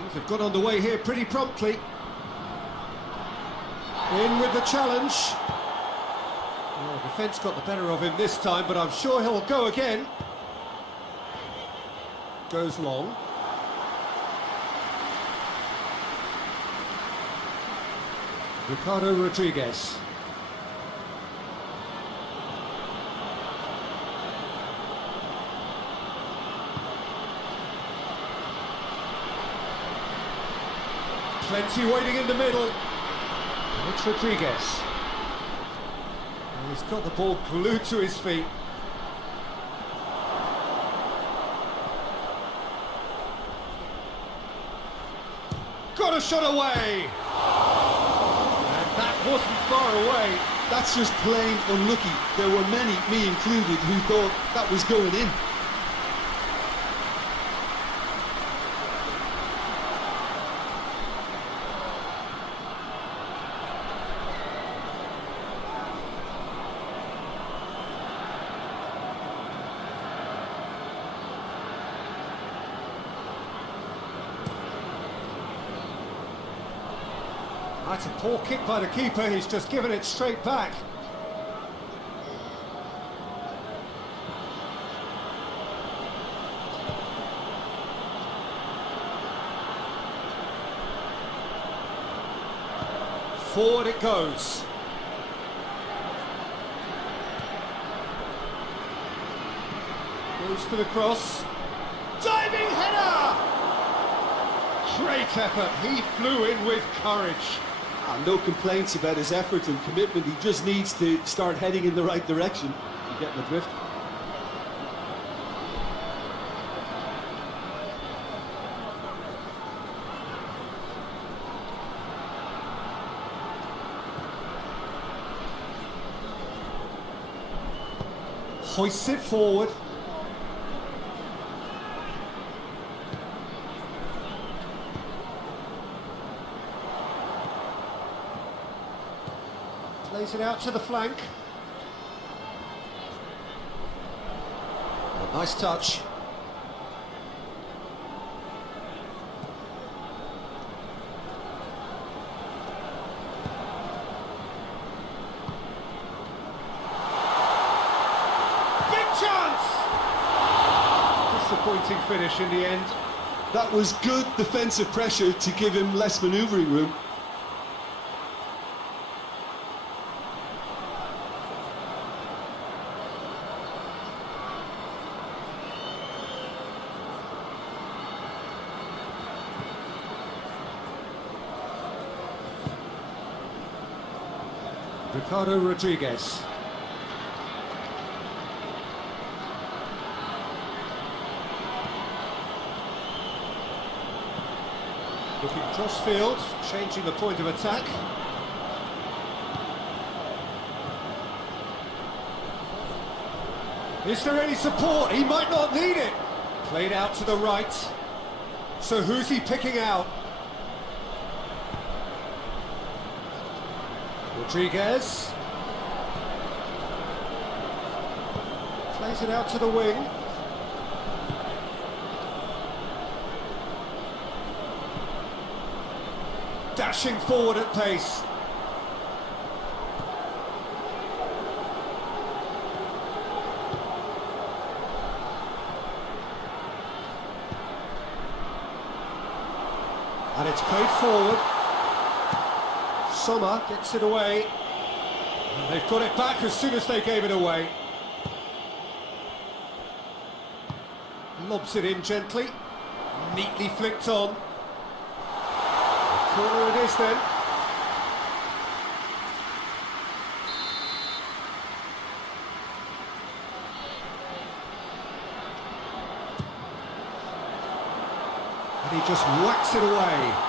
Things have got underway here pretty promptly. In with the challenge. Well, defence got the better of him this time, but I'm sure he'll go again. Goes long. Ricardo Rodriguez. Plenty waiting in the middle. And it's Rodriguez. And he's got the ball glued to his feet. Got a shot away! And that wasn't far away. That's just plain unlucky. There were many, me included, who thought that was going in. That's a poor kick by the keeper, he's just given it straight back. Forward it goes. Goes for the cross. Diving header! Great effort, he flew in with courage. No complaints about his effort and commitment. He just needs to start heading in the right direction. You get the drift. Hoists it forward. Plays it out to the flank. Oh, nice touch. Big chance! Disappointing finish in the end. That was good defensive pressure to give him less manoeuvring room. Ricardo Rodriguez. Looking cross field, changing the point of attack. Is there any support? He might not need it. Played out to the right. So who's he picking out? Rodriguez. Plays it out to the wing. Dashing forward at pace. And it's played forward. Sommer gets it away. And they've got it back as soon as they gave it away. Lobs it in gently. Neatly flicked on. Corner it is then. And he just whacks it away.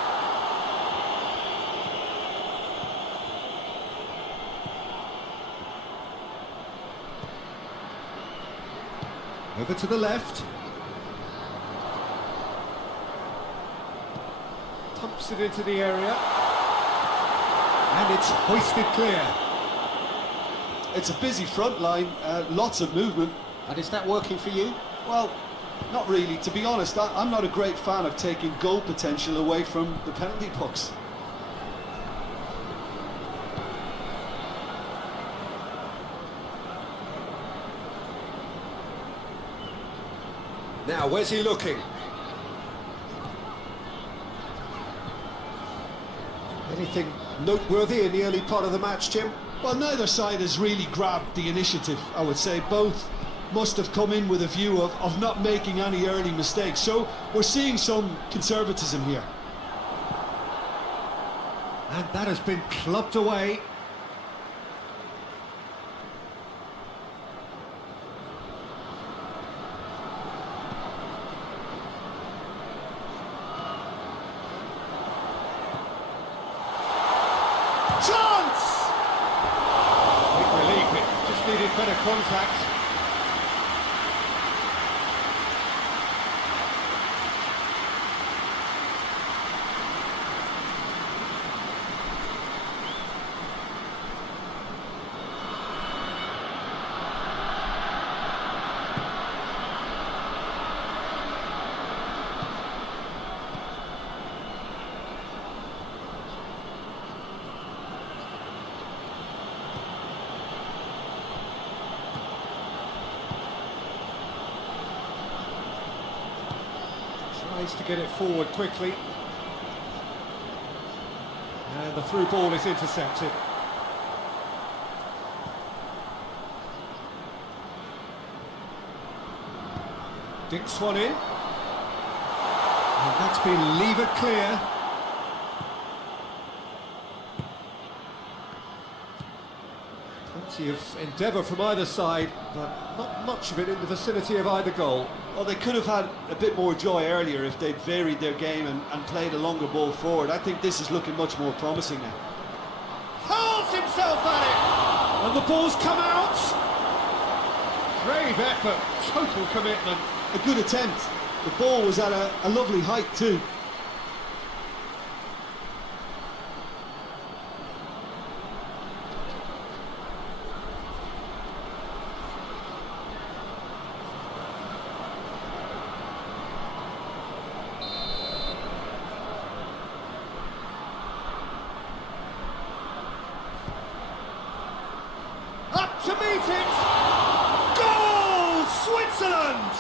Over to the left. Pumps it into the area. And it's hoisted clear. It's a busy front line, lots of movement. And is that working for you? Well, Not really. To be honest, I'm not a great fan of taking goal potential away from the penalty box. Now, where's he looking? Anything noteworthy in the early part of the match, Jim? Well, neither side has really grabbed the initiative, I would say. Both must have come in with a view of not making any early mistakes. So we're seeing some conservatism here. And that has been clubbed away. Chance! Big relief, it just needed better contact. Tries to get it forward quickly. And the through ball is intercepted. Dinks one in. And that's been levered clear. Plenty of endeavour from either side, but not much of it in the vicinity of either goal. Well, they could have had a bit more joy earlier if they'd varied their game and played a longer ball forward. I think this is looking much more promising now. Hurls himself at it! And the ball's come out! Brave effort, total commitment. A good attempt. The ball was at a lovely height too. Up to meet it! Goal! Switzerland!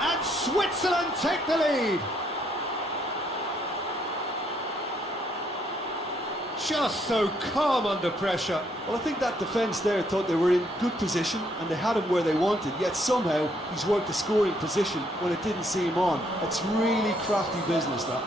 And Switzerland take the lead. Just so calm under pressure. Well, I think that defence there thought they were in good position and they had him where they wanted, yet somehow he's worked the scoring position when it didn't see him on. It's really crafty business, that.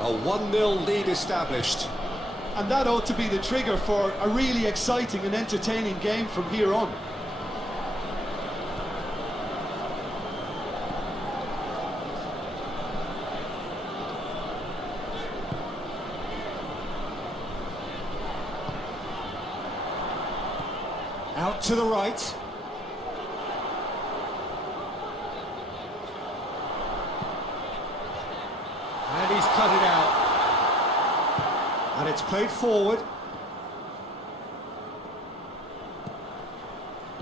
A 1-0 lead established. And that ought to be the trigger for a really exciting and entertaining game from here on. Out to the right. And he's cut it out. And it's played forward.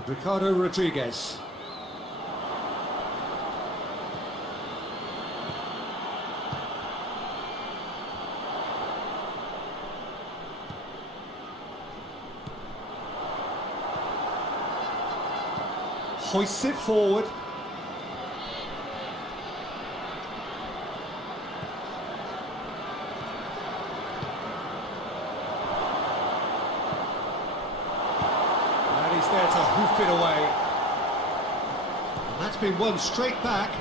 Ricardo Rodriguez. Hoists it forward. There to hoof it away. And that's been won straight back.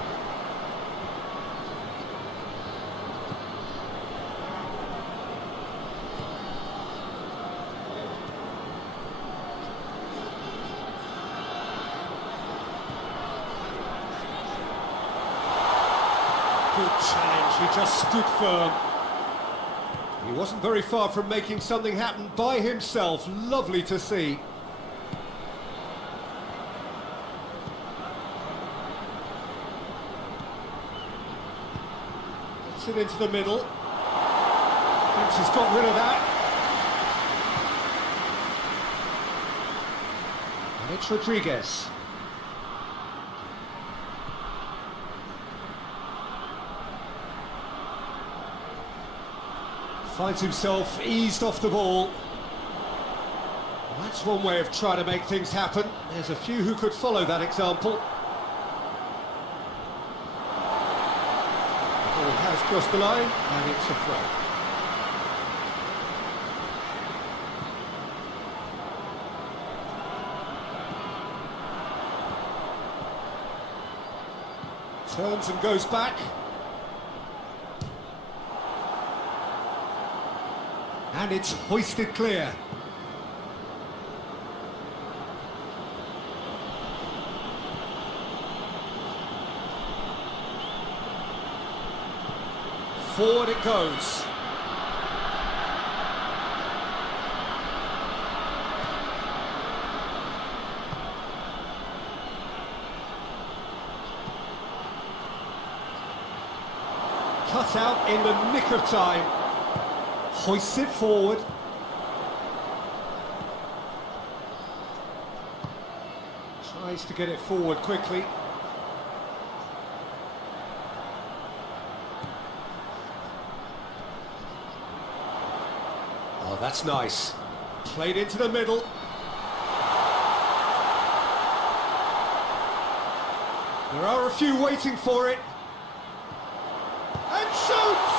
Good challenge, he just stood firm. He wasn't very far from making something happen by himself. Lovely to see. Gets it into the middle. Thinks he's got rid of that. And it's Rodriguez. Finds himself eased off the ball. Well, that's one way of trying to make things happen. There's a few who could follow that example. The ball has crossed the line, and it's a throw. Turns and goes back. And it's hoisted clear. Forward it goes. Cut out in the nick of time. Hoists it forward. Tries to get it forward quickly. Oh, that's nice. Played into the middle. There are a few waiting for it. And shoots!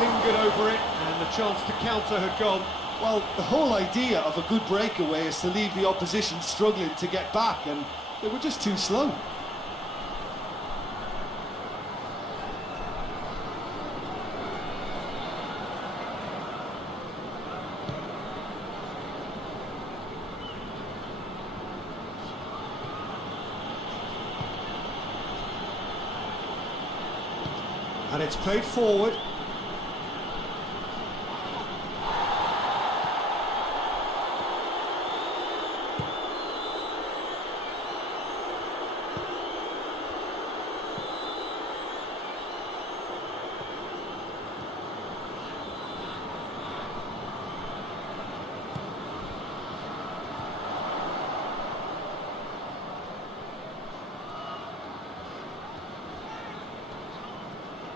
Lingered over it, and the chance to counter had gone. Well, the whole idea of a good breakaway is to leave the opposition struggling to get back, and they were just too slow. And it's played forward.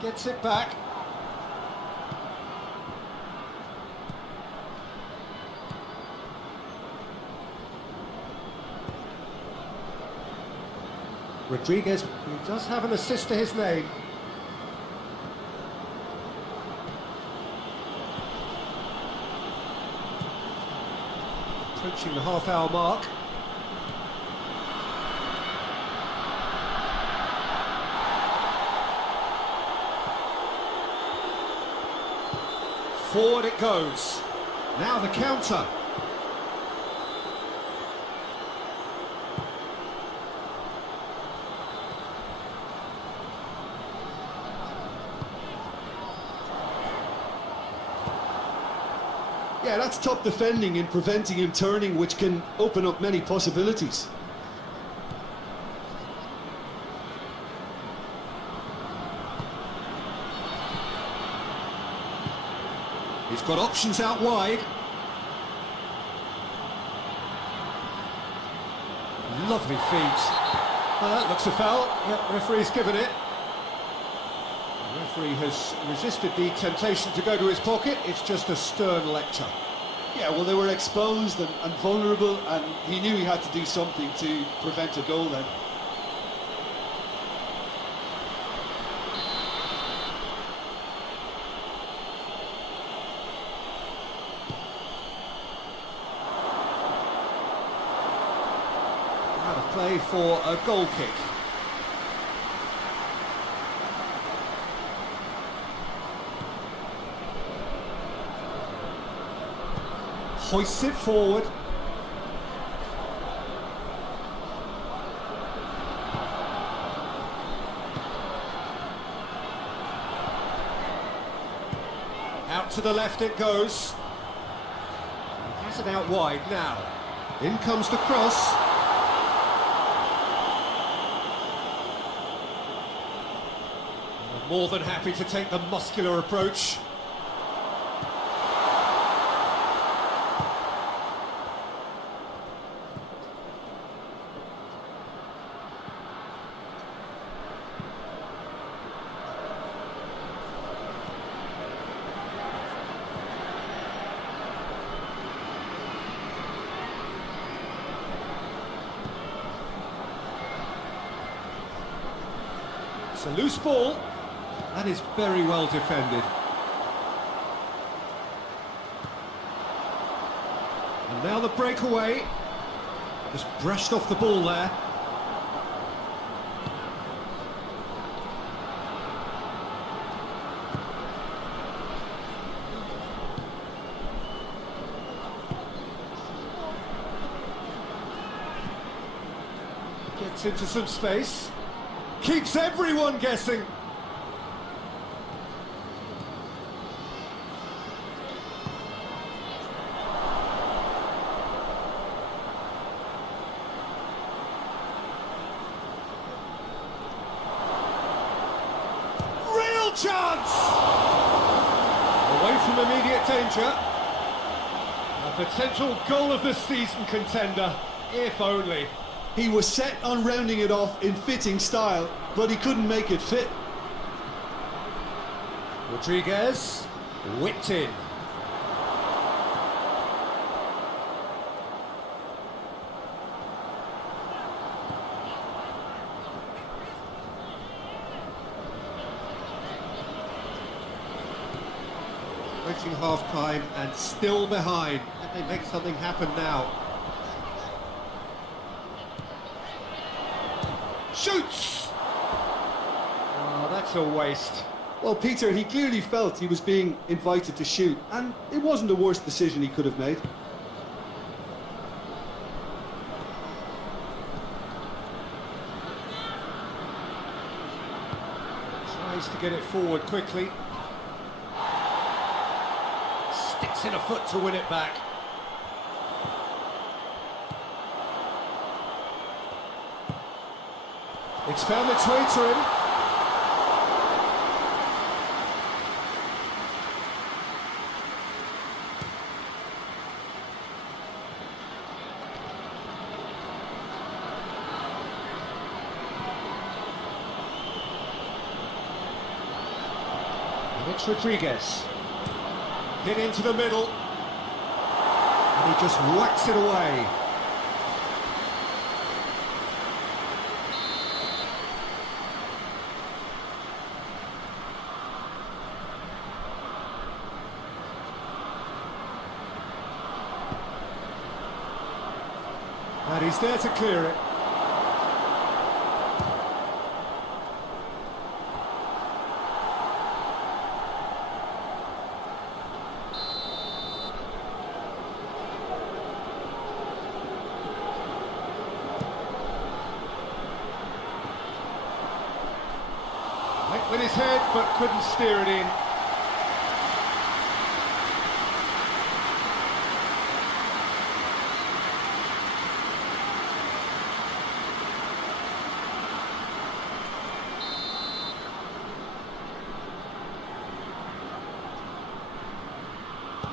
Gets it back. Rodriguez, he does have an assist to his name. Approaching the half-hour mark. Forward it goes. Now the counter. Yeah, that's top defending and preventing him turning, which can open up many possibilities. He's got options out wide. Lovely feet. Well, that looks a foul. Yep, referee's given it. The referee has resisted the temptation to go to his pocket. It's just a stern lecture. Yeah, well, they were exposed and vulnerable, and he knew he had to do something to prevent a goal then. Out of play for a goal kick. Hoists it forward. to the left it goes. He has it out wide now. In comes the cross. More than happy to take the muscular approach. It's a loose ball. That is very well defended. And now the breakaway. Just brushed off the ball there. Gets into some space. Keeps everyone guessing. Chance! Away from immediate danger. A potential goal of the season contender, if only. He was set on rounding it off in fitting style, but he couldn't make it fit. Rodriguez whipped in. Reaching half-time and still behind. Can they make something happen now? Shoots! Oh, that's a waste. Well, Peter, he clearly felt he was being invited to shoot, and it wasn't the worst decision he could have made. Tries to get it forward quickly. Sticks in a foot to win it back. It's found its way to him. And it's Rodriguez. Hit into the middle, and he just whacks it away. And he's there to clear it. With his head, but couldn't steer it in.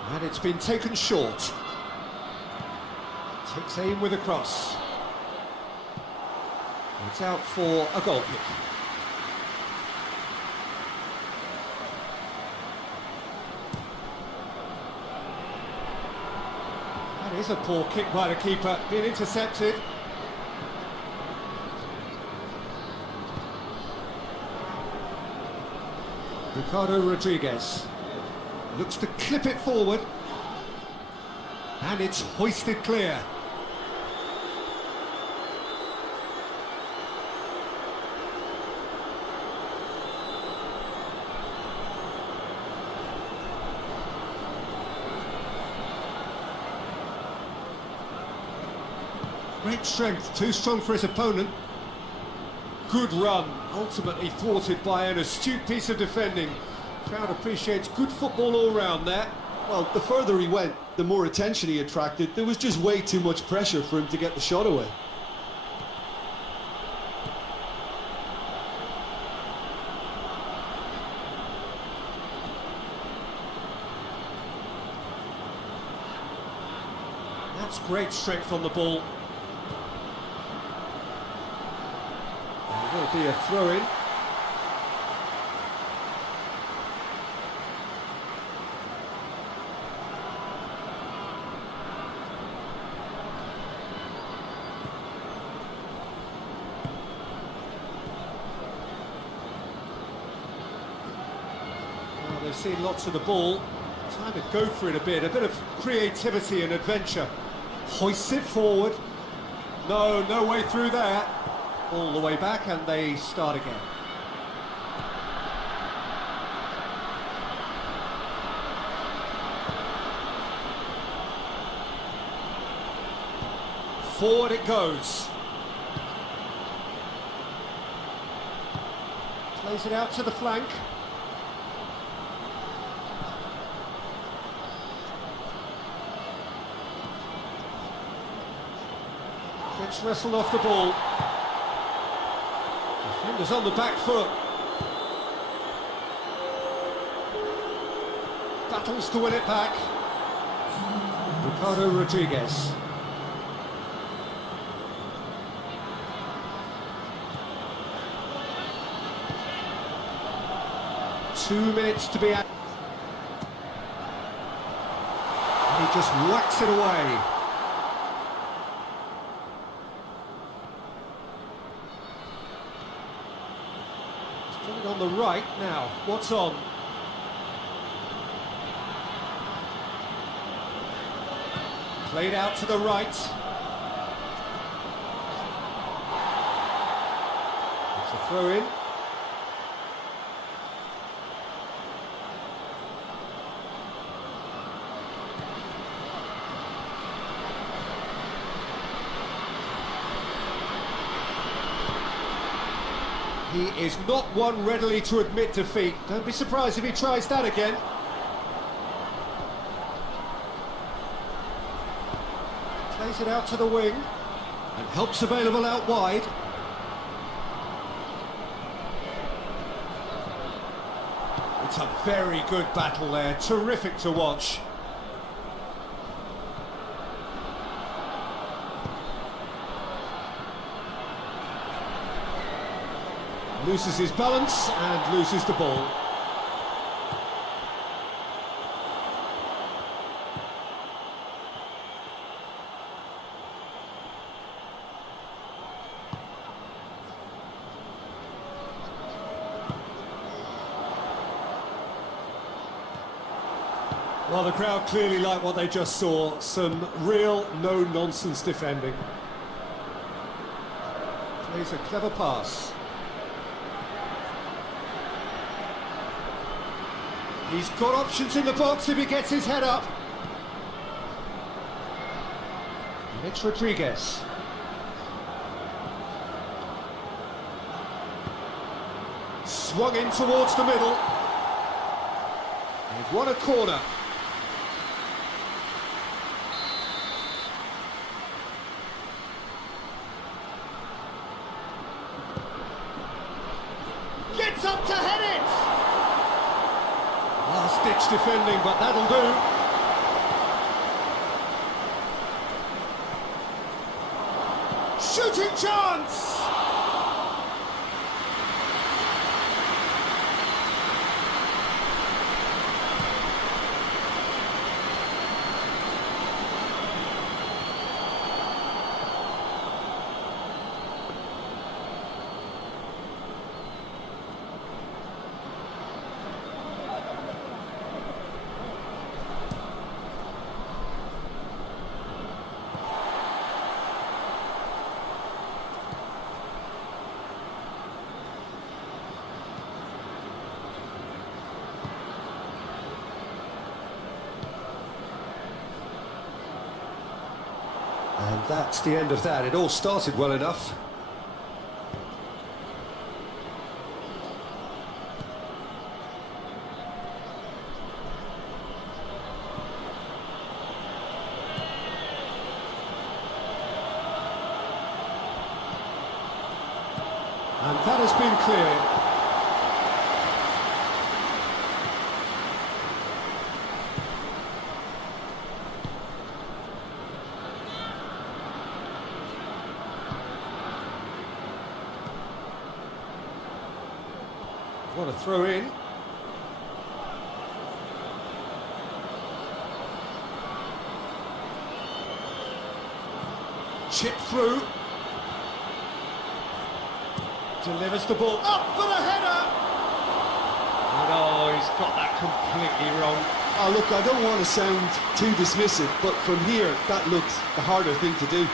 And it's been taken short. Takes aim with a cross. It's out for a goal kick. That is a poor kick by the keeper, being intercepted. Ricardo Rodriguez looks to clip it forward, and it's hoisted clear. Great strength, too strong for his opponent. Good run, ultimately thwarted by an astute piece of defending. Crowd appreciates good football all round there. Well, the further he went, the more attention he attracted. There was just way too much pressure for him to get the shot away. That's great strength on the ball. There will be a throw-in. They've seen lots of the ball. Time to go for it a bit of creativity and adventure. Hoists it forward. No way through there. All the way back and they start again. Forward it goes. Plays it out to the flank. Gets wrestled off the ball. Defenders on the back foot. Battles to win it back. Ricardo Rodriguez. Two minutes to be at. And he just whacks it away. On the right now, what's on? Played out to the right. It's a throw in. He is not one readily to admit defeat. Don't be surprised if he tries that again. Plays it out to the wing. And help's available out wide. It's a very good battle there. Terrific to watch. Loses his balance and loses the ball. Well, the crowd clearly like what they just saw. Some real no-nonsense defending. Plays a clever pass. He's got options in the box if he gets his head up. And it's Rodriguez. Swung in towards the middle. They've won a corner. Gets up to head it! Last-ditch defending, but that'll do. Shooting chance! And that's the end of that. It all started well enough. And that has been cleared. What a throw in. Chip through. Delivers the ball up for the header. And oh, he's got that completely wrong. Oh, look, I don't want to sound too dismissive, but from here, that looks the harder thing to do.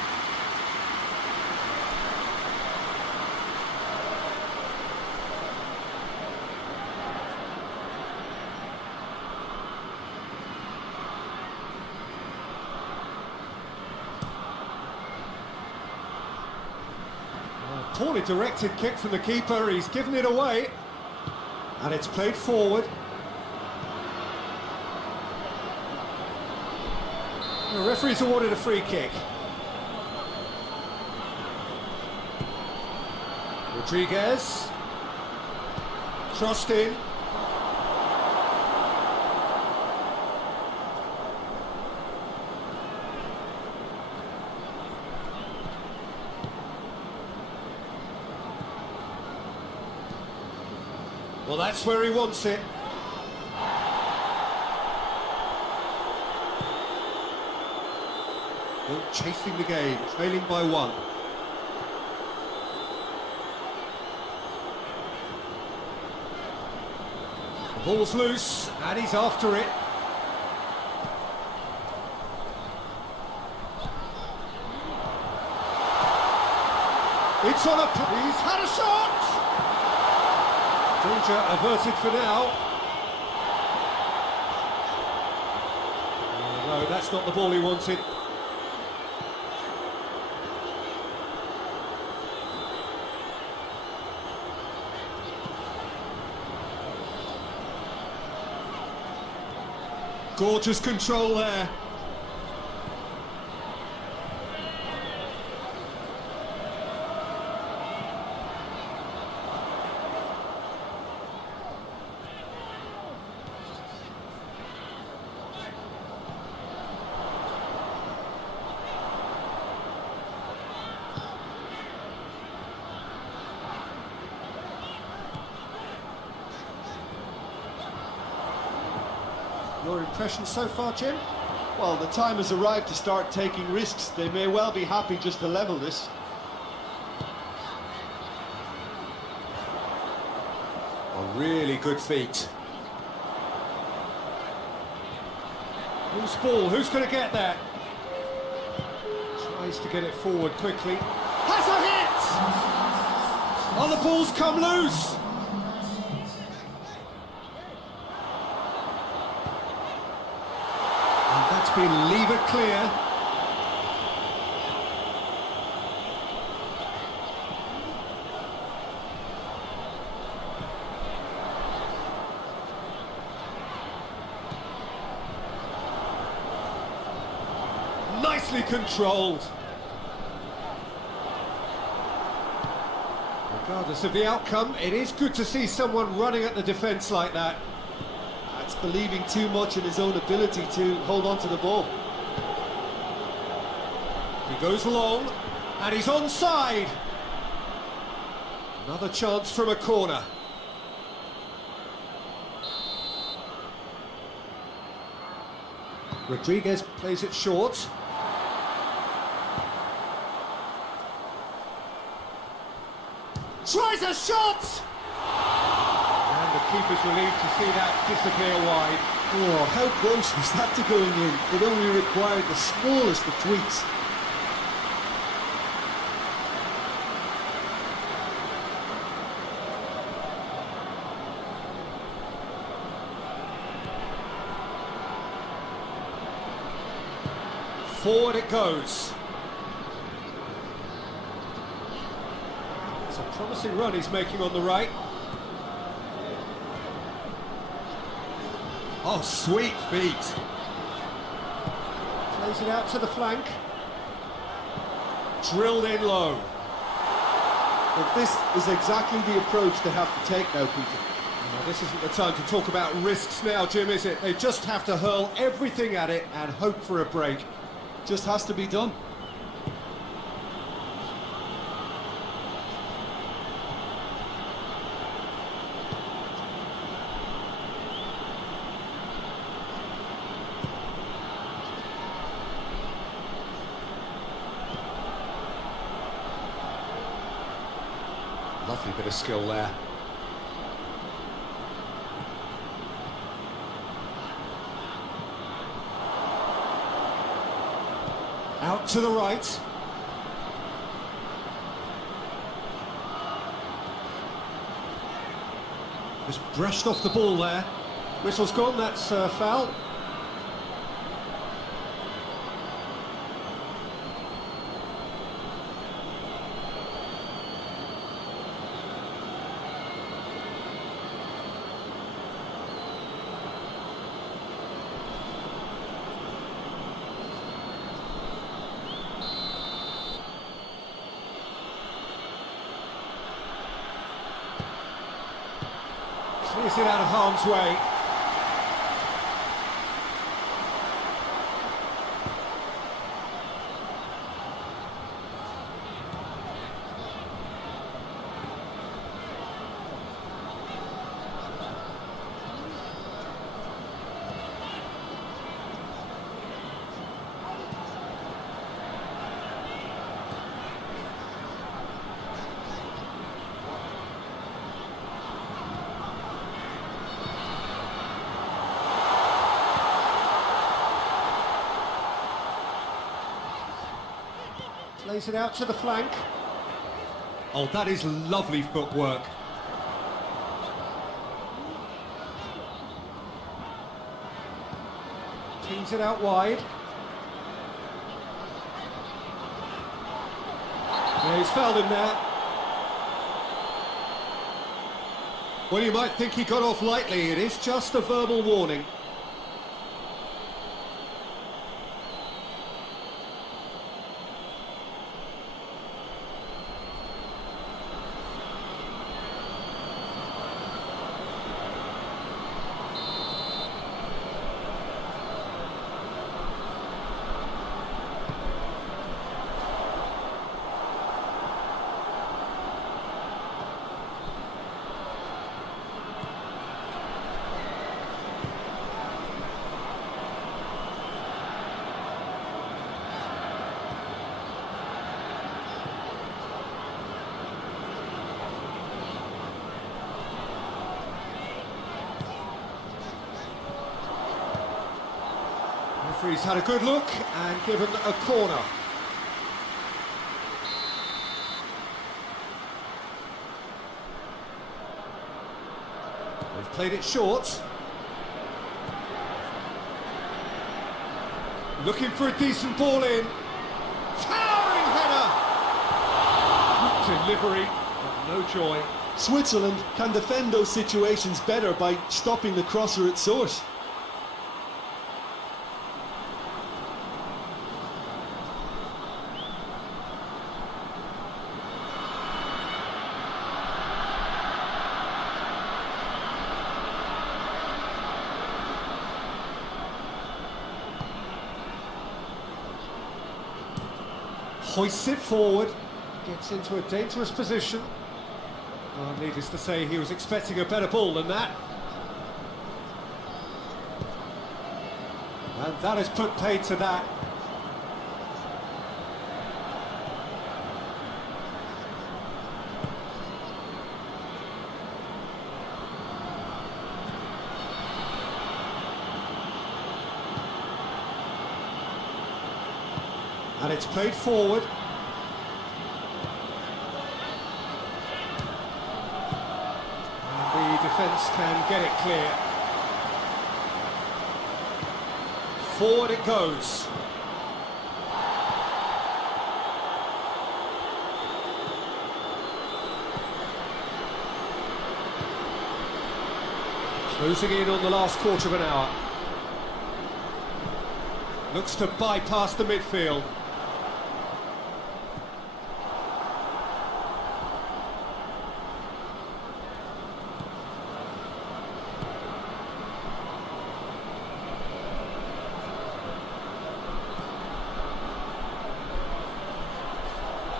Poorly directed kick from the keeper, he's given it away. And it's played forward. The referee's awarded a free kick. Rodriguez. Crossed in. Well, that's where he wants it. Well, chasing the game, trailing by one. The ball's loose, and he's after it. It's on a... He's had a shot! Danger averted for now. Oh, no, that's not the ball he wanted. Gorgeous control there. Your impression so far, Jim? Well, the time has arrived to start taking risks. They may well be happy just to level this. A really good feat. Loose ball, who's going to get that? Tries to get it forward quickly. Has a hit! Oh, the ball's come loose! That's been levered clear. Nicely controlled. Regardless of the outcome, it is good to see someone running at the defence like that. That's believing too much in his own ability to hold on to the ball. He goes long, and he's onside. Another chance from a corner. Rodriguez plays it short. Tries a shot! And the keeper's relieved to see that disappear wide. Oh, how close was that to going in? It only required the smallest of tweaks. Forward it goes. It's a promising run he's making on the right. Oh, sweet feet. Plays it out to the flank. Drilled in low. But this is exactly the approach they have to take now, Peter. Well, this isn't the time to talk about risks now, Jim, is it? They just have to hurl everything at it and hope for a break. Just has to be done. Lovely bit of skill there. Out to the right. Just brushed off the ball there. Whistle's gone, that's foul. Clears it out of harm's way. Plays it out to the flank. Oh, that is lovely footwork. Teams it out wide. Yeah, he's fouled him there. Well, you might think he got off lightly. It is just a verbal warning. Referee's had a good look and given a corner. They've played it short. Looking for a decent ball in. Towering header! Good delivery, but no joy. Switzerland can defend those situations better by stopping the crosser at source. Hoists it forward, gets into a dangerous position. Well, needless to say, he was expecting a better ball than that. And that has put paid to that. And it's played forward. And the defence can get it clear. Forward it goes. Closing in on the last quarter of an hour. Looks to bypass the midfield.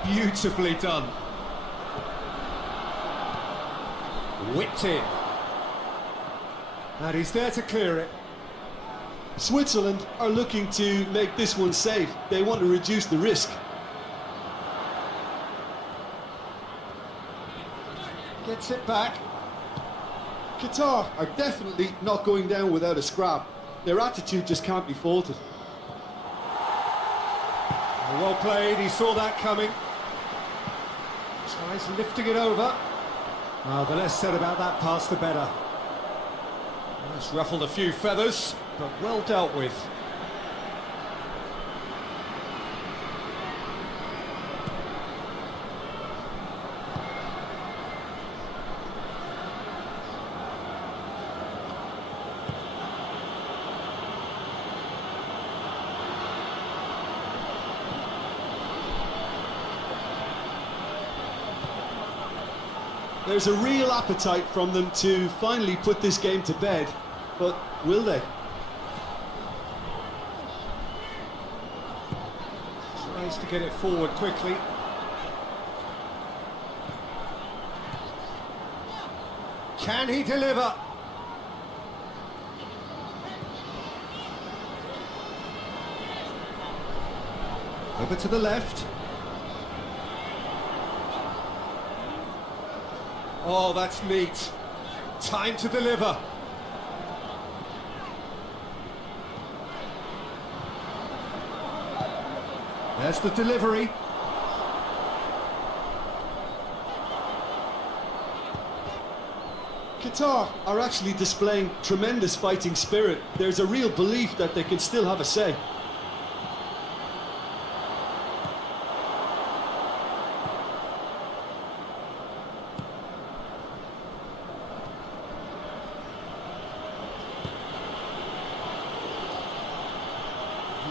Beautifully done. Whipped in. And he's there to clear it. Switzerland are looking to make this one safe. They want to reduce the risk. Gets it back. Qatar are definitely not going down without a scrap. Their attitude just can't be faulted. Well played, he saw that coming. Tries lifting it over. Well, the less said about that pass, the better. It's ruffled a few feathers, but well dealt with. There's a real appetite from them to finally put this game to bed, but will they? Tries to get it forward quickly. Can he deliver? Over to the left. Oh, that's neat. Time to deliver. There's the delivery. Qatar are actually displaying tremendous fighting spirit. There's a real belief that they can still have a say.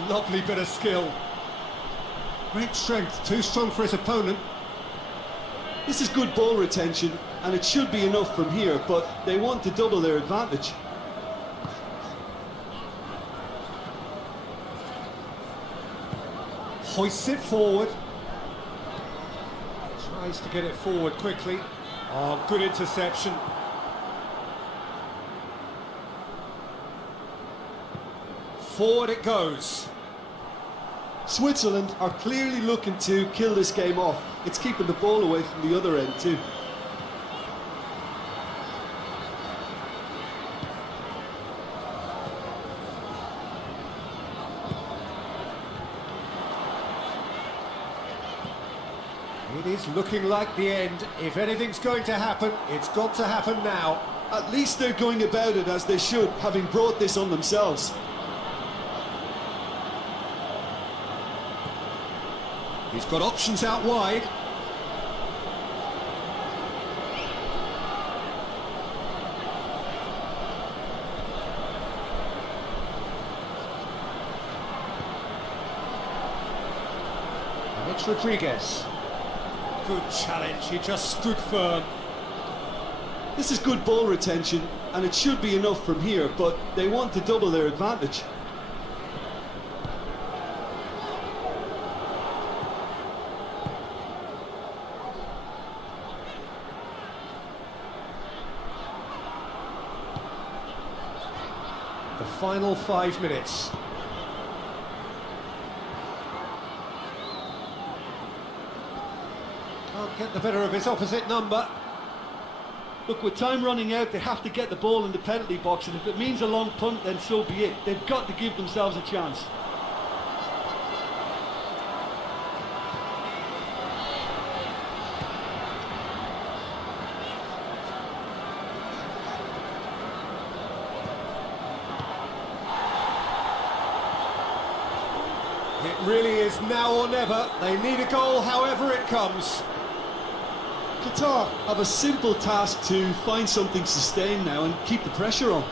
Lovely bit of skill. Great strength, too strong for his opponent. This is good ball retention, and it should be enough from here, but they want to double their advantage. Hoists it forward. Tries to get it forward quickly. Oh, good interception. Forward it goes. Switzerland are clearly looking to kill this game off. It's keeping the ball away from the other end too. It is looking like the end. If anything's going to happen, it's got to happen now. At least they're going about it as they should, having brought this on themselves. He's got options out wide. And it's Rodriguez. Good challenge, he just stood firm. This is good ball retention, and it should be enough from here, but they want to double their advantage. The final 5 minutes. Can't get the better of his opposite number. Look, with time running out, they have to get the ball in the penalty box, and if it means a long punt, then so be it. They've got to give themselves a chance. It really is now or never. They need a goal however it comes. Qatar have a simple task to find something sustained now and keep the pressure on.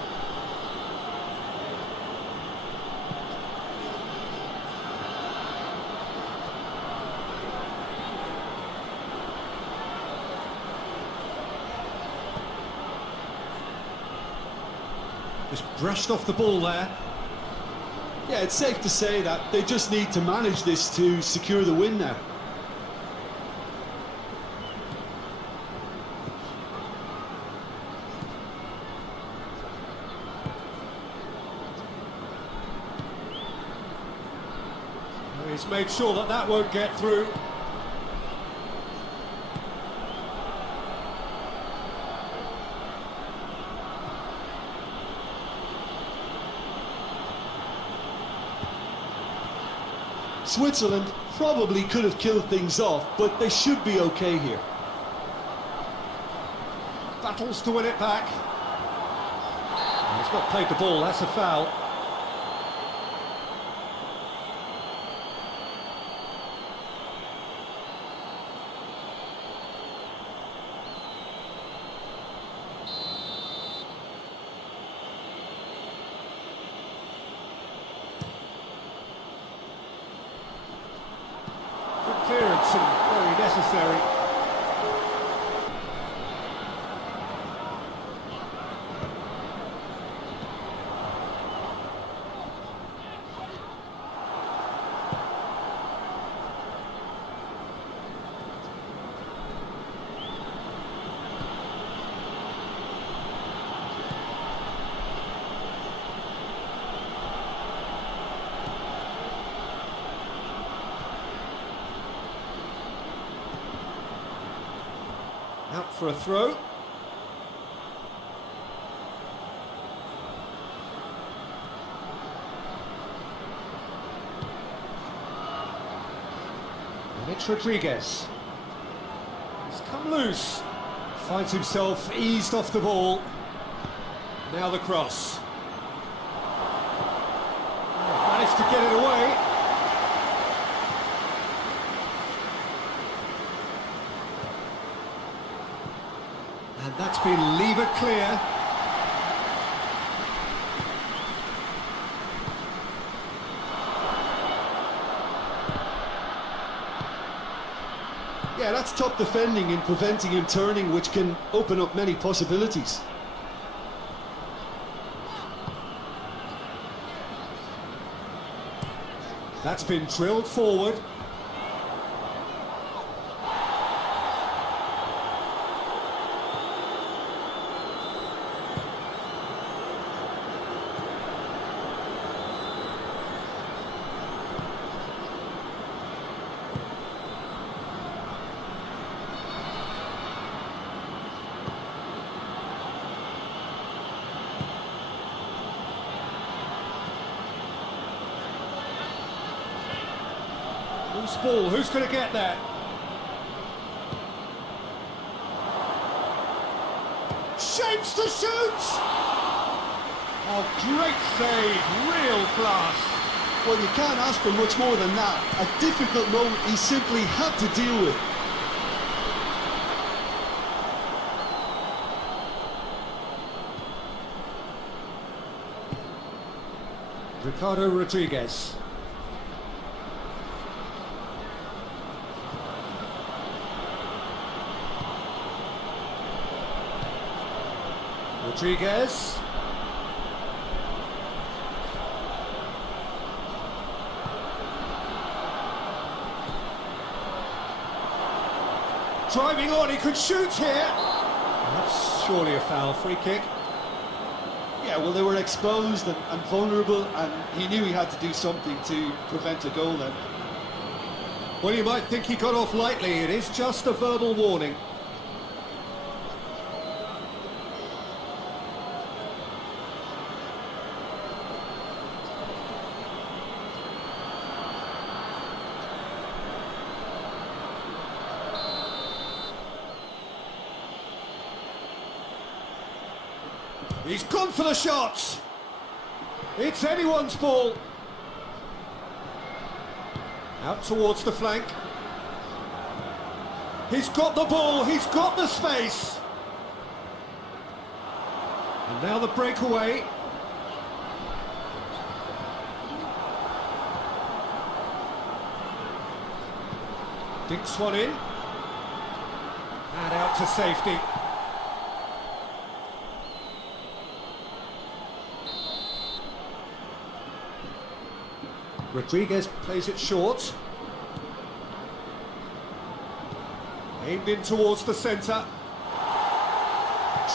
Just brushed off the ball there. Yeah, it's safe to say that they just need to manage this to secure the win now. He's made sure that that won't get through. Switzerland probably could have killed things off, but they should be okay here. Battles to win it back. He's not played the ball, that's a foul. Good clearance and very necessary. Out for a throw. And it's Rodriguez. He's come loose. Finds himself eased off the ball. Now the cross. Managed to get it away. And that's been lever clear. Yeah, that's top defending and preventing him turning, which can open up many possibilities. That's been drilled forward. Loose ball, who's going to get that? Shapes to shoot! Oh, great save, real class. Well, you can't ask for much more than that. A difficult moment he simply had to deal with. Ricardo Rodriguez. Rodriguez. Driving on, he could shoot here. That's surely a foul, free kick. Yeah, well, they were exposed and vulnerable, and he knew he had to do something to prevent a goal then. Well, you might think he got off lightly. It is just a verbal warning. He's gone for the shot. It's anyone's ball. Out towards the flank. He's got the ball, he's got the space. And now the breakaway. Dinks one in. And out to safety. Rodriguez plays it short. Aimed in towards the centre.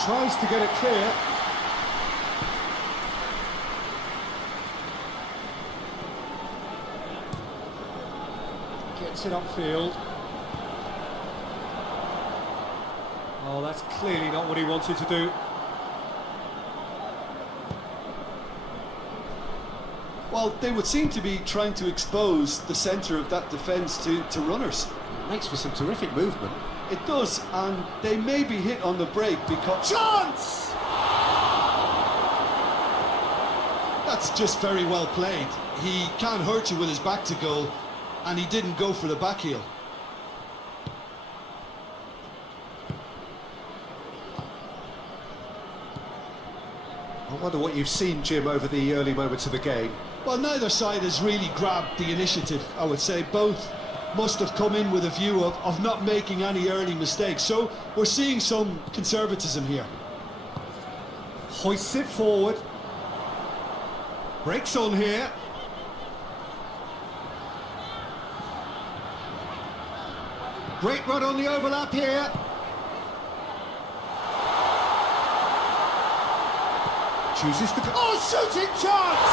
Tries to get it clear. Gets it upfield. Oh, that's clearly not what he wanted to do. Well, they would seem to be trying to expose the centre of that defence to runners. Makes for some terrific movement. It does, and they may be hit on the break because... Chance! That's just very well played. He can't hurt you with his back to goal, and he didn't go for the back heel. I wonder what you've seen, Jim, over the early moments of the game. Well, neither side has really grabbed the initiative, I would say. Both must have come in with a view of not making any early mistakes. So we're seeing some conservatism here. Hoists it forward. Breaks on here. Great run on the overlap here. Chooses to go. Oh, shooting chance!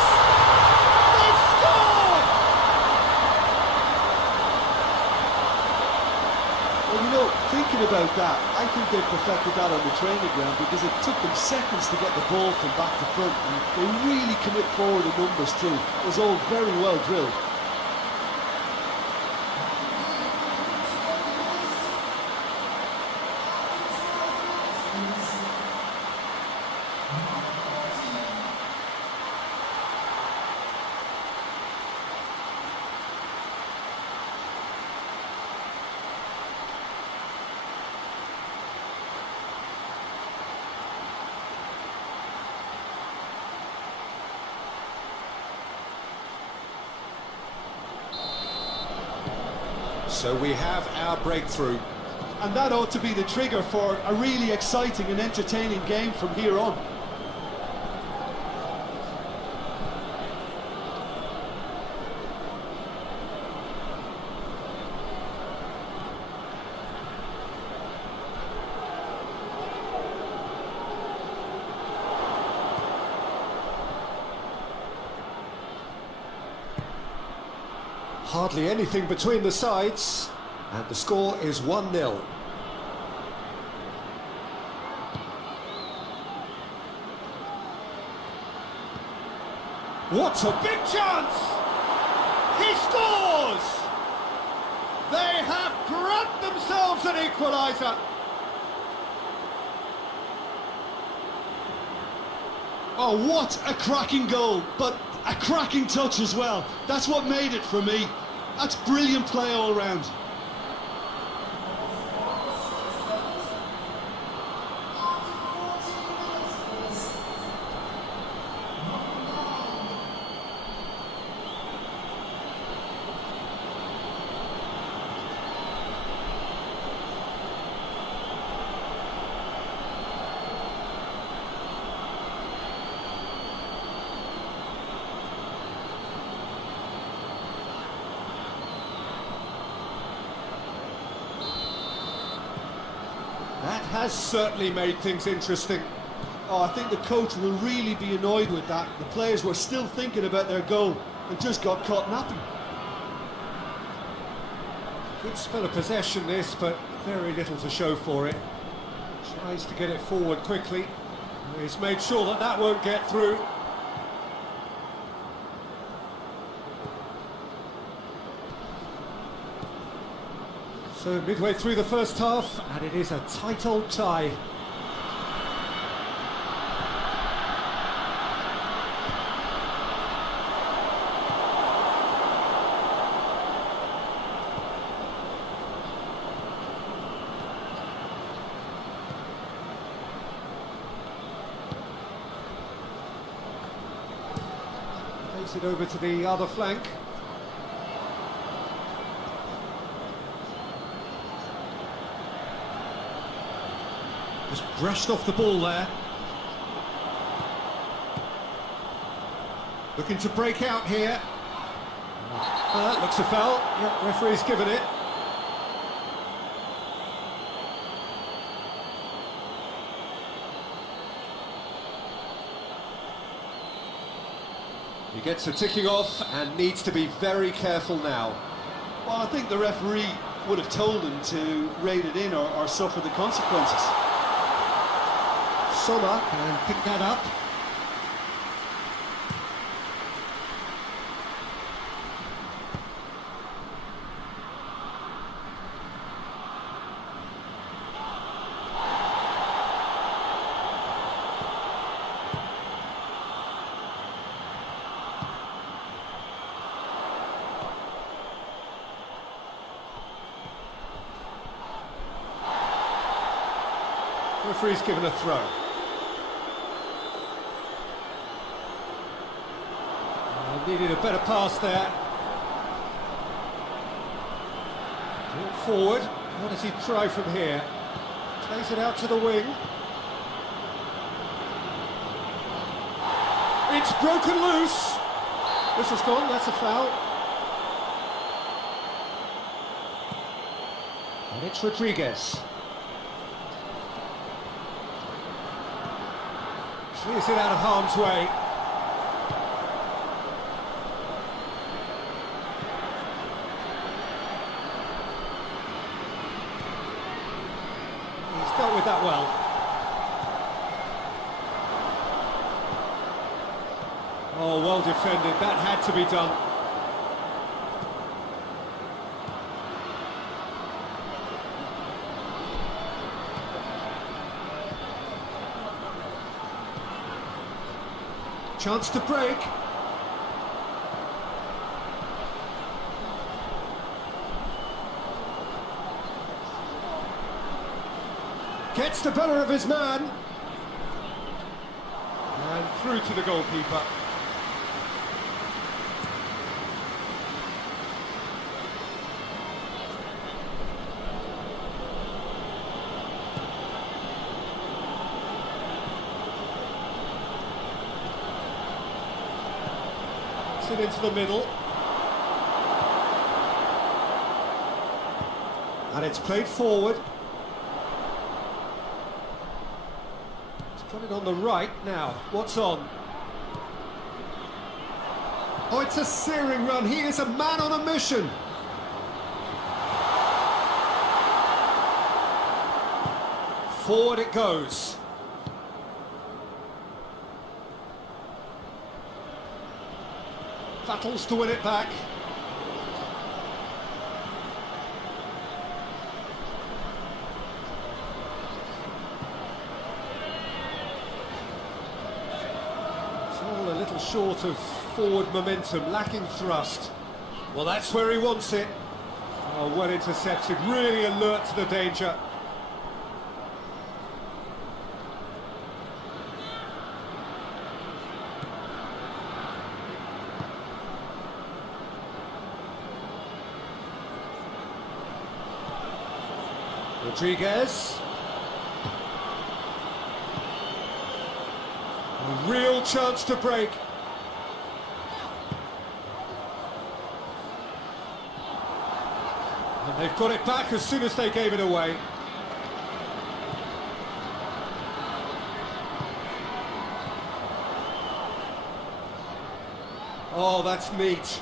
They've scored! Well, you know, thinking about that, I think they perfected that on the training ground because it took them seconds to get the ball from back to front, and they really commit forward in numbers too. It was all very well drilled. So we have our breakthrough. And that ought to be the trigger for a really exciting and entertaining game from here on. Hardly anything between the sides, and the score is 1-0. What a big chance! He scores! They have grabbed themselves an equaliser. Oh, what a cracking goal, but a cracking touch as well. That's what made it for me. That's brilliant play all round. That has certainly made things interesting. Oh, I think the coach will really be annoyed with that. The players were still thinking about their goal and just got caught napping. Good spell of possession this, but very little to show for it. Tries to get it forward quickly. He's made sure that that won't get through. So midway through the first half, and it is a tight old tie. Takes it over to the other flank. Just brushed off the ball there. Looking to break out here. That looks a foul. Yep, referee's given it. He gets a ticking off and needs to be very careful now. Well, I think the referee would have told him to rate it in or suffer the consequences. Sommer can pick that up. Referee's given a throw. Needed a better pass there. Brought forward. What does he try from here? Plays it out to the wing. It's broken loose. This has gone, that's a foul. And it's Rodriguez. Clears it out of harm's way. He's dealt with that well. Oh, well defended. That had to be done. Chance to break. Gets the better of his man. And through to the goalkeeper. It into the middle, and it's played forward. It's put it on the right now. What's on? Oh, it's a searing run. He is a man on a mission. Forward it goes. Battles to win it back. It's all a little short of forward momentum, lacking thrust. Well, that's where he wants it. Oh, well intercepted, really alert to the danger. Rodriguez. A real chance to break. And they've got it back as soon as they gave it away. Oh, that's neat.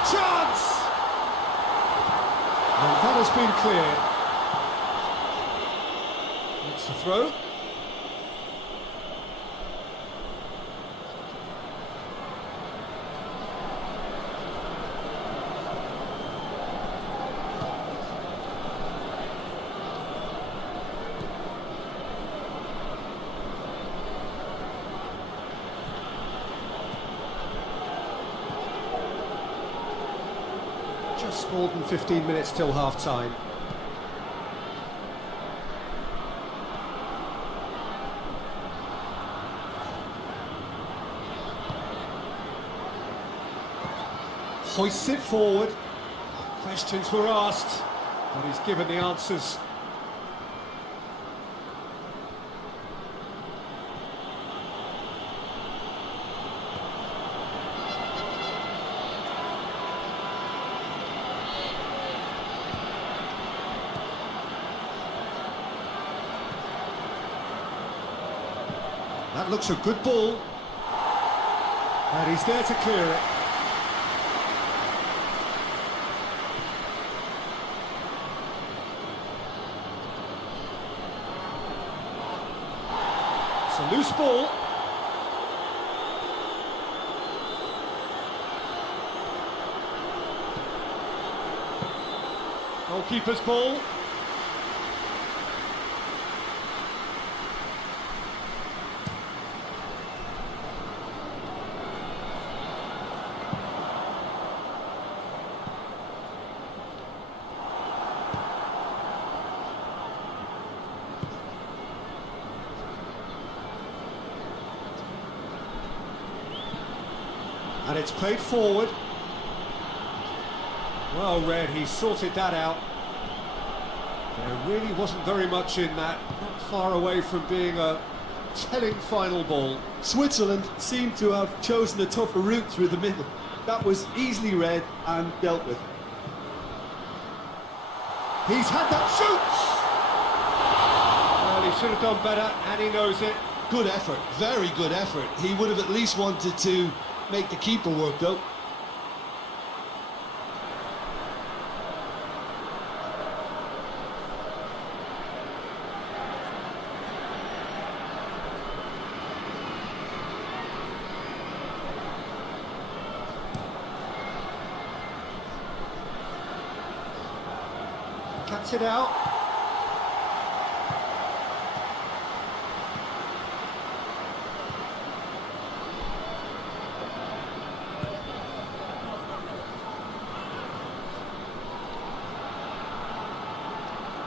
Chance! And that has been cleared. It's the throw. Just more than 15 minutes till half-time. Hoists it forward. Questions were asked, but he's given the answers. That looks a good ball. And he's there to clear it. It's a loose ball. Goalkeeper's ball. And it's played forward. Well read, he sorted that out. There really wasn't very much in that, not far away from being a telling final ball. Switzerland seemed to have chosen a tougher route through the middle. That was easily read and dealt with. He's had that, shoots! Well, he should have done better, and he knows it. Good effort, very good effort. He would have at least wanted to make the keeper work though. Cuts it out.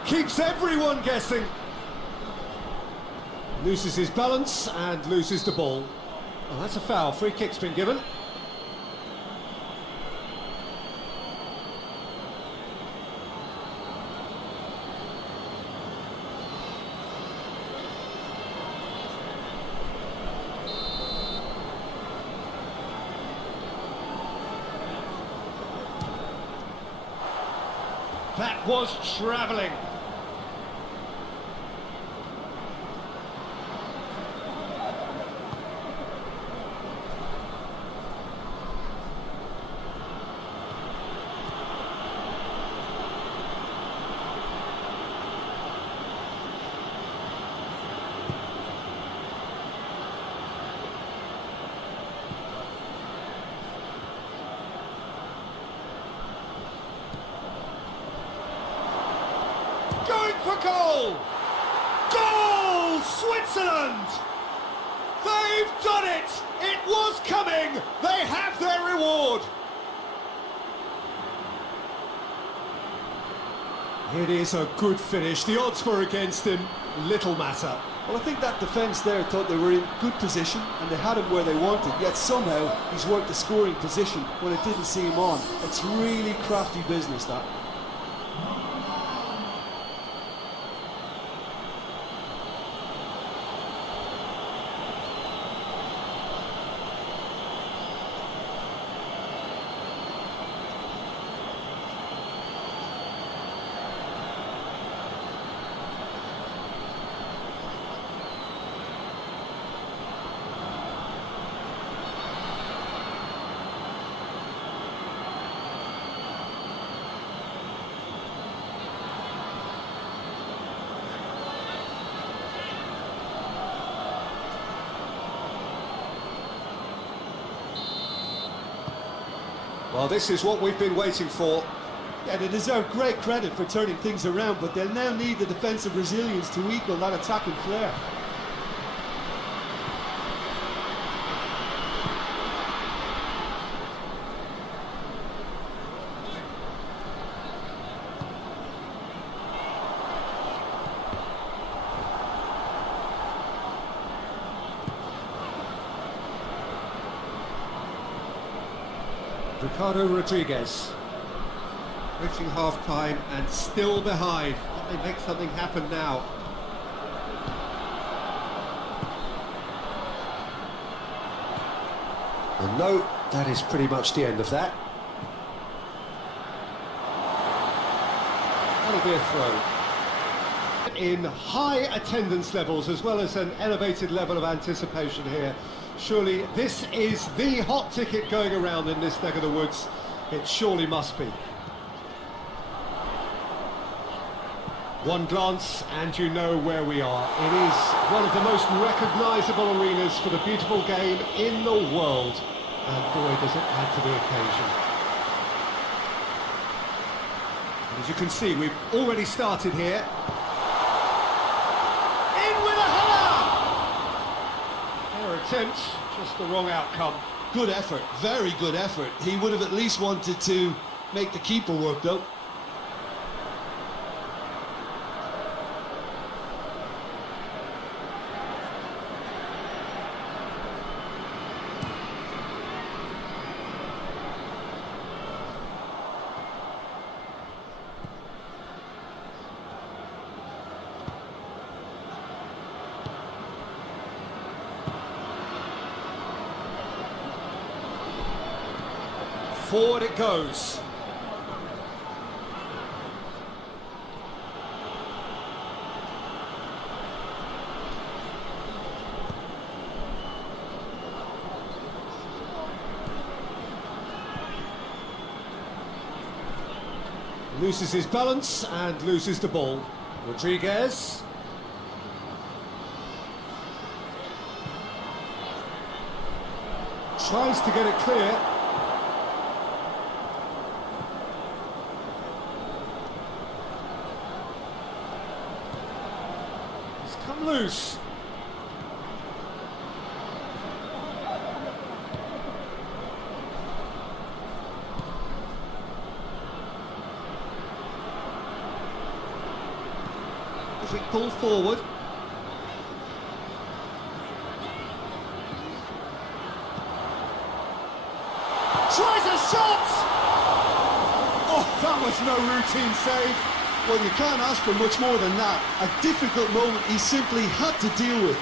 Keeps everyone guessing. Loses his balance and loses the ball. Oh, that's a foul. Free kick's been given. That was travelling. Going for goal! Goal! Switzerland! They've done it! It was coming! They have their reward! It is a good finish. The odds were against him. Little matter. Well, I think that defence there thought they were in good position and they had him where they wanted, yet somehow he's worked the scoring position when it didn't see him on. It's really crafty business, that. Well, this is what we've been waiting for. Yeah, they deserve great credit for turning things around, but they'll now need the defensive resilience to equal that attacking flair. Ricardo Rodriguez, reaching half-time and still behind. Can they make something happen now? And no, that is pretty much the end of that. That'll be a throw. In high attendance levels, as well as an elevated level of anticipation here, Surely this is the hot ticket going around in this neck of the woods. It surely must be. One glance and you know where we are. It is one of the most recognisable arenas for the beautiful game in the world. And boy, does it add to the occasion. And as you can see, we've already started here. In with a header! Fair attempt, just the wrong outcome. Good effort, very good effort. He would have at least wanted to make the keeper work though. Forward it goes. Loses his balance and loses the ball. Rodriguez. Tries to get it clear. Come loose. Quick ball forward. Tries a shot! Oh, that was no routine save. Well, you can't ask for much more than that. A difficult moment he simply had to deal with.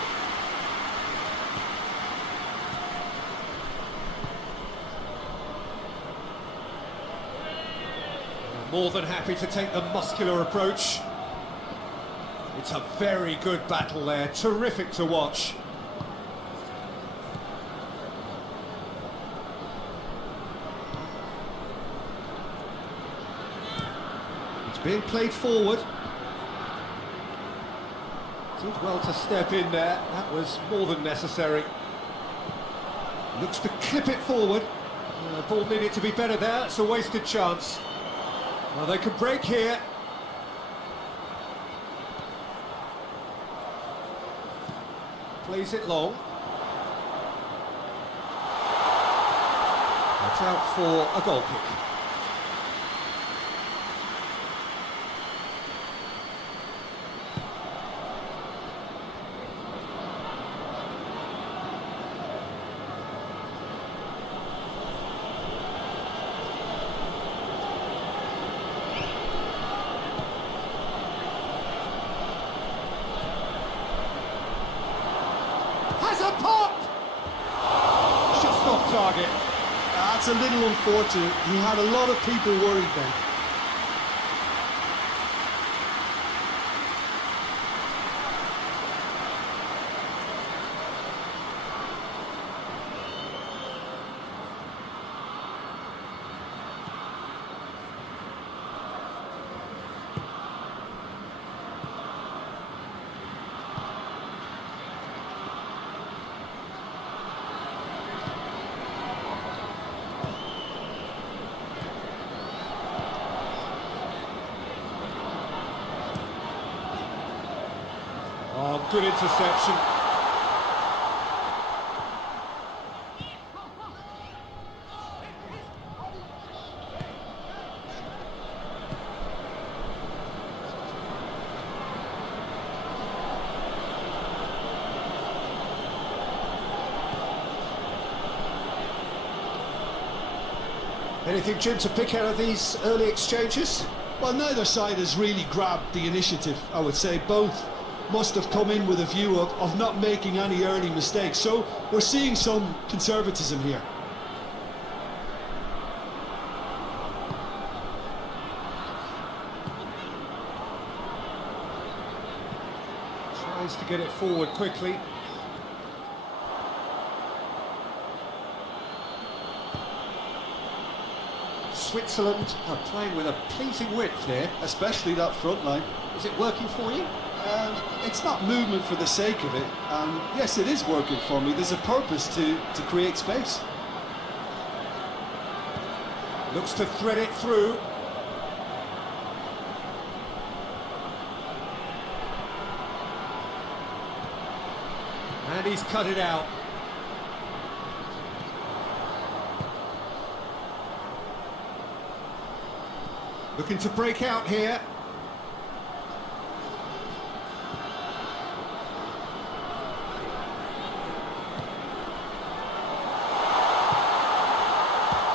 More than happy to take the muscular approach. It's a very good battle there, terrific to watch. Being played forward. Did well to step in there. That was more than necessary. Looks to clip it forward. The ball needed to be better there. It's a wasted chance. Well, they can break here. Plays it long. It's out for a goal kick. Has a pop! Just off target. That's a little unfortunate. He had a lot of people worried then. Oh, good interception. Anything, Jim, to pick out of these early exchanges? Well, neither side has really grabbed the initiative, I would say. Both must have come in with a view of not making any early mistakes. So we're seeing some conservatism here. Tries to get it forward quickly. Switzerland are playing with a pleasing width here. Especially that front line. Is it working for you? It's not movement for the sake of it, and yes, it is working for me. There's a purpose to create space. Looks to thread it through. And he's cut it out. Looking to break out here.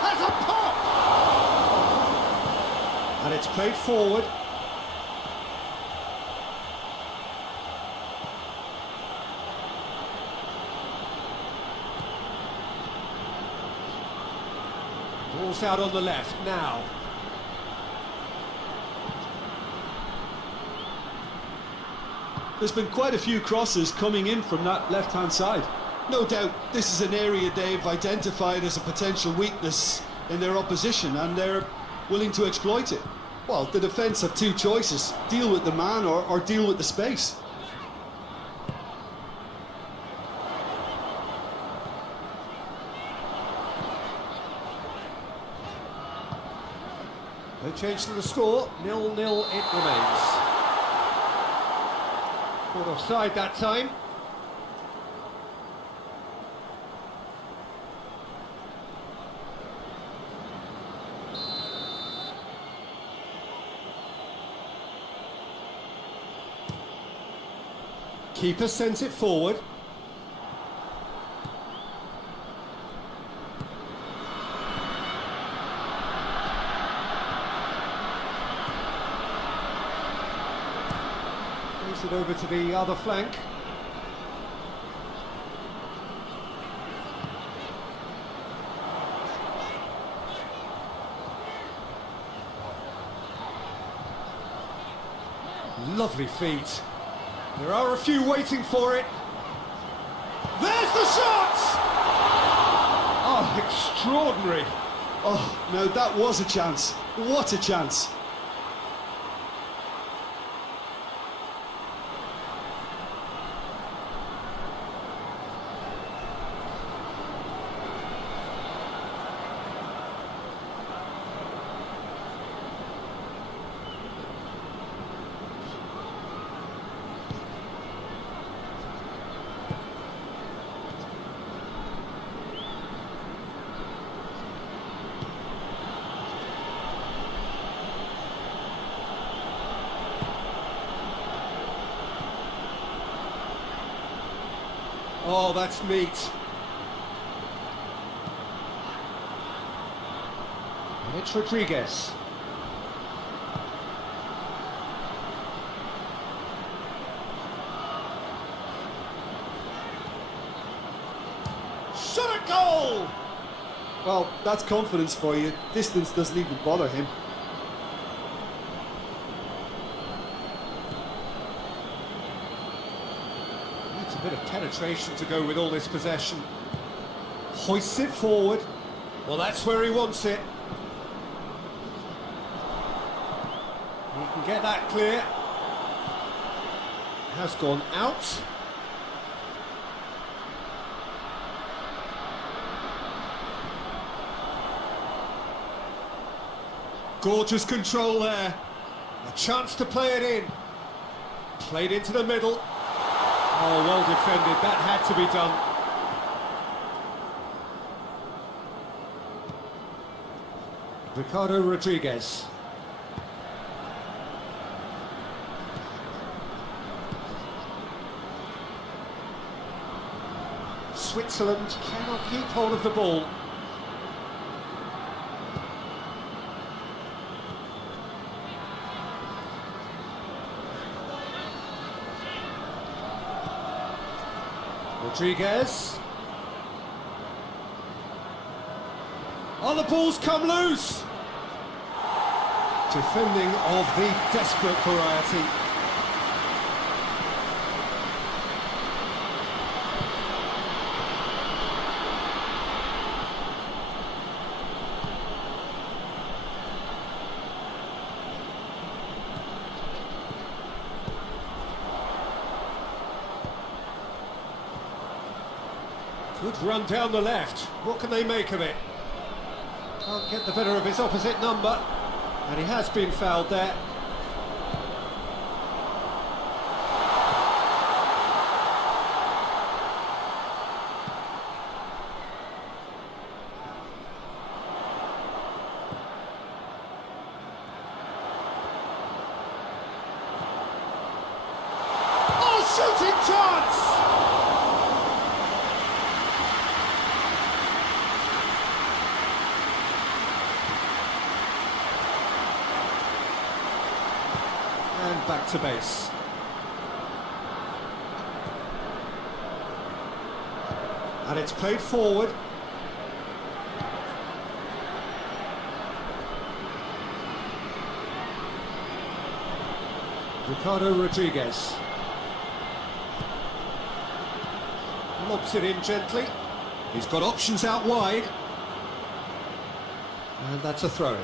Has a pop! And it's played forward. Ball's out on the left now. There's been quite a few crosses coming in from that left-hand side. No doubt this is an area they've identified as a potential weakness in their opposition, and they're willing to exploit it. Well, the defence have two choices: deal with the man or deal with the space. No change to the score, 0-0 it remains. Caught offside that time. Keeper sends it forward. Plays it over to the other flank. Lovely feet. There are a few waiting for it. There's the shot! Oh, extraordinary. Oh, no, that was a chance. What a chance. Oh, that's neat. And it's Rodriguez. Shot at goal! Well, that's confidence for you. Distance doesn't even bother him. Needs a bit of penetration to go with all this possession. Hoists it forward. Well, that's where he wants it. He can get that clear. Has gone out. Gorgeous control there. A chance to play it in. Played into the middle. Oh, well defended. That had to be done. Ricardo Rodriguez. Switzerland cannot keep hold of the ball. Rodriguez. Oh, the ball's come loose. Defending of the desperate variety. Good run down the left. What can they make of it? Can't get the better of his opposite number. And he has been fouled there. Shooting chance! And back to base. And it's played forward. Ricardo Rodriguez. Lobs it in gently. He's got options out wide. And that's a throw.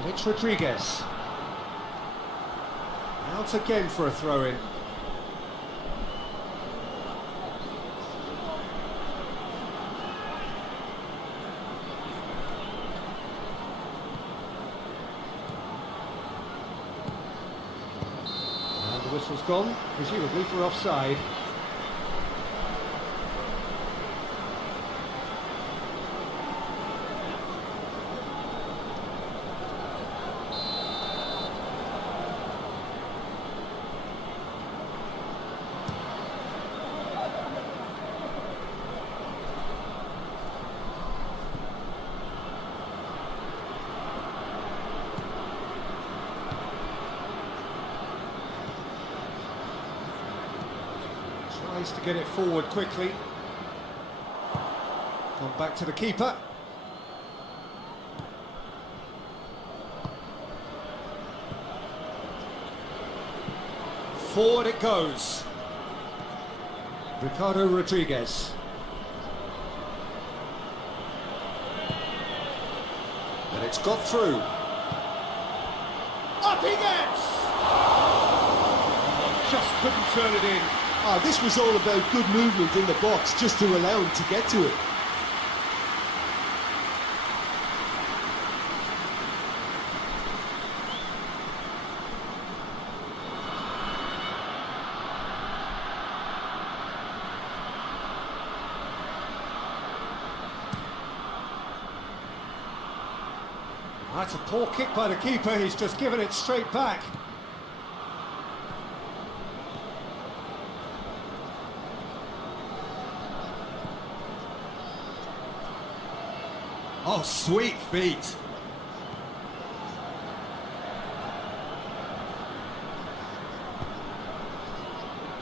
And it's Rodriguez. Out again for a throw-in. Whistle's gone, presumably for offside. Tries to get it forward quickly. Gone back to the keeper. Forward it goes. Ricardo Rodriguez. And it's got through. Up he gets! Just couldn't turn it in. Oh, this was all about good movement in the box just to allow him to get to it. That's a poor kick by the keeper, he's just given it straight back. Oh, sweet feet.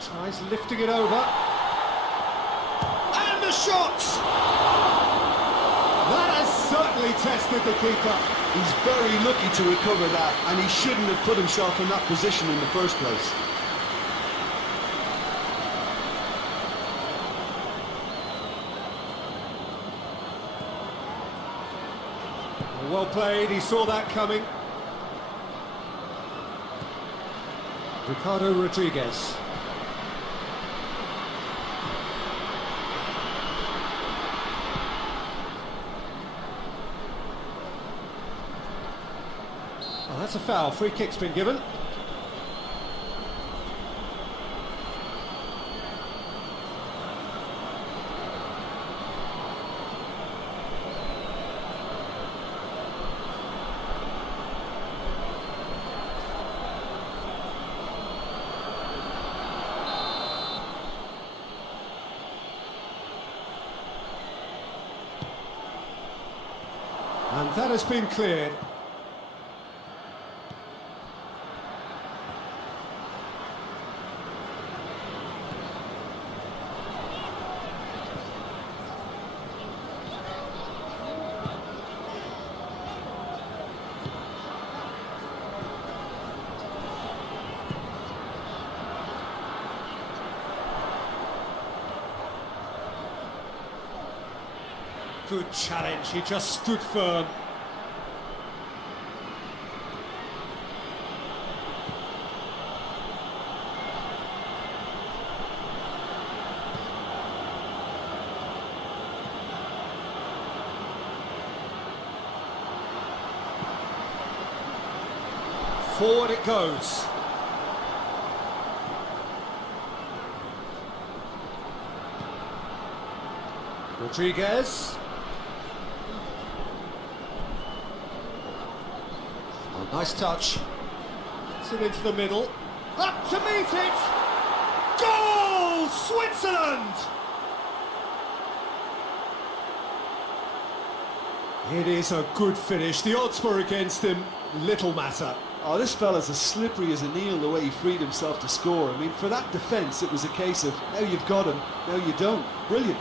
Tries lifting it over. And the shot! That has certainly tested the keeper. He's very lucky to recover that, and he shouldn't have put himself in that position in the first place. Well played, he saw that coming. Ricardo Rodriguez. Oh, that's a foul. Free kick's been given. And that has been cleared. Good challenge, he just stood firm. Forward it goes. Rodriguez. Oh, nice touch. It's it into the middle. Up to meet it! Goal! Switzerland! It is a good finish. The odds were against him. Little matter. Oh, this fella's as slippery as an eel the way he freed himself to score. I mean, for that defence, it was a case of, now you've got him, now you don't. Brilliant.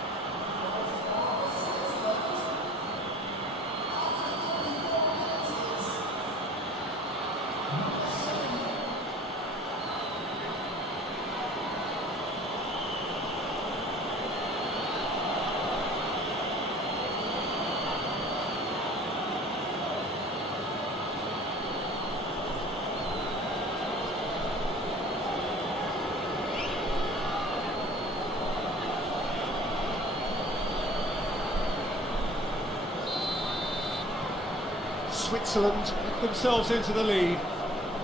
Switzerland get themselves into the lead.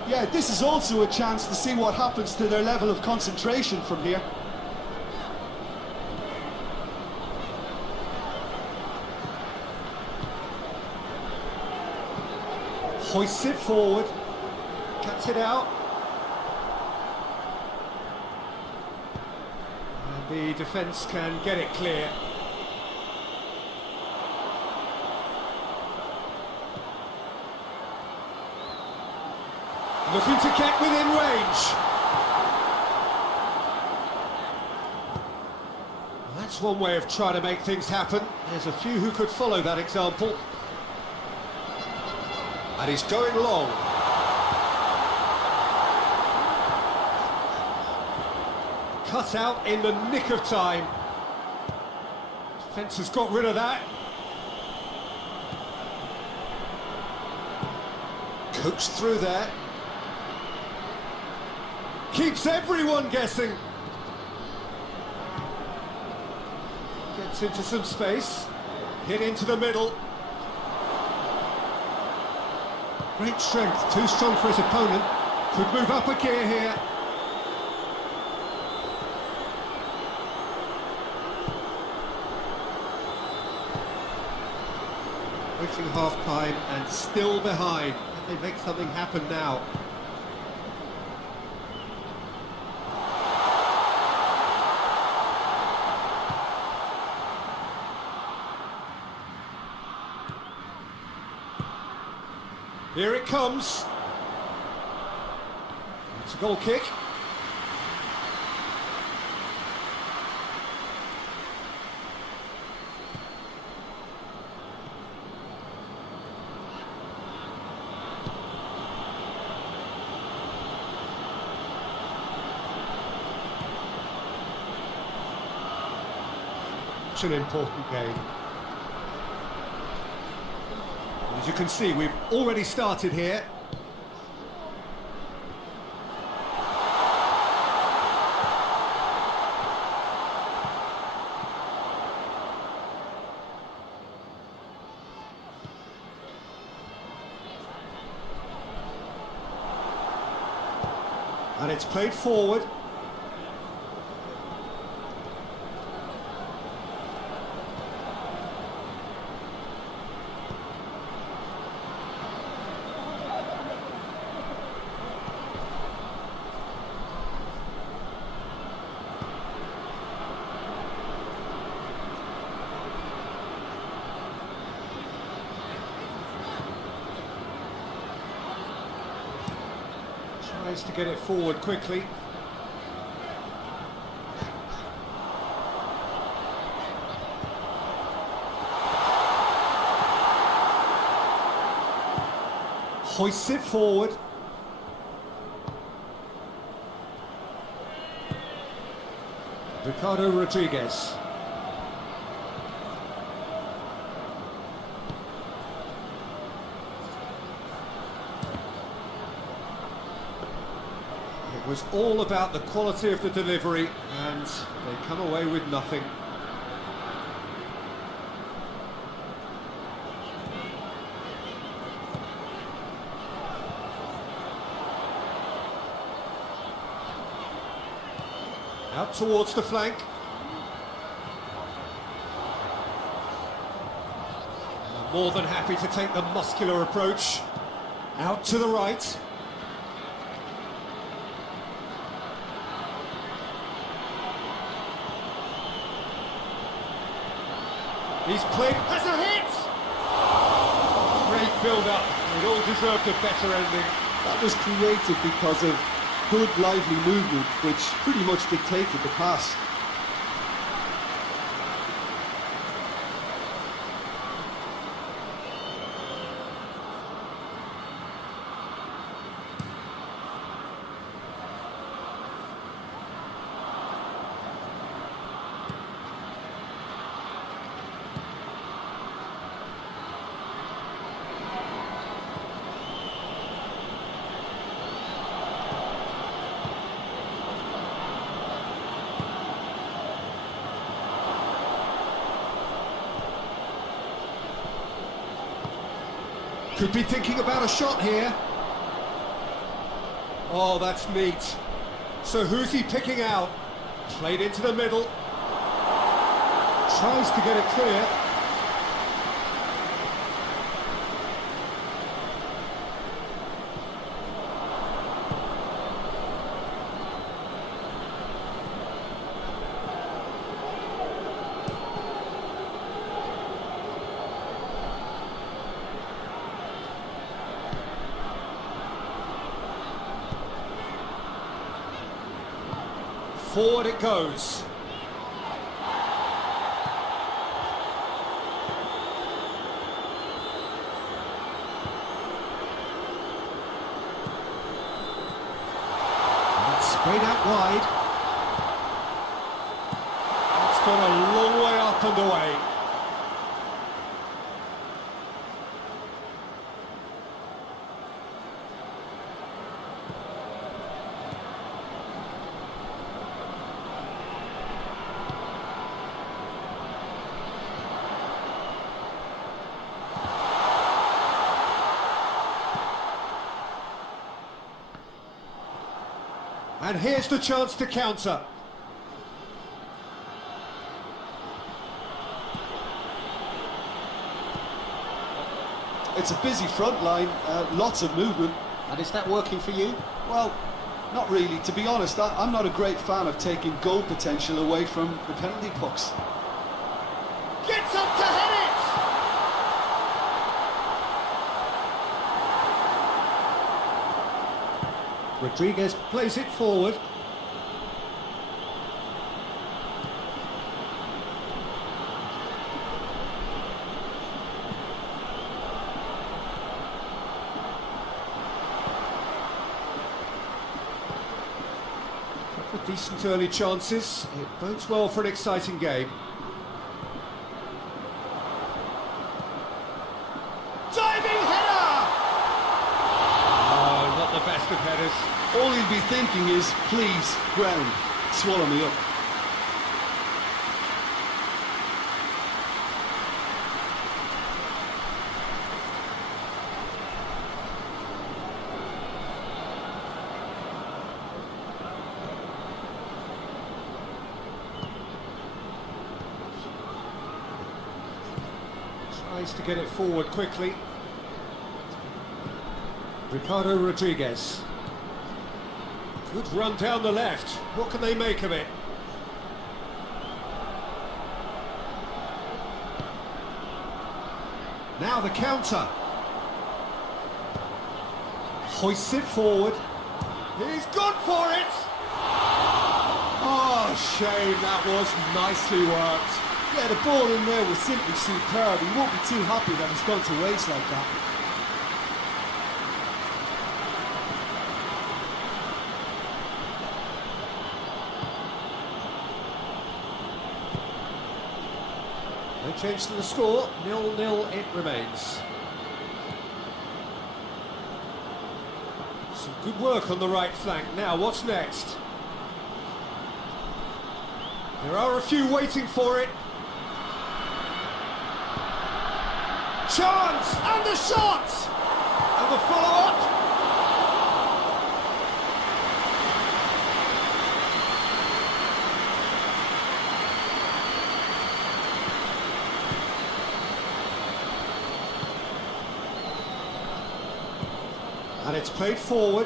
Yeah, this is also a chance to see what happens to their level of concentration from here. Hoists it forward, cuts it out. And the defence can get it clear. Looking to get within range. That's one way of trying to make things happen. There's a few who could follow that example. And he's going long. Cut out in the nick of time. Defence has got rid of that. Coached through there. Keeps everyone guessing. Gets into some space. Hit into the middle. Great strength, too strong for his opponent. Could move up a gear here. Reaching half-time and still behind. Can they make something happen now? Here it comes. It's a goal kick. Such an important game. As you can see, we've already started here. And it's played forward. Tries to get it forward quickly. Hoists it forward. Ricardo Rodriguez. It was all about the quality of the delivery, and they come away with nothing. Out towards the flank. More than happy to take the muscular approach. Out to the right. He's played, has a hit! Great build-up, it all deserved a better ending. That was created because of good, lively movement, which pretty much dictated the pass. Could be thinking about a shot here. Oh, that's neat. So who's he picking out? Played into the middle. Tries to get it clear. Forward it goes. And it's sprayed out wide. It's gone a long way up and away. And here's the chance to counter. It's a busy front line, lots of movement. And is that working for you? Well, not really. To be honest, I'm not a great fan of taking goal potential away from the penalty box. Gets up to head it! Rodriguez plays it forward. Couple of decent early chances. It bodes well for an exciting game. Diving header! Oh, not the best of headers. All he'll be thinking is, please, ground, swallow me up. Tries to get it forward quickly. Ricardo Rodriguez. Good run down the left. What can they make of it? Now the counter. Hoists it forward. He's gone for it! Oh, shame, that was nicely worked. Yeah, the ball in there was simply superb. He won't be too happy that he's gone to waste like that. No change to the score, 0-0 it remains. Some good work on the right flank. Now, what's next? There are a few waiting for it. Chance! And the shot! And the follow-up. And it's played forward.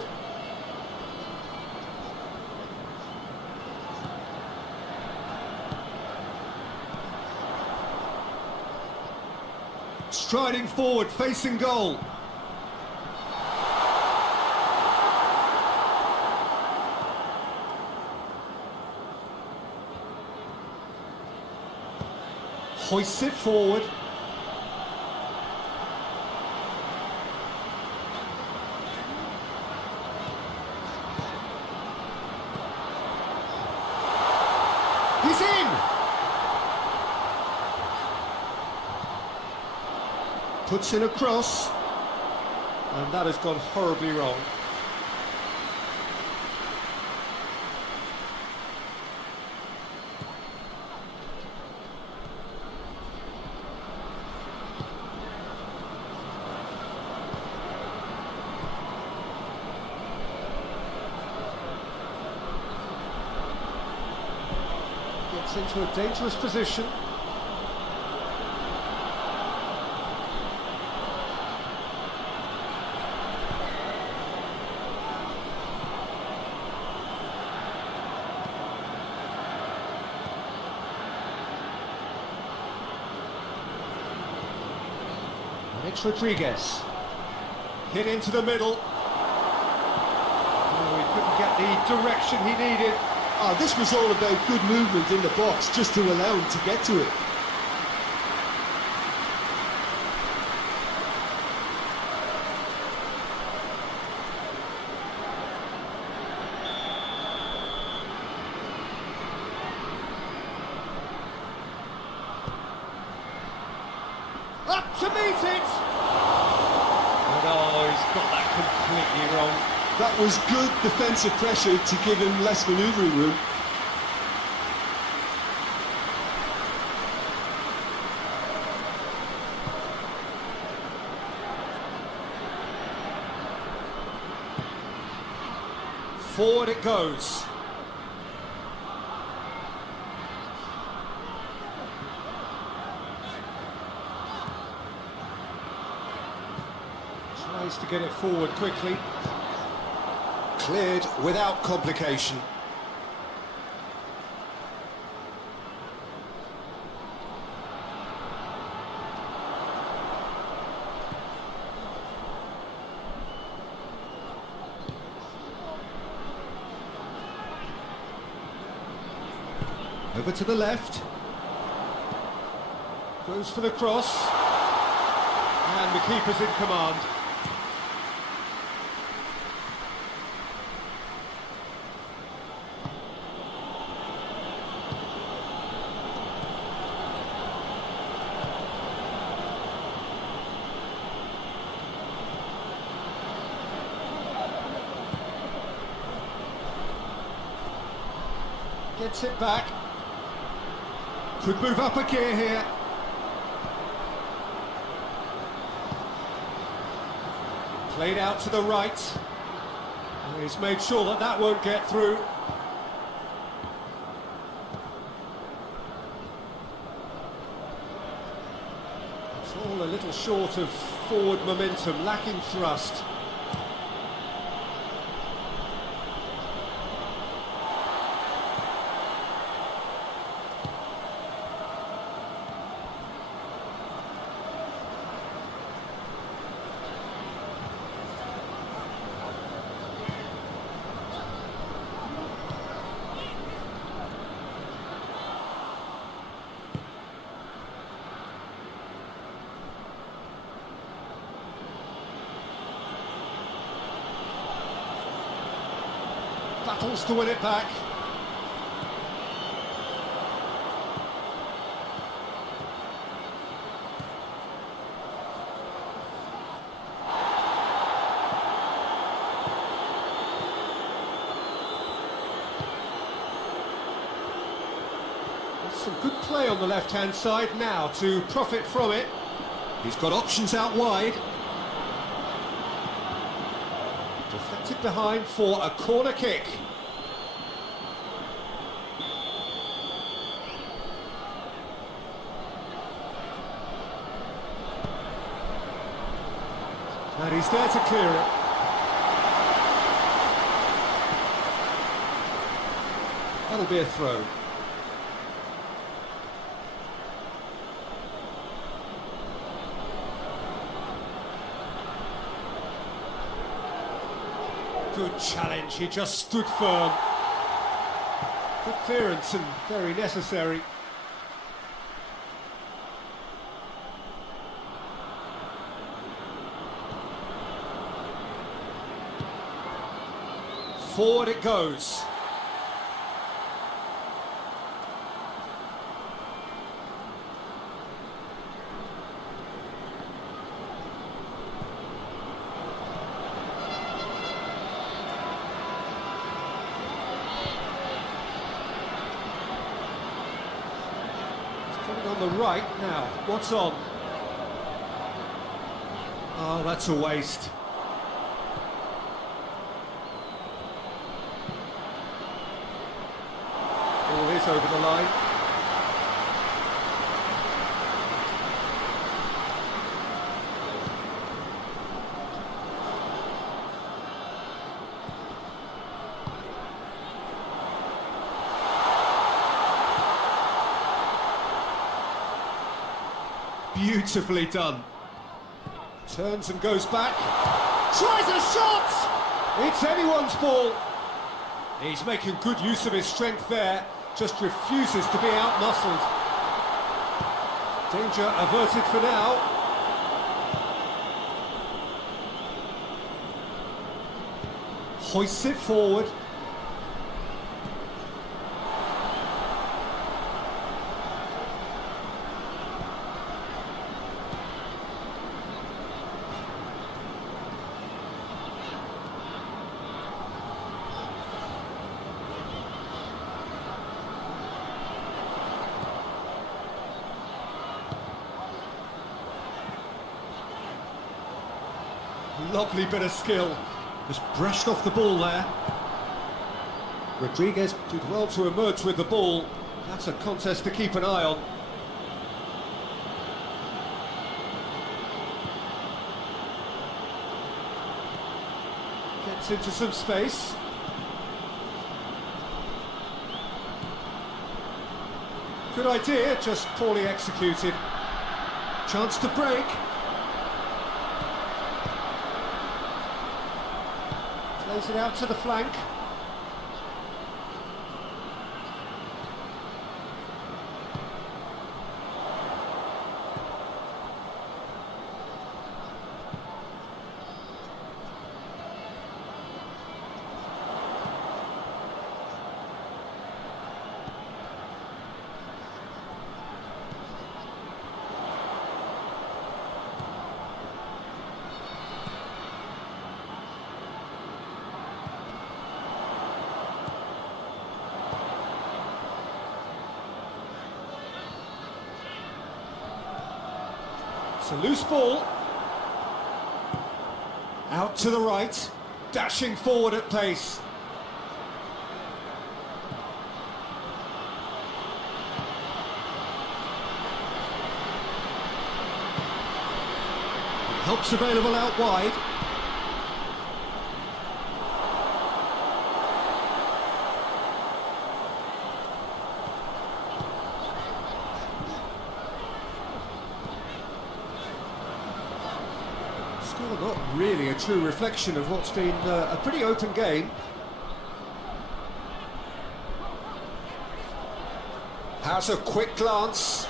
Striding forward, facing goal. Hoists it forward. He's in! Puts in a cross. And that has gone horribly wrong. Gets into a dangerous position. It's Rodriguez. Hit into the middle. Oh, he couldn't get the direction he needed. Oh, this was all about good movement in the box, just to allow him to get to it. Up to meet it! But oh, he's got that completely wrong. That was good defensive pressure to give him less manoeuvring room. Forward it goes. Tries to get it forward quickly. Cleared without complication. Over to the left. Goes for the cross. And the keeper's in command. Gets it back. Could move up a gear here. Played out to the right. And he's made sure that that won't get through. It's all a little short of forward momentum, lacking thrust. Battles to win it back. There's some good play on the left-hand side now to profit from it. He's got options out wide. Deflected behind for a corner kick. And he's there to clear it. That'll be a throw. Good challenge, he just stood firm. Good clearance and very necessary. Forward it goes. Coming on the right now, what's on? Oh, that's a waste. Ball is over the line. Beautifully done. Turns and goes back. Tries a shot! It's anyone's ball. He's making good use of his strength there. Just refuses to be out-muscled. Danger averted for now. Hoists it forward. Lovely bit of skill. Just brushed off the ball there. Rodriguez did well to emerge with the ball. That's a contest to keep an eye on. Gets into some space. Good idea, just poorly executed. Chance to break. Plays it out to the flank. It's a loose ball. Out to the right, dashing forward at pace. Help's available out wide. Score not really a true reflection of what's been a pretty open game. Has a quick glance.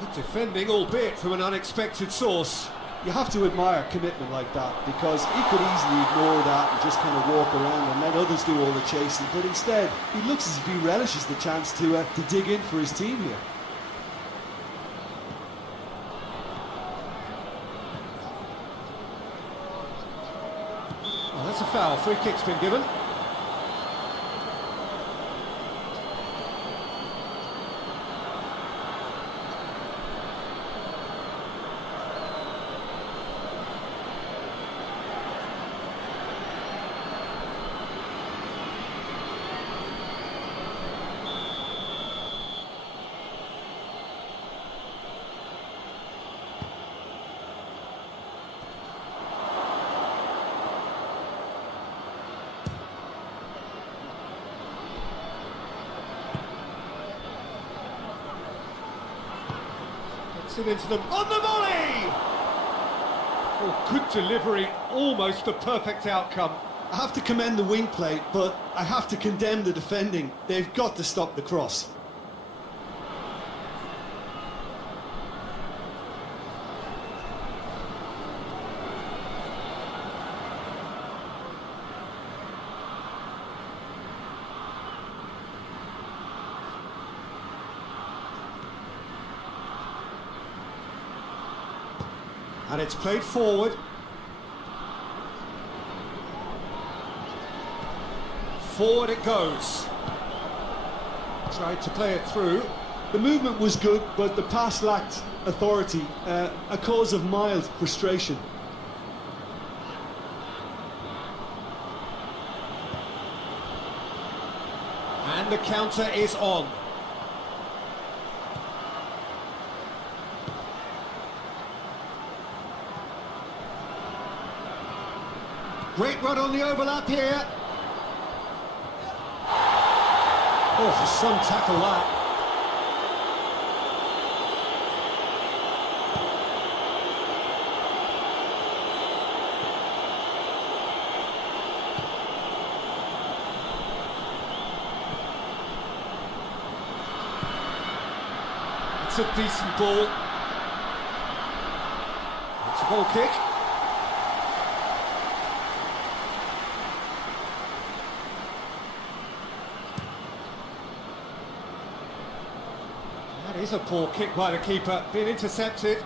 Good defending, albeit from an unexpected source. You have to admire commitment like that, because he could easily ignore that and just kind of walk around and let others do all the chasing, but instead he looks as if he relishes the chance to dig in for his team here. Well, that's a foul. Free kick's been given. Puts it into them on the volley! Oh, good delivery, almost a perfect outcome. I have to commend the wing play, but I have to condemn the defending. They've got to stop the cross. And it's played forward. Forward it goes. Tried to play it through. The movement was good, but the pass lacked authority, a cause of mild frustration. And the counter is on. Great run on the overlap here. Oh, some tackle that. It's a decent ball. It's a goal kick. That is a poor kick by the keeper, being intercepted.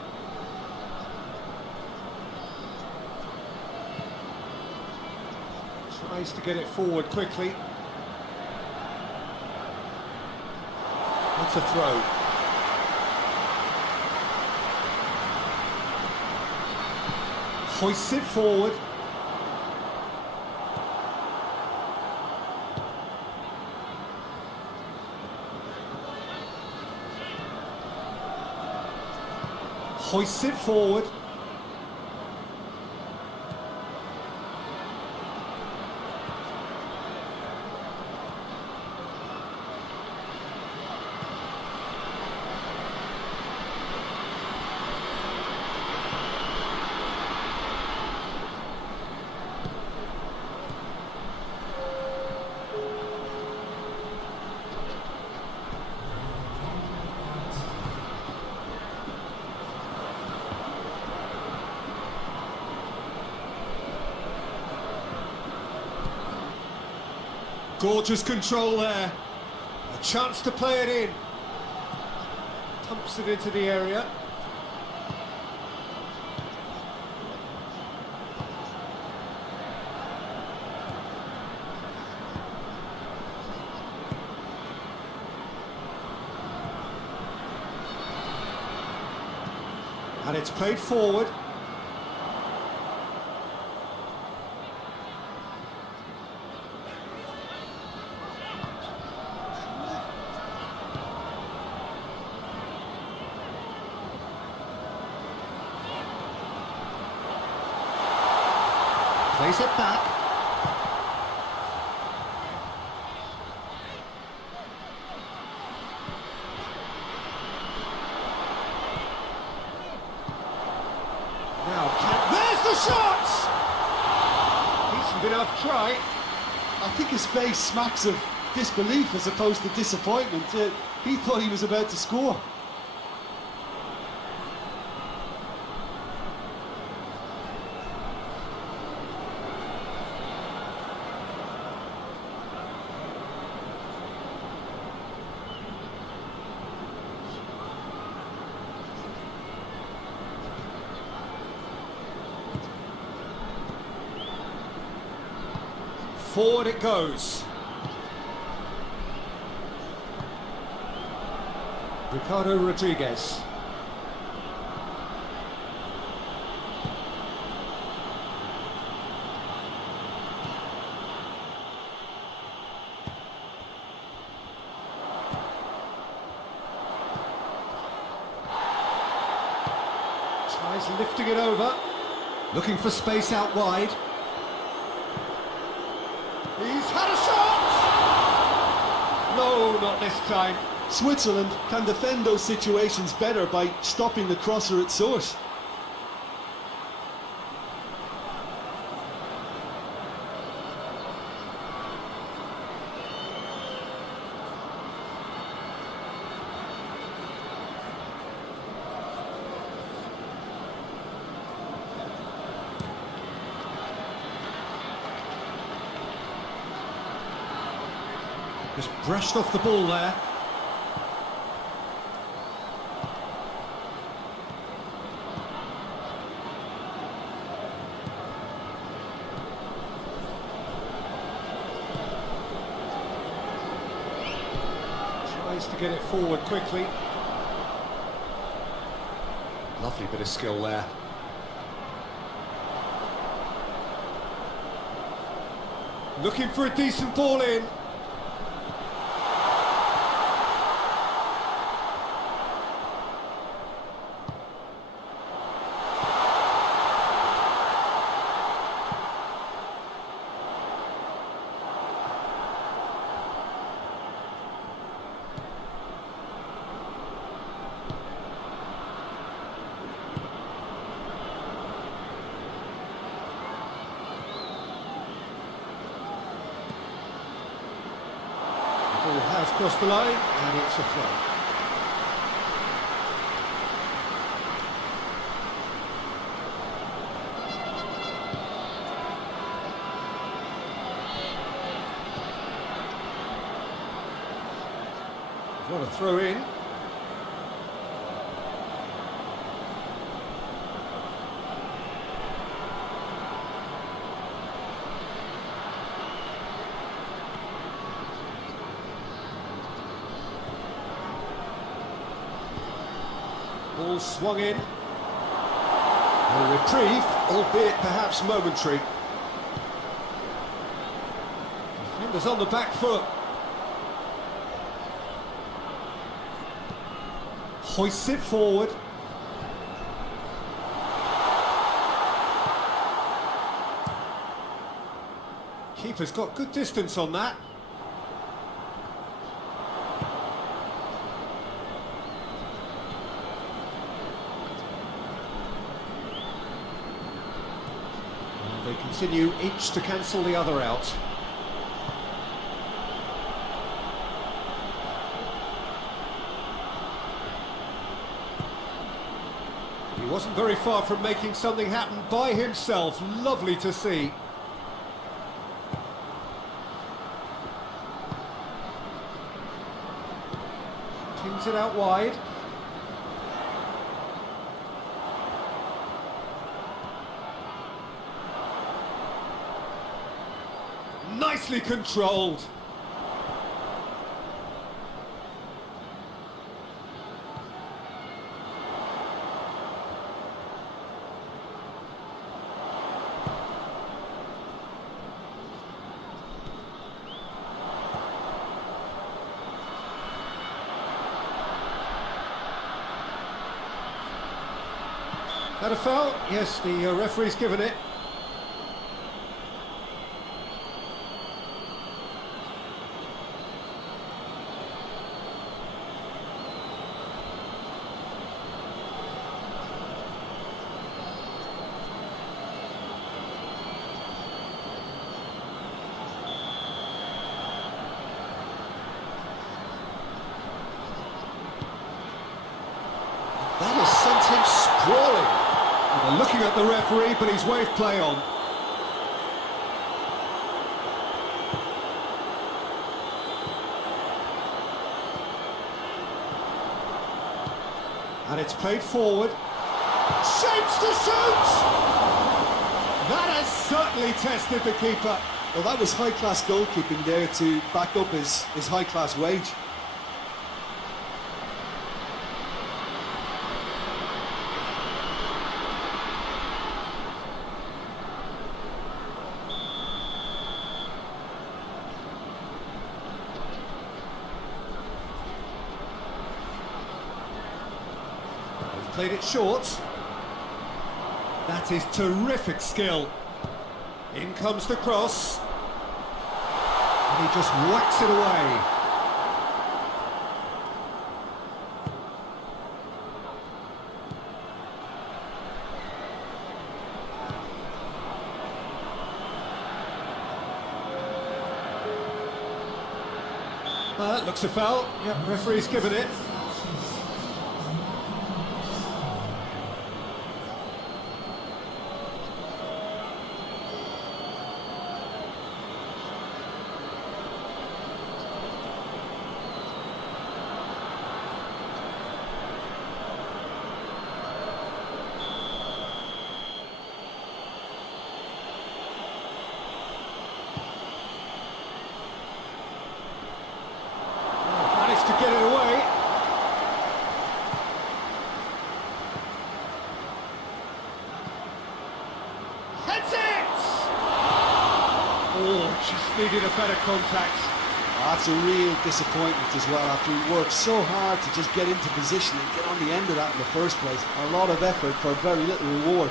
Tries to get it forward quickly. That's a throw. Hoists it forward. Hoists it forward. Gorgeous control there. A chance to play it in. Pumps it into the area. And it's played forward. Plays it back. Now, there's the shot! Decent enough try. I think his face smacks of disbelief as opposed to disappointment. He thought he was about to score. Forward it goes. Ricardo Rodriguez. Tries lifting it over. Looking for space out wide. He's had a shot! No, not this time. Switzerland can defend those situations better by stopping the crosser at source. Just brushed off the ball there. Tries to get it forward quickly. Lovely bit of skill there. Looking for a decent ball in. Ball has crossed the line, and it's a throw. What a throw in. Ball swung in. A reprieve, albeit perhaps momentary. Defenders on the back foot. Hoists it forward. Keeper's got good distance on that. They continue each to cancel the other out. He wasn't very far from making something happen by himself. Lovely to see. Pings it out wide. Nicely controlled. That a foul? Yes, the referee's given it. That has sent him sprawling. Well, they're looking at the referee, but he's waved play on. And it's played forward. Shapes to shoot! That has certainly tested the keeper. Well, that was high-class goalkeeping there to back up his high-class wage. Played it short. That is terrific skill. In comes the cross. And he just whacks it away. Looks a foul. Yep, referee's given it. To get it away. Heads it! Oh, just needed a better contact. That's a real disappointment as well, after he worked so hard to just get into position and get on the end of that in the first place. A lot of effort for very little reward.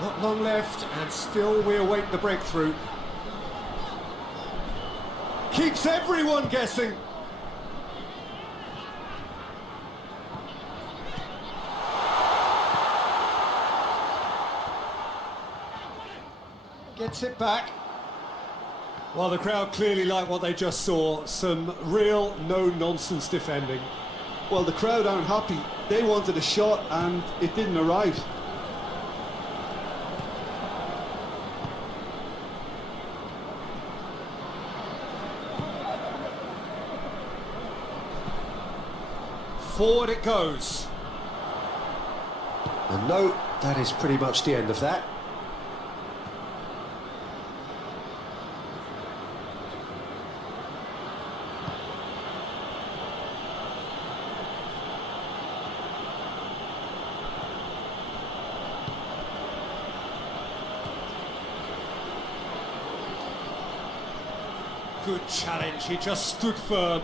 Not long left, and still we await the breakthrough. Keeps everyone guessing. Gets it back. Well, the crowd clearly like what they just saw. Some real no-nonsense defending. Well, the crowd aren't happy. They wanted a shot and it didn't arrive. Forward it goes. And no, that is pretty much the end of that. Good challenge, he just stood firm.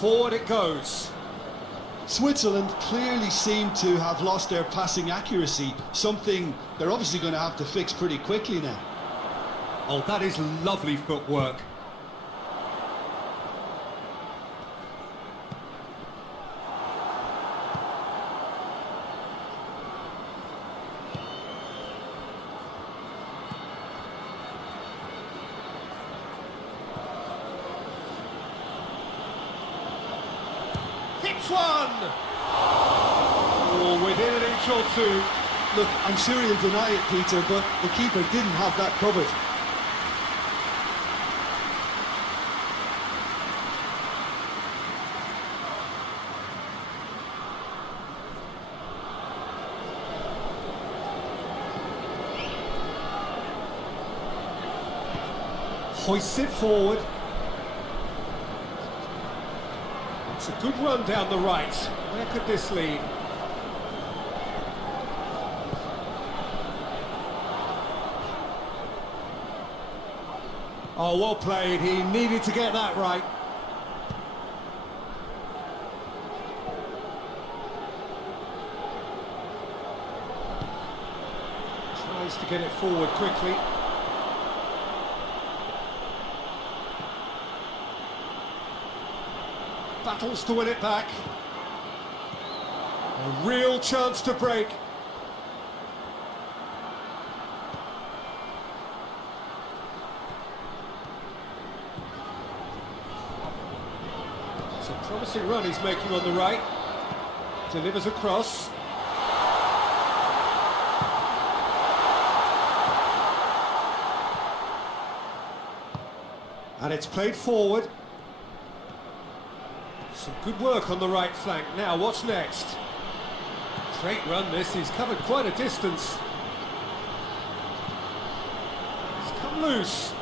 Forward it goes. Switzerland clearly seem to have lost their passing accuracy, something they're obviously going to have to fix pretty quickly now. Oh, that is lovely footwork. Hits one! Oh, within an inch or two. Look, I'm sure he'll deny it, Peter, but the keeper didn't have that covered. Hoists it forward. It's a good run down the right. Where could this lead? Oh, well played. He needed to get that right. Tries to get it forward quickly. Battles to win it back. A real chance to break. It's a promising run he's making on the right. Delivers across. And it's played forward. Some good work on the right flank. Now, what's next? Great run this, he's covered quite a distance. He's come loose.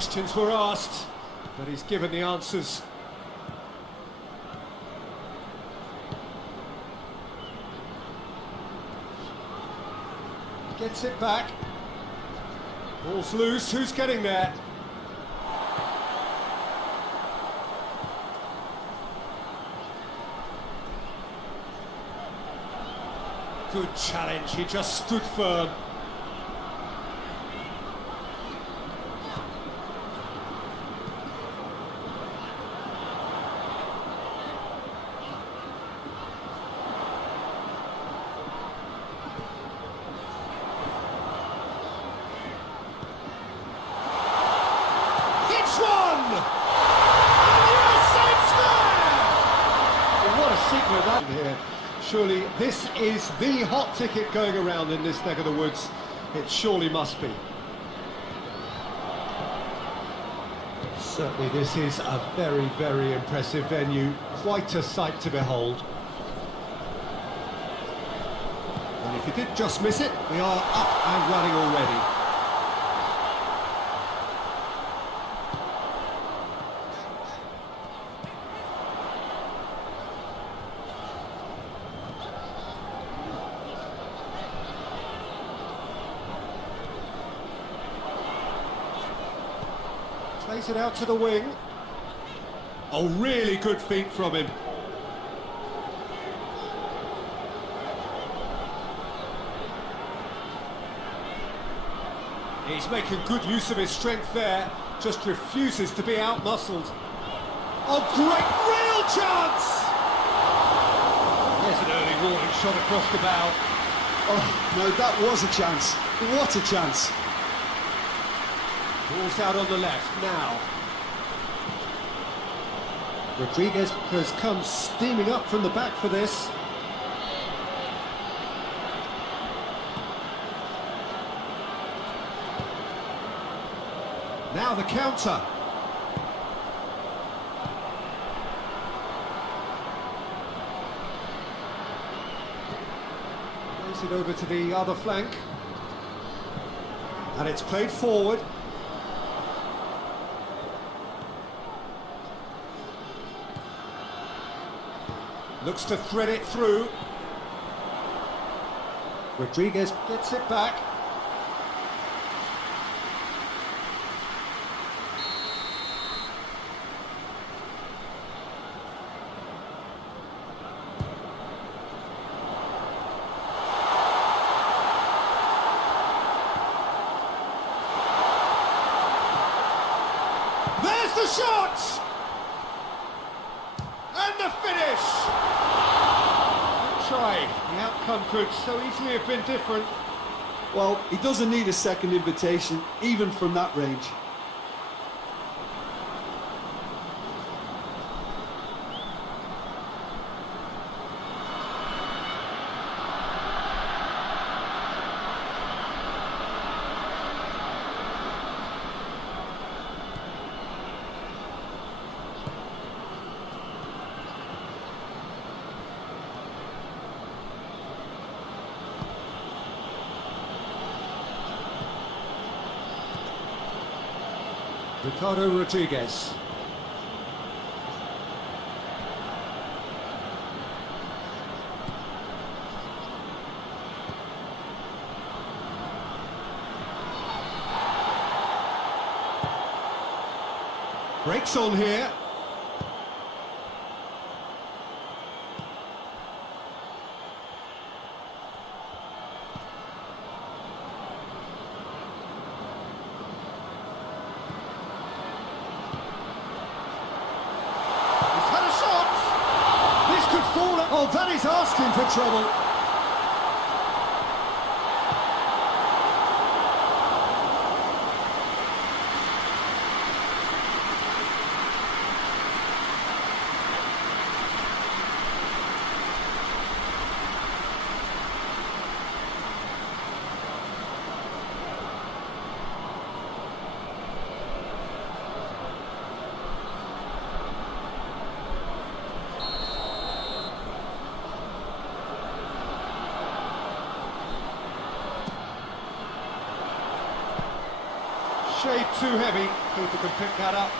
Questions were asked, but he's given the answers. Gets it back. Ball's loose, who's getting there? Good challenge, he just stood firm. Hits one! And yes, it's there! What a sequence that here. Surely this is the hot ticket going around in this neck of the woods. It surely must be. Certainly this is a very, very impressive venue. Quite a sight to behold. And if you did just miss it, we are up and running already. Plays it out to the wing. Oh, really good feet from him. He's making good use of his strength there, just refuses to be out-muscled. Oh, great, real chance! There's an early warning shot across the bow. Oh, no, that was a chance. What a chance. Ball's out on the left now. Rodriguez has come steaming up from the back for this. Now the counter. Plays it over to the other flank. And it's played forward. Looks to thread it through. Rodriguez gets it back. There's the shot! And the finish! Good try. The outcome could so easily have been different. Well, he doesn't need a second invitation, even from that range. Ricardo Rodriguez. Breaks on here. Oh, that is asking for trouble. shade too heavy. Keeper can pick that up.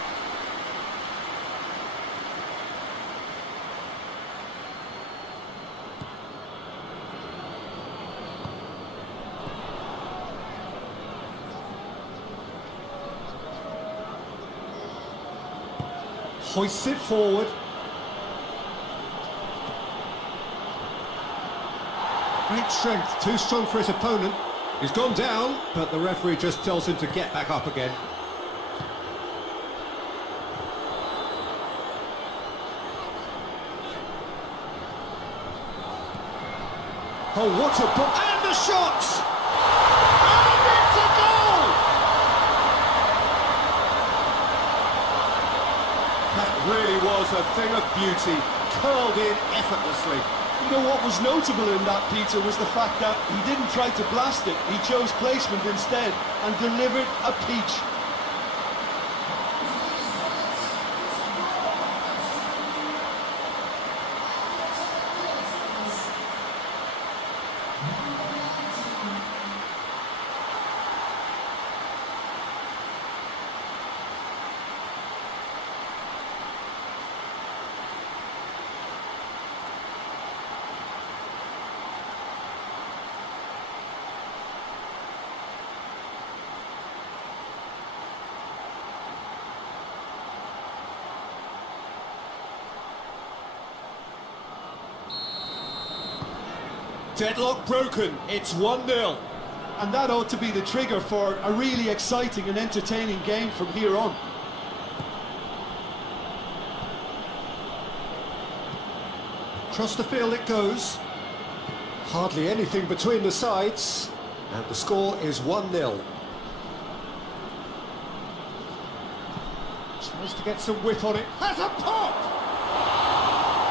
Hoists it forward. Great strength, too strong for his opponent. He's gone down, but the referee just tells him to get back up again. Oh, what a ball! And the shot! And it's a goal! That really was a thing of beauty, curled in effortlessly. You know what was notable in that, Peter, was the fact that he didn't try to blast it. He chose placement instead and delivered a peach. Deadlock broken, it's 1-0. And that ought to be the trigger for a really exciting and entertaining game from here on. Across the field it goes. Hardly anything between the sides. And the score is 1-0. Tries to get some whip on it. Has a pop!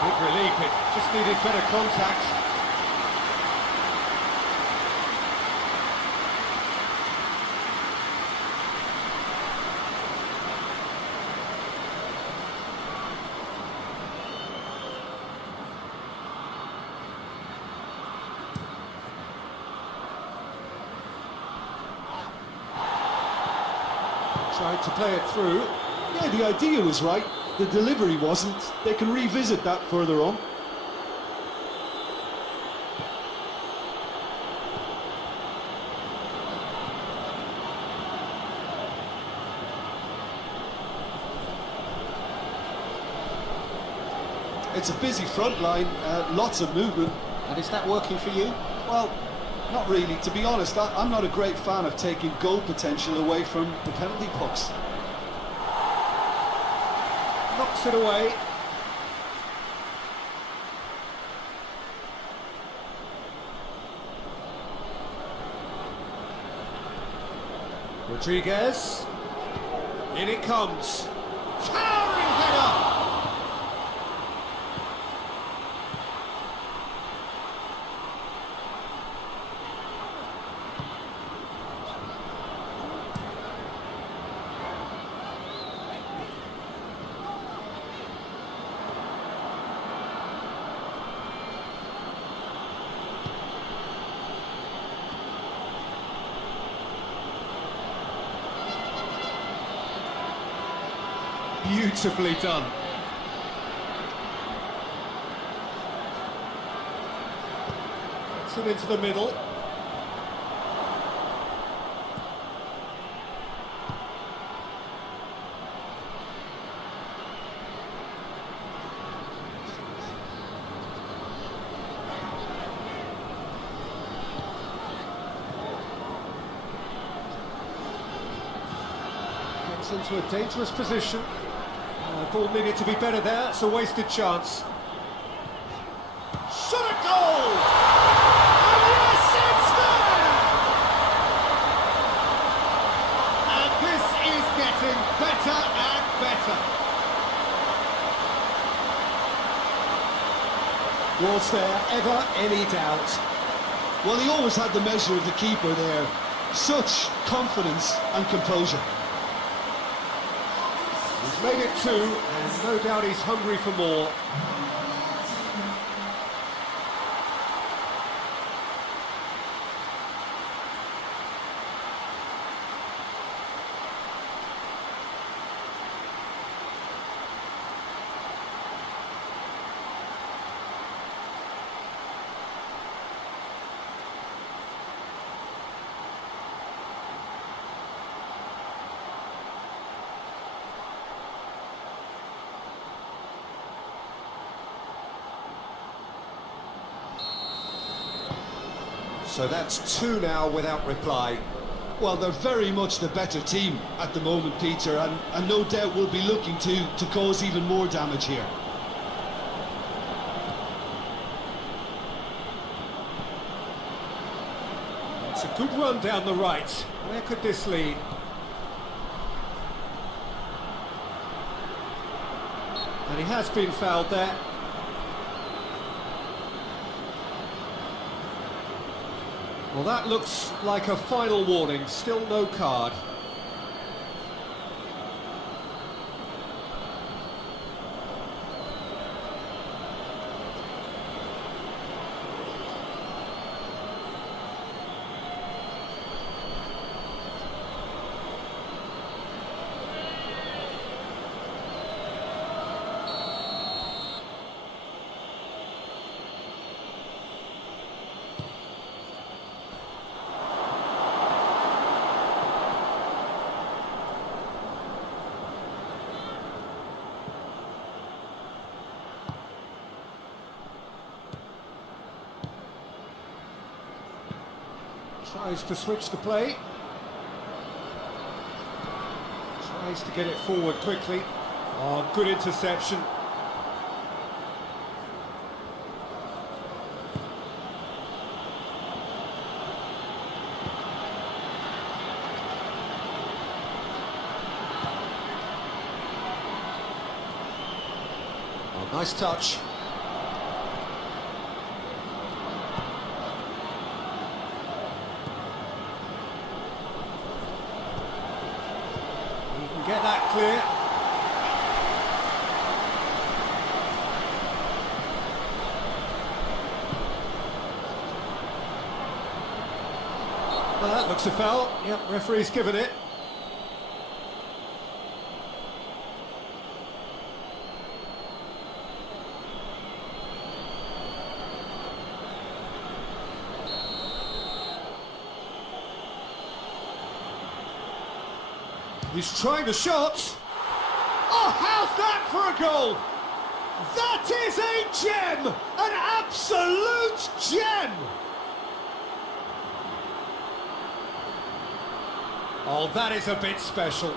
Big relief, it just needed better contact. Tried to play it through. Yeah, the idea was right. The delivery wasn't. They can revisit that further on. It's a busy front line, lots of movement. And is that working for you? Well, not really. To be honest, I'm not a great fan of taking goal potential away from the penalty box. Knocks it away. Rodriguez. In it comes. Towering header! Beautifully done. Gets it into the middle. Gets into a dangerous position. The ball needed to be better there, it's a wasted chance. Shot a goal! And yes, it's there! And this is getting better and better. Was there ever any doubt? Well, he always had the measure of the keeper there. Such confidence and composure. He's made it 2, and no doubt he's hungry for more. So that's 2 now without reply. Well, they're very much the better team at the moment, Peter, and no doubt will be looking to cause even more damage here. It's a good run down the right. Where could this lead? And he has been fouled there. Well, that looks like a final warning. Still no card. Tries to switch the play. Tries to get it forward quickly. Oh, good interception. Oh, nice touch. Get that clear. Well, that looks a foul. Yep, referee's given it. He's trying the shot. Oh, how's that for a goal? That is a gem! An absolute gem! Oh, that is a bit special.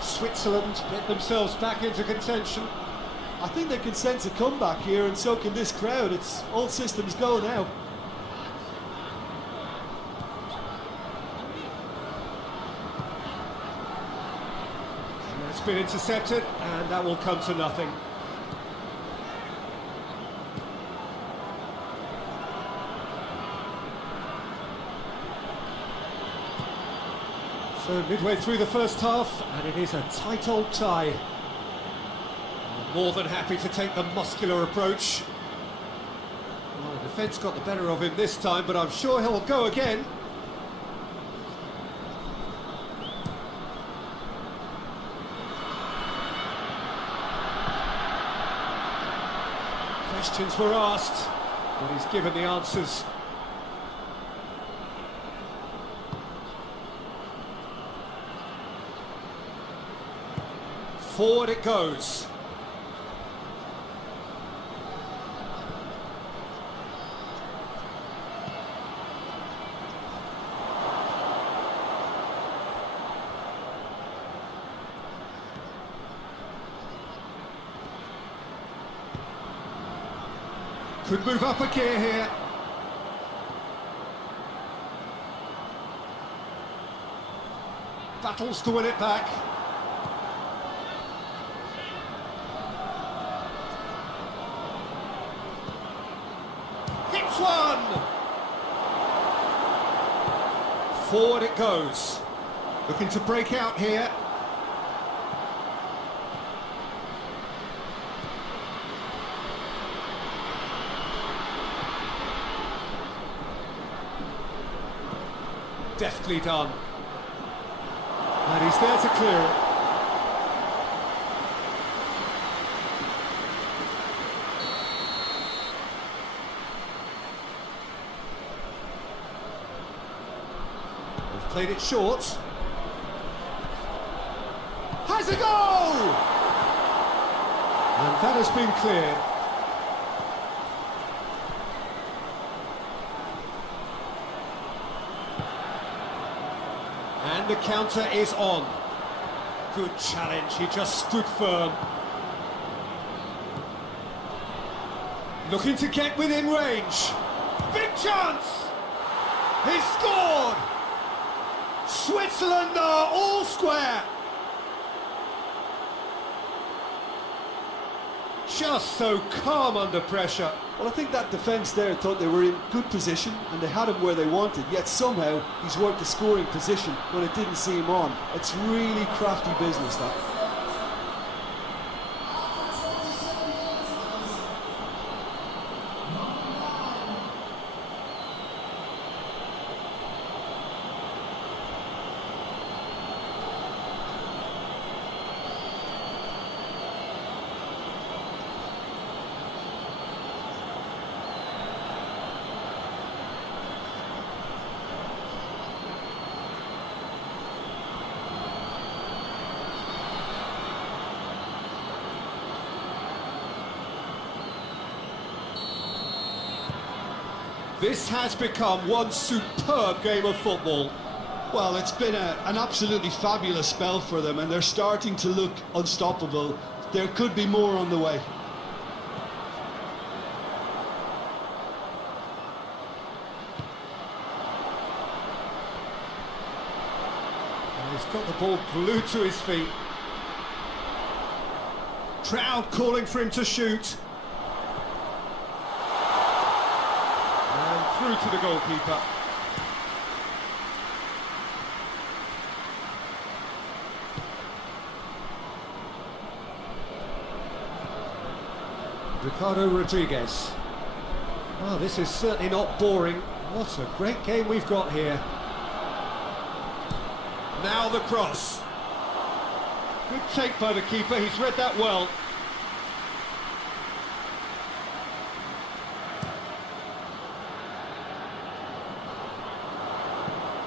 Switzerland get themselves back into contention. I think they can sense a comeback here, and so can this crowd. It's all systems go now. And it's been intercepted, and that will come to nothing. So midway through the first half, and it is a tight old tie. More than happy to take the muscular approach. Well, the defence got the better of him this time, but I'm sure he'll go again. Questions were asked, but he's given the answers. Forward it goes. Could move up a gear here. Battles to win it back. Hits one! Forward it goes. Looking to break out here. Deftly done. And he's there to clear it. Played it short. Has a goal! And that has been cleared. And the counter is on. Good challenge, he just stood firm. Looking to get within range. Big chance! He's scored! Switzerland are all square! Just so calm under pressure. Well, I think that defence there thought they were in good position and they had him where they wanted, yet somehow he's worked the scoring position when it didn't see him on. It's really crafty business, that. This has become one superb game of football. Well, it's been an absolutely fabulous spell for them and they're starting to look unstoppable. There could be more on the way. He's got the ball glued to his feet. Crowd calling for him to shoot. Through to the goalkeeper. Ricardo Rodriguez. Well, this is certainly not boring. What a great game we've got here. Now the cross. Good take by the keeper, he's read that well.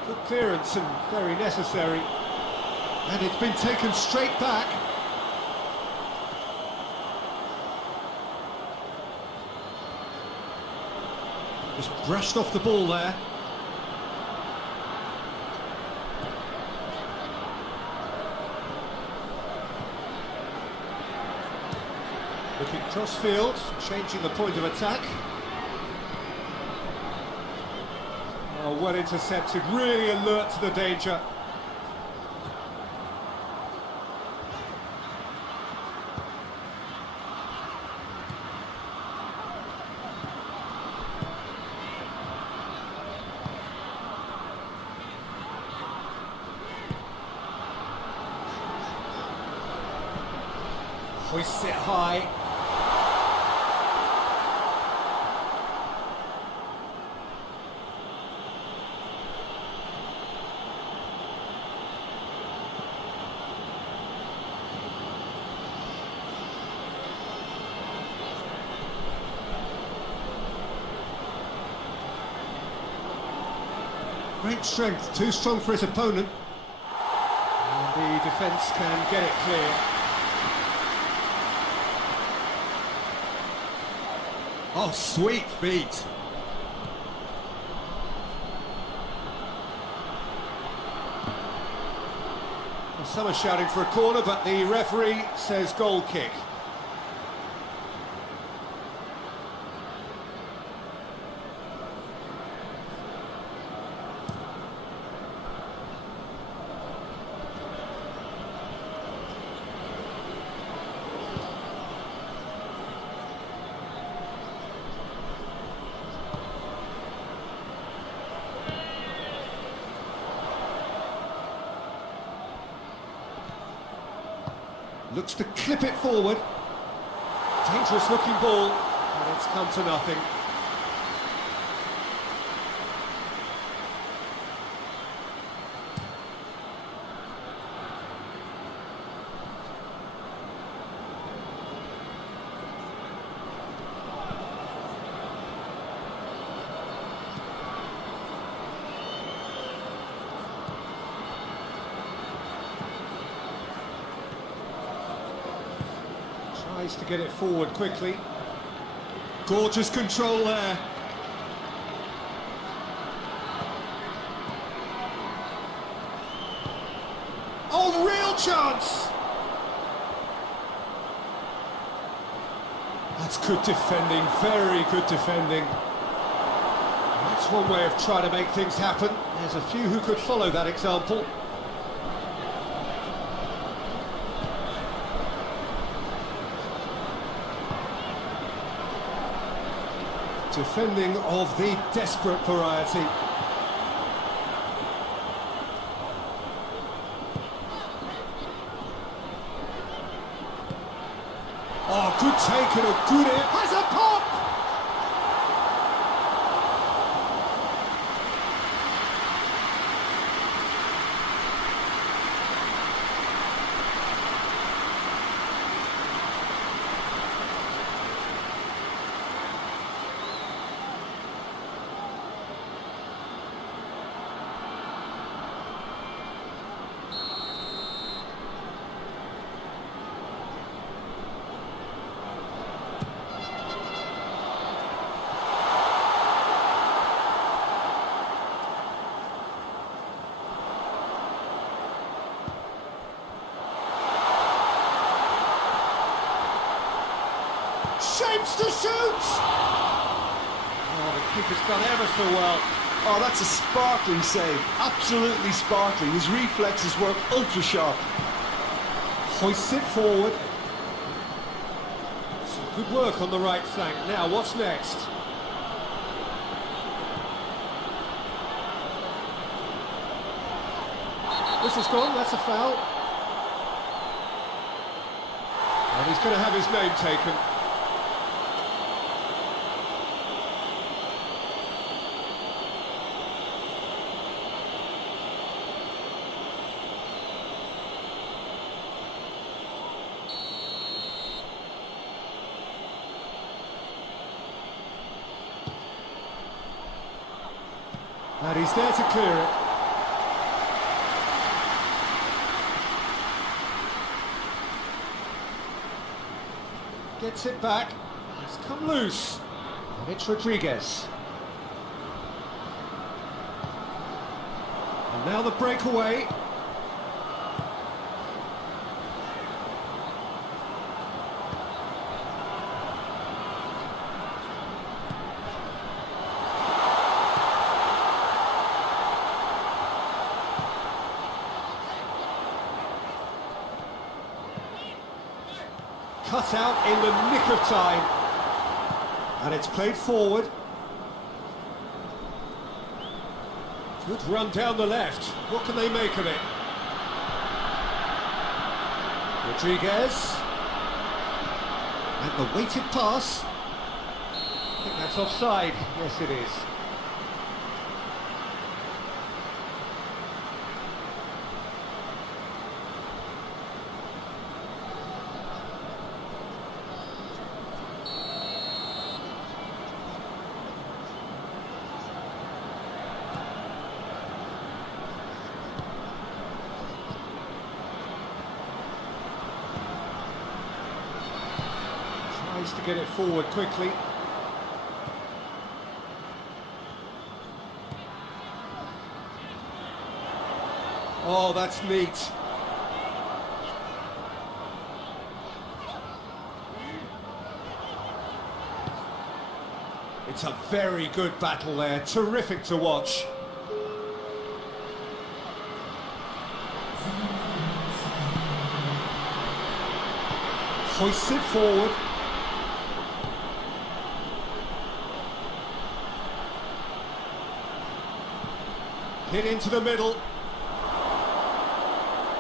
Good clearance and very necessary. And it's been taken straight back. Just brushed off the ball there. Looking cross-field, changing the point of attack. Oh, well intercepted, really alert to the danger. Hoists it high. Great strength, too strong for his opponent. And the defence can get it clear. Oh, sweet feet. Well, some are shouting for a corner, but the referee says goal kick. Looks to clip it forward. Dangerous looking ball, and it's come to nothing. Tries to get it forward quickly. Gorgeous control there. Oh, real chance! That's good defending, very good defending. That's one way of trying to make things happen. There's a few who could follow that example. Defending of the desperate variety. Oh, good take and a good hit. Has a pop! Shapes to shoot! Oh, the keeper's done ever so well. Oh, that's a sparkling save. Absolutely sparkling. His reflexes work ultra sharp. Hoists it forward. Some good work on the right flank. Now, what's next? This is gone, that's a foul. And he's going to have his name taken. And he's there to clear it. Gets it back. It's come loose. And it's Rodriguez. And now the breakaway. Cut out in the nick of time. And it's played forward. Good run down the left. What can they make of it? Rodriguez. And the weighted pass. I think that's offside. Yes, it is. Tries to get it forward quickly. Oh, that's neat. It's a very good battle there, terrific to watch. Hoists it forward. Hit into the middle.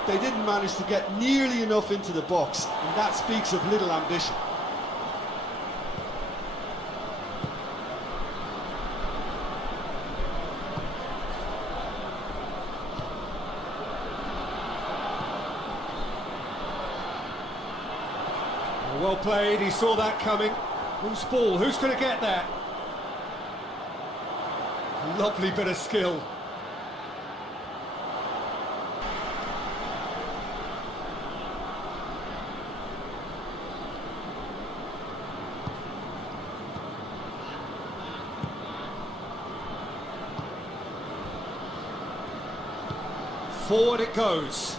They didn't manage to get nearly enough into the box, and that speaks of little ambition. Well played, he saw that coming. Who's ball? Who's going to get that? Lovely bit of skill. Forward it goes.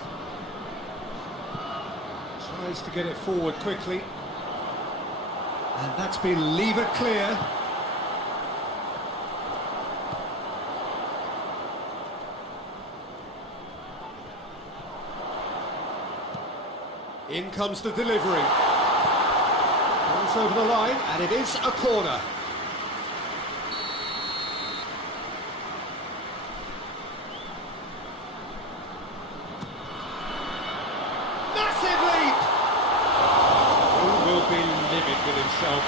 Tries to get it forward quickly. And that's been levered clear. In comes the delivery. Goes over the line, and it is a corner. Massive leap! Who will be livid with himself?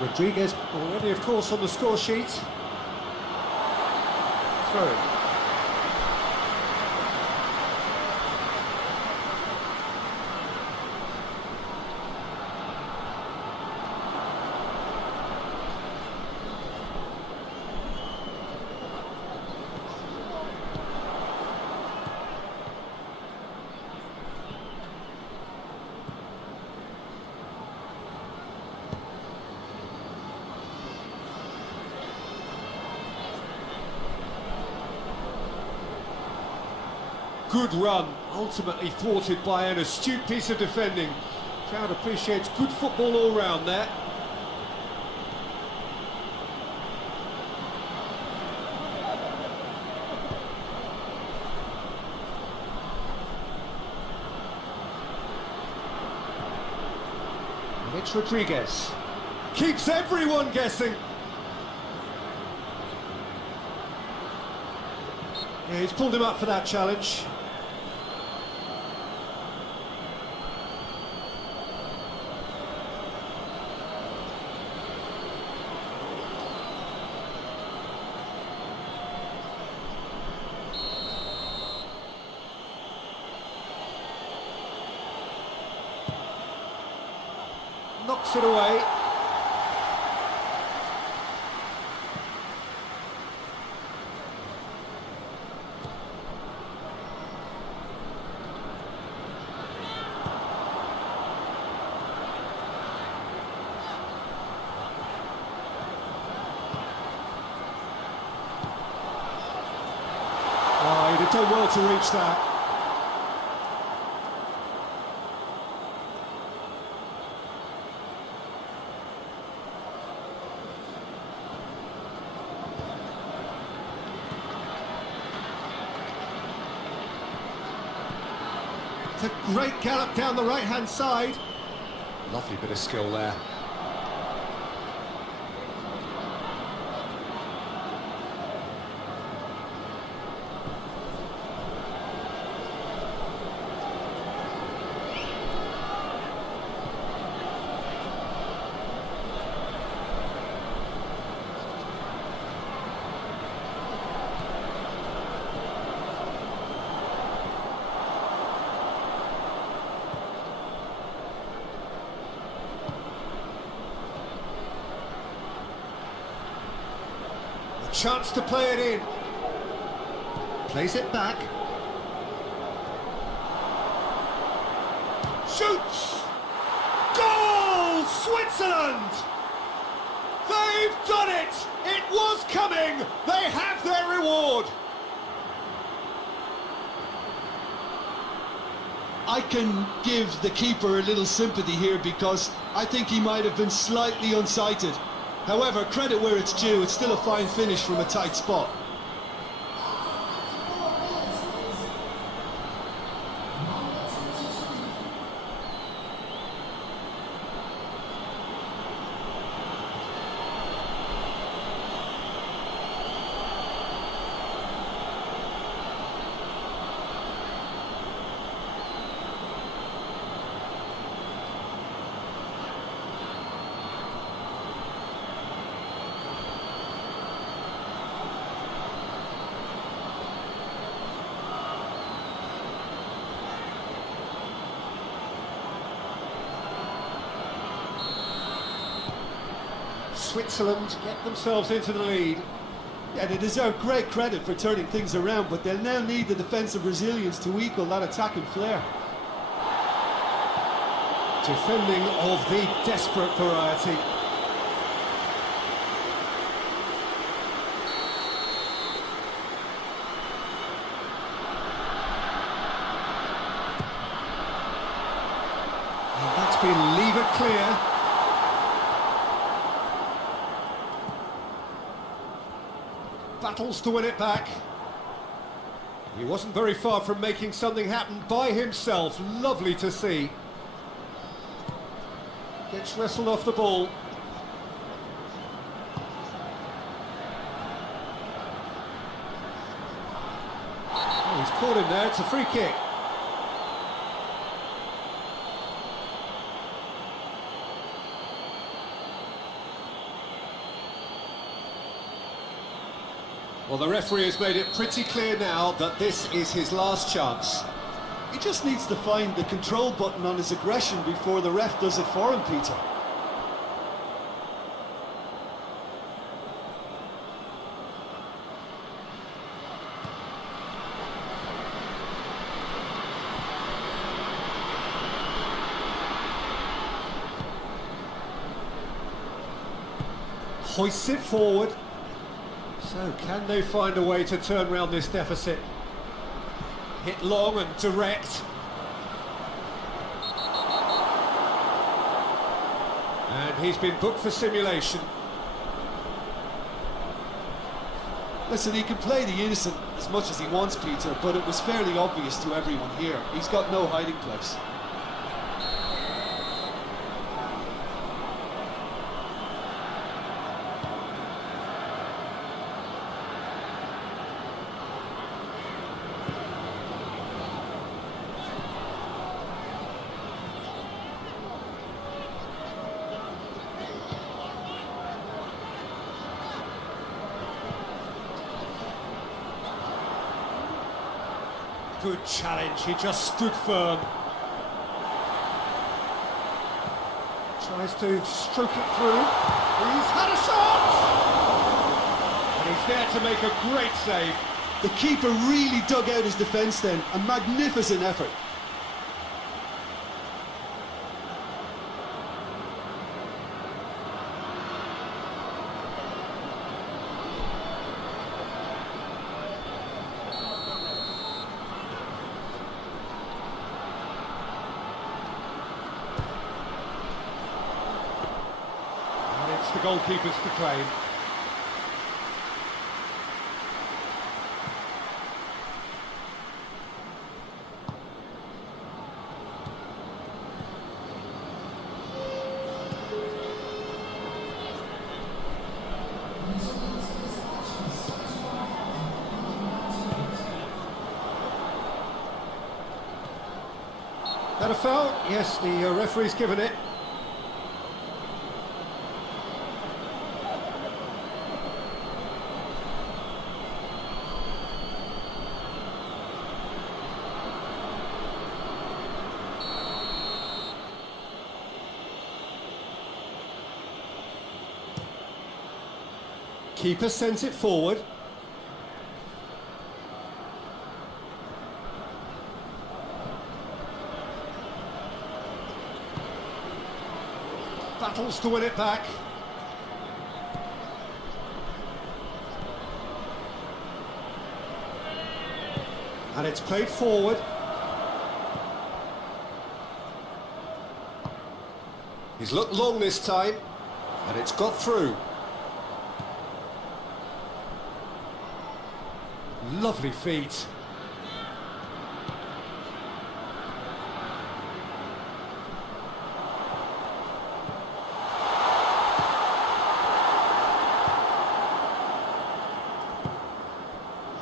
Rodriguez already, of course, on the score sheet. Through. Good run, ultimately thwarted by an astute piece of defending. Crowd appreciates good football all round there. And it's Rodriguez. Keeps everyone guessing. Yeah, he's pulled him up for that challenge. Knocks it away. Oh, he'd have done well to reach that. It's a great gallop down the right-hand side. Lovely bit of skill there. Chance to play it in. Plays it back. Shoots! Goal! Switzerland! They've done it! It was coming! They have their reward! I can give the keeper a little sympathy here because I think he might have been slightly unsighted. However, credit where it's due, it's still a fine finish from a tight spot. Switzerland get themselves into the lead. Yeah, they deserve great credit for turning things around, but they'll now need the defensive resilience to equal that attacking flair. Defending of the desperate variety. And that's been levered clear. Battles to win it back. He wasn't very far from making something happen by himself. Lovely to see. Gets wrestled off the ball. Oh, he's caught him there. It's a free kick. Well, the referee has made it pretty clear now that this is his last chance. He just needs to find the control button on his aggression before the ref does it for him, Peter. Hoists it forward. So, can they find a way to turn around this deficit? Hit long and direct. And he's been booked for simulation. Listen, he can play the innocent as much as he wants, Peter, but it was fairly obvious to everyone here. He's got no hiding place. Good challenge, he just stood firm. Tries to stroke it through. He's had a shot! And he's there to make a great save. The keeper really dug out his defence then. A magnificent effort. The goalkeepers to claim. That a foul? Yes, the referee's given it. Keeper sends it forward. Battles to win it back. And it's played forward. He's looked long this time, and it's got through. Lovely feet.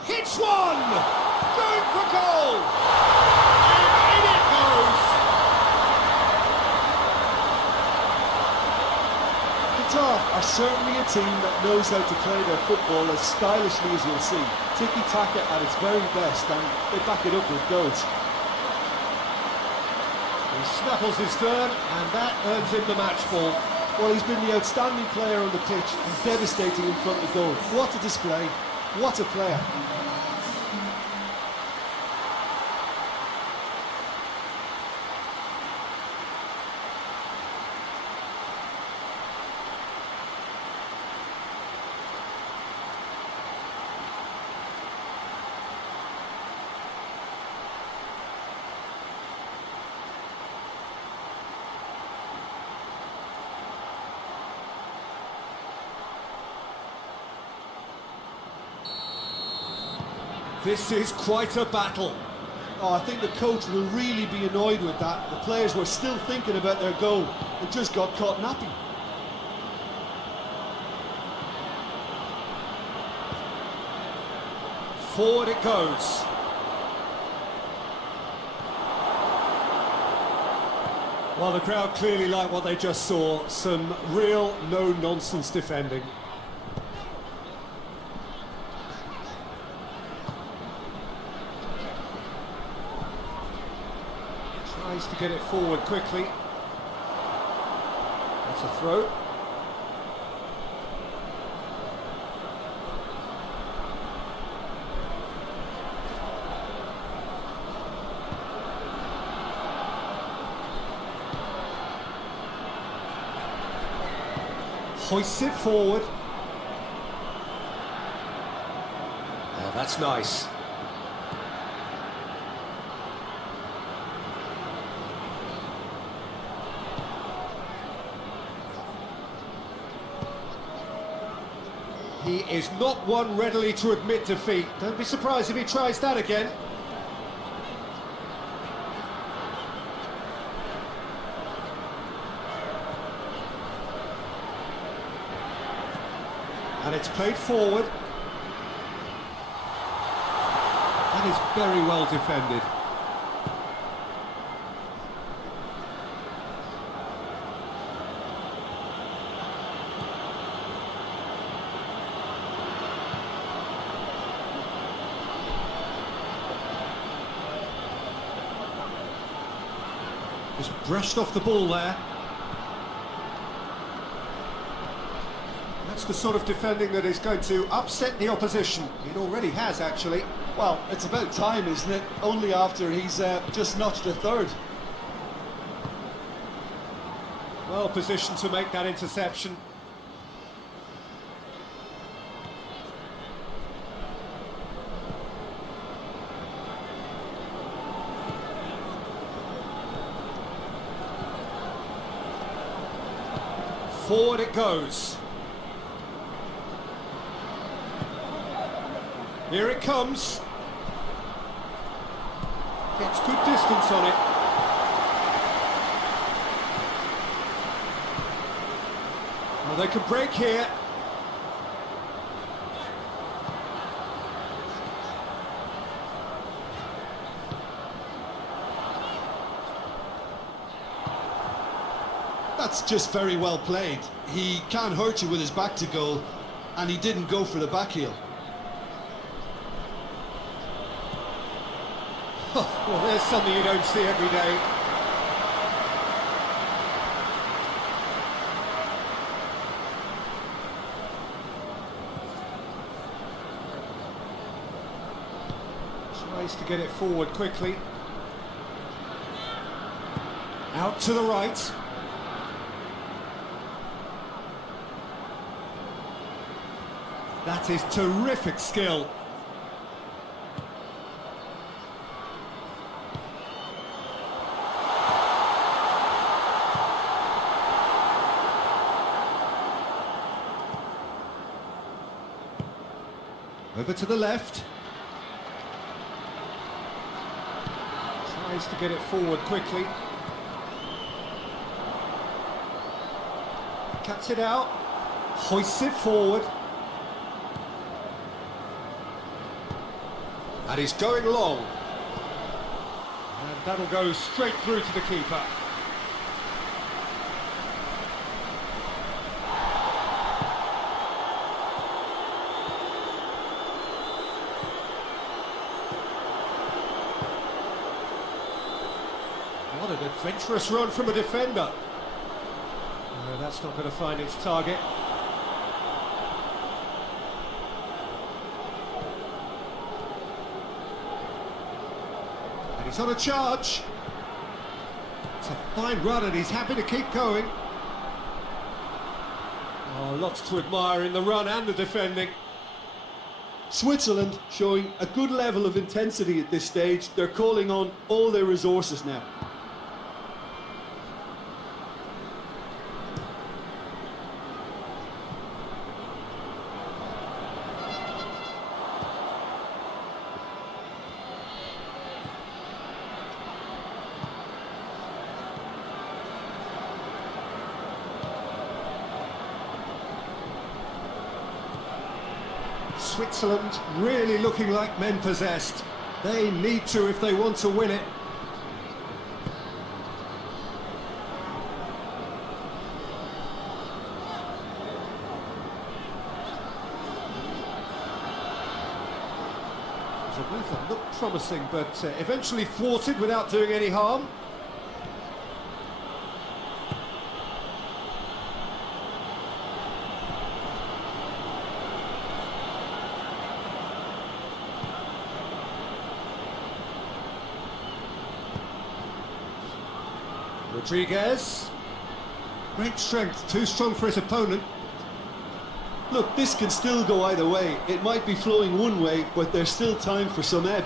Hits one! Going for goal! And in it goes! Qatar are certainly a team that knows how to play their football as stylishly as you'll see. Tiki-taka at its very best, and they back it up with goals. He snaffles his third, and that earns him the match ball. Well, he's been the outstanding player on the pitch and devastating in front of goal. What a display, what a player. This is quite a battle. Oh, I think the coach will really be annoyed with that. The players were still thinking about their goal and just got caught napping. Forward it goes. Well, the crowd clearly like what they just saw. Some real no-nonsense defending. Tries to get it forward quickly. That's a throw. Hoists it forward. Oh, that's nice. He is not one readily to admit defeat. Don't be surprised if he tries that again. And it's played forward. That is very well defended. Just brushed off the ball there. That's the sort of defending that is going to upset the opposition. It already has, actually. Well, it's about time, isn't it? Only after he's just notched a third. Well positioned to make that interception. Forward it goes. Here it comes. Gets good distance on it. Well, they can break here. That's just very well played. He can't hurt you with his back to goal, and he didn't go for the back heel. Well, there's something you don't see every day. Tries to get it forward quickly. Out to the right. That is terrific skill. Over to the left. Tries to get it forward quickly. Cuts it out. Hoists it forward. And he's going long. And that'll go straight through to the keeper. What an adventurous run from a defender. No, that's not going to find its target. And he's on a charge. It's a fine run and he's happy to keep going. Oh, lots to admire in the run and the defending. Switzerland showing a good level of intensity at this stage. They're calling on all their resources now. Switzerland really looking like men possessed. They need to if they want to win it. It was a move that looked promising, but eventually thwarted without doing any harm. Rodriguez. Great strength, too strong for his opponent. Look, this can still go either way. It might be flowing one way, but there's still time for some ebb.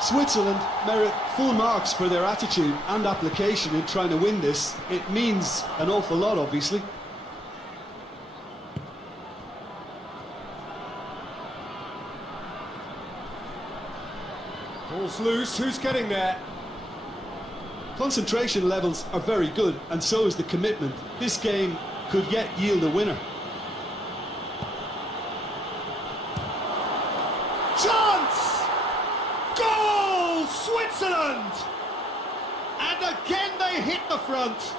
Switzerland merit full marks for their attitude and application in trying to win this. It means an awful lot, obviously. Ball's loose, who's getting there? Concentration levels are very good, and so is the commitment. This game could yet yield a winner. Chance! Goal! Switzerland! And again they hit the front.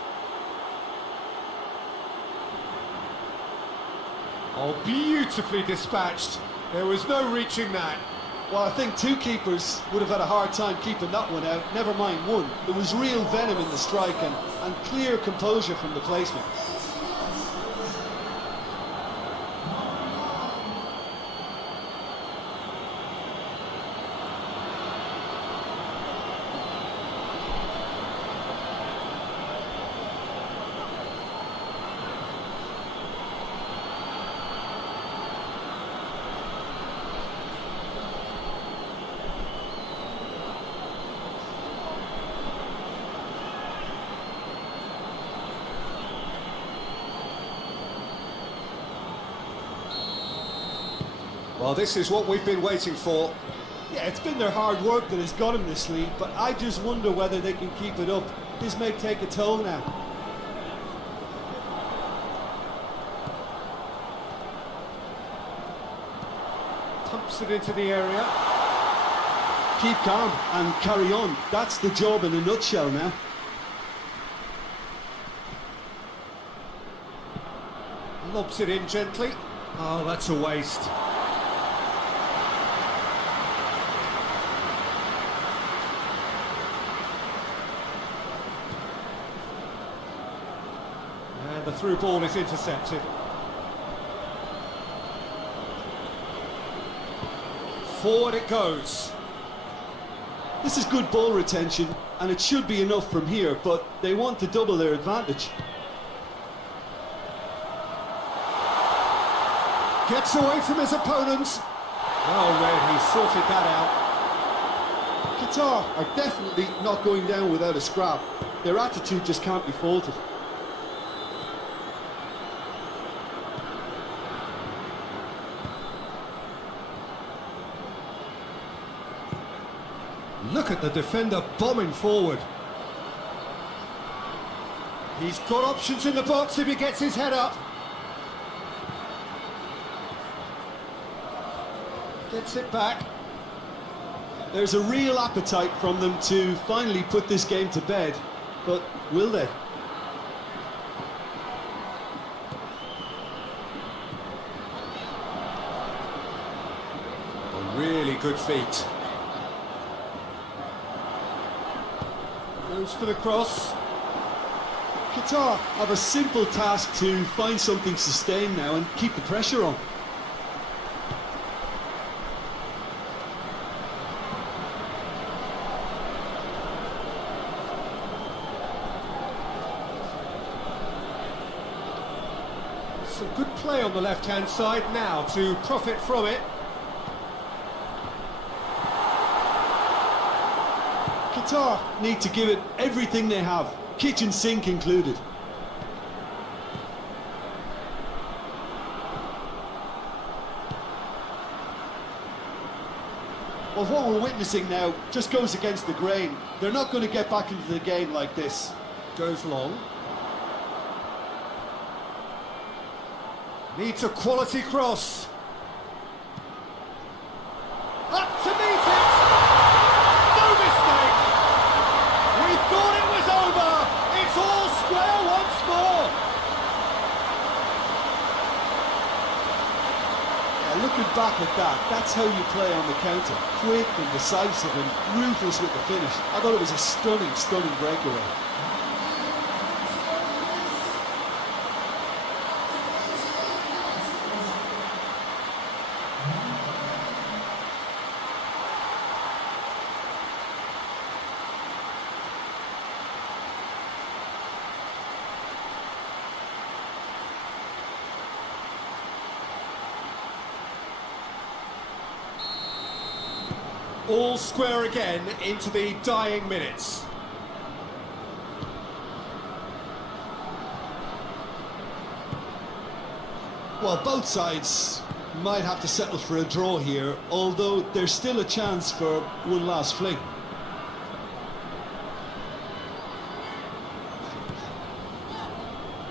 Oh, beautifully dispatched. There was no reaching that. Well, I think two keepers would have had a hard time keeping that one out, never mind one. There was real venom in the strike and clear composure from the placement. Well, this is what we've been waiting for. Yeah, it's been their hard work that has got them this lead, but I just wonder whether they can keep it up. This may take a toll now. Pumps it into the area. Keep calm and carry on. That's the job in a nutshell now. Lobs it in gently. Oh, that's a waste. And the through ball is intercepted. Forward it goes. This is good ball retention, and it should be enough from here, but they want to double their advantage. Gets away from his opponents. Well read, he sorted that out. Qatar are definitely not going down without a scrap. Their attitude just can't be faulted. Look at the defender bombing forward. He's got options in the box if he gets his head up. Gets it back. There's a real appetite from them to finally put this game to bed, but will they? good feet. Goes for the cross. Qatar have a simple task to find something sustained now and keep the pressure on. Some good play on the left-hand side now to profit from it. Qatar need to give it everything they have, kitchen sink included. Well, what we're witnessing now just goes against the grain. They're not going to get back into the game like this. Goes long. Needs a quality cross. Up to meet it! No mistake! We thought it was over! It's all square once more! Yeah, looking back at that, that's how you play on the counter. Quick and decisive and ruthless with the finish. I thought it was a stunning, stunning breakaway. All square again into the dying minutes. Well, both sides might have to settle for a draw here, although there's still a chance for one last fling.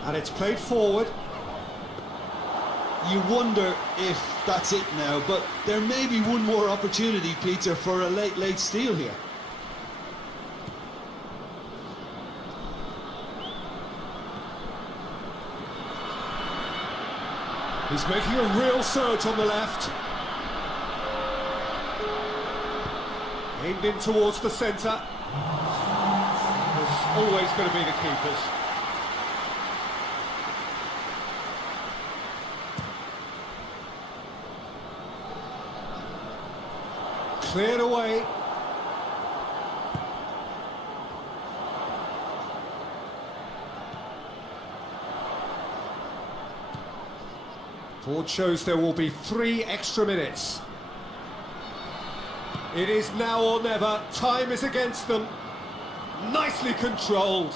And it's played forward. You wonder if that's it now, but there may be one more opportunity, Peter, for a late steal here. He's making a real surge on the left. Aimed in towards the centre. It's always going to be the keepers. Cleared away. Board shows there will be 3 extra minutes. It is now or never. Time is against them. Nicely controlled.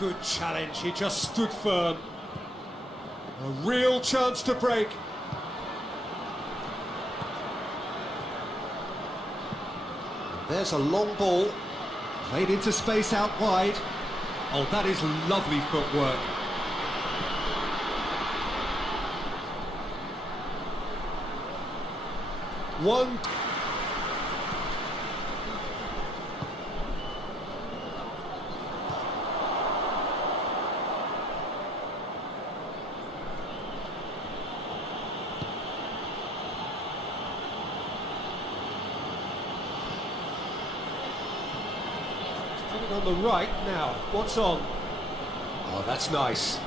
Good challenge. He just stood firm. A real chance to break. There's a long ball. Played into space out wide. Oh, that is lovely footwork. One. On the right now, what's on? Oh, that's nice.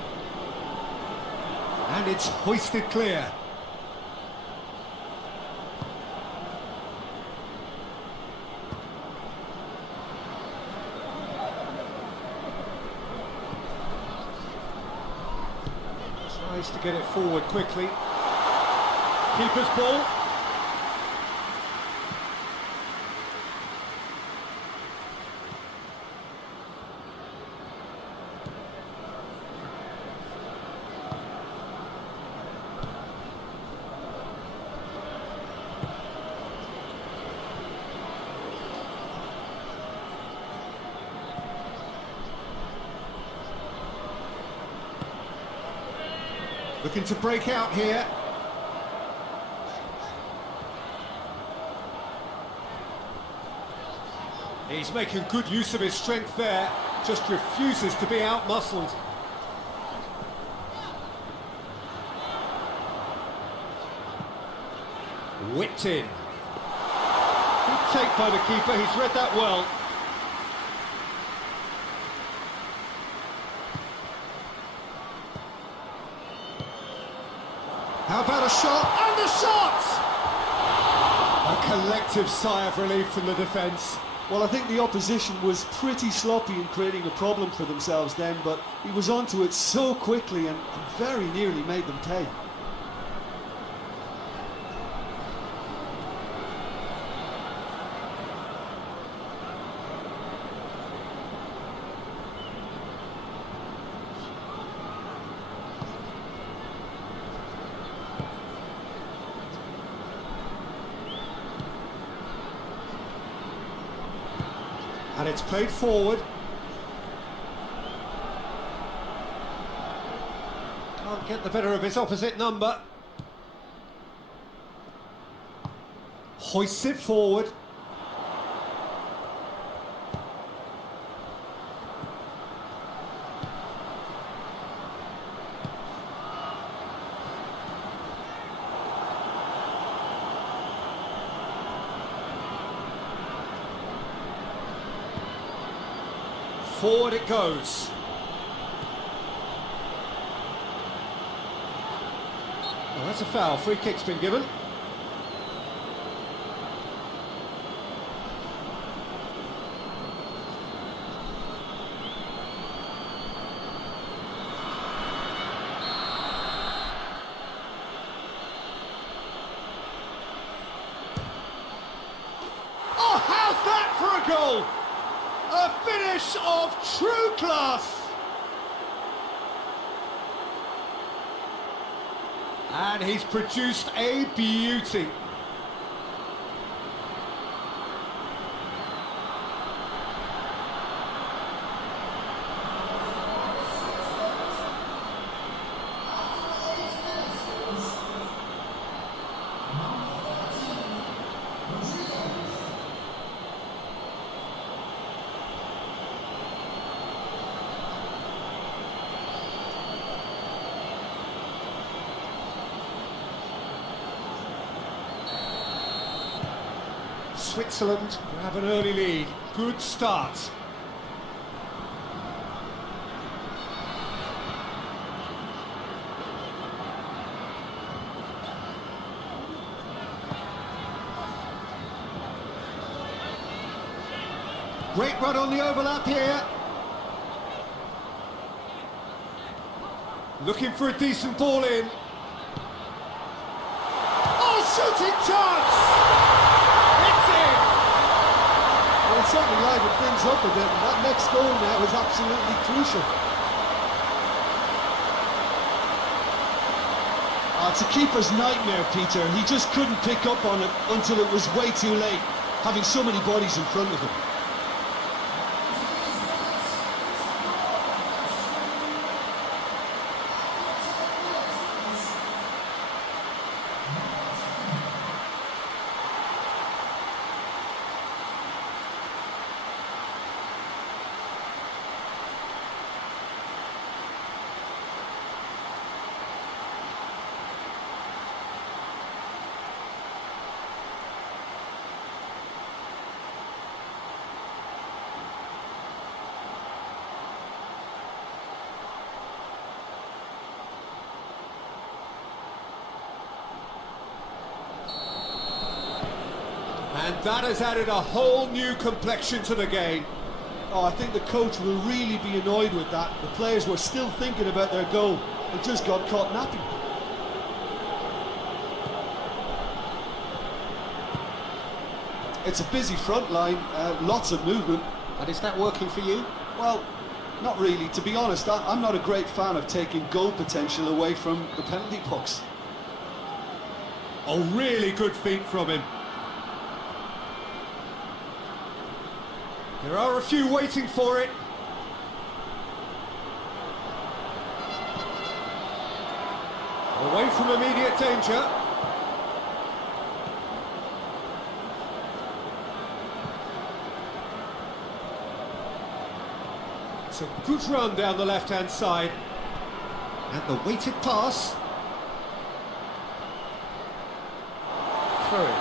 And it's hoisted clear. Tries to get it forward quickly. Keeper's ball. Looking to break out here. He's making good use of his strength there, just refuses to be out-muscled. Whipped in. Good take by the keeper, he's read that well. How about a shot? And the shot! A collective sigh of relief from the defence. Well, I think the opposition was pretty sloppy in creating a problem for themselves then, but he was onto it so quickly and very nearly made them pay. And it's played forward. Can't get the better of his opposite number. Hoists it forward. Forward it goes. Well, that's a foul. Free kick's been given. Oh, how's that for a goal? A finish of true class! And he's produced a beauty. Switzerland have an early lead. Good start. Great run on the overlap here. Looking for a decent ball in. Oh, shooting chance! Well, it certainly livened things up a bit, and that next goal now is absolutely crucial. Oh, it's a keeper's nightmare, Peter. He just couldn't pick up on it until it was way too late, having so many bodies in front of him. And that has added a whole new complexion to the game. Oh, I think the coach will really be annoyed with that. The players were still thinking about their goal and just got caught napping. It's a busy front line, lots of movement. And is that working for you? Well, not really. To be honest, I'm not a great fan of taking goal potential away from the penalty box. Oh, really good feet from him. There are a few waiting for it. Away from immediate danger. It's a good run down the left-hand side. And the weighted pass. throw-in.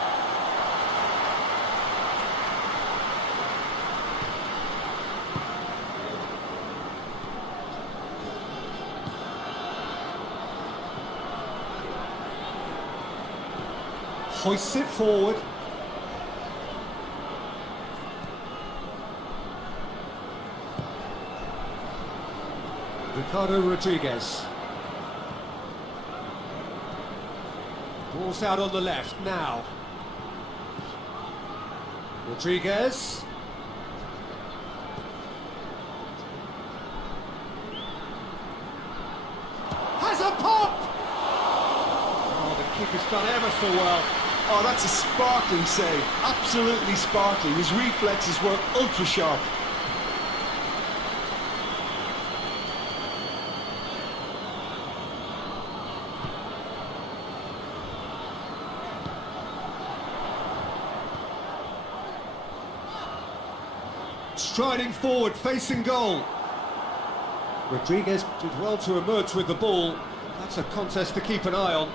Hoists it forward. Ricardo Rodriguez. Ball's out on the left now. Rodriguez. Has a pop! Oh, the keeper's done ever so well. Oh, that's a sparkling save. Absolutely sparkling. His reflexes were ultra sharp. Striding forward, facing goal. Rodriguez did well to emerge with the ball. That's a contest to keep an eye on.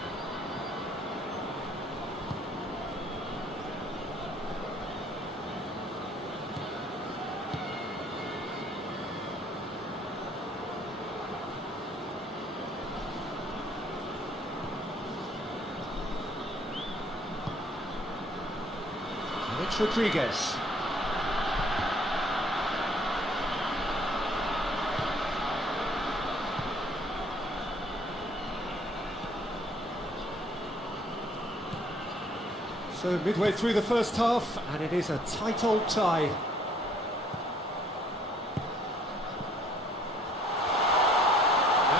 And it's Rodriguez. So midway through the first half, and it is a tight old tie. And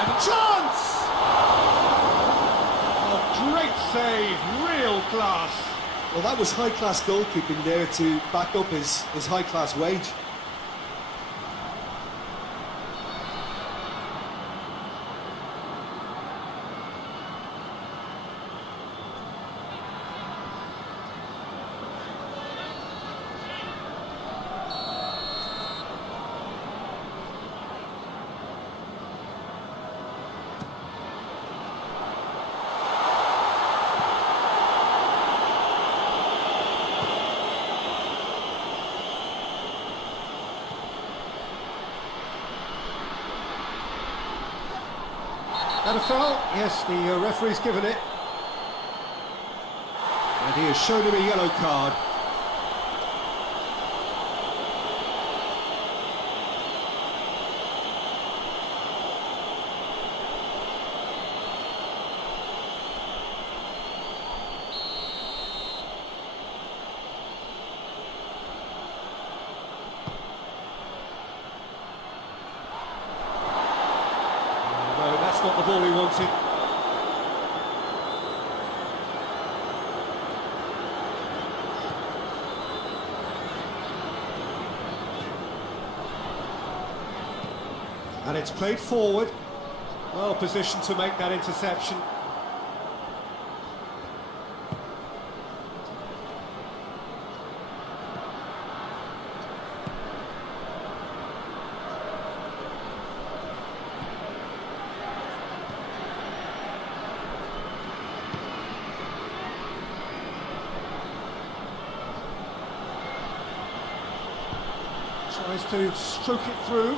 a chance! Oh, great save, real class. Well, that was high-class goalkeeping there to back up his high-class wage. That a foul? Yes, the referee's given it. And he has shown him a yellow card. Not the ball he wanted. And it's played forward. Well positioned to make that interception. Tries to stroke it through,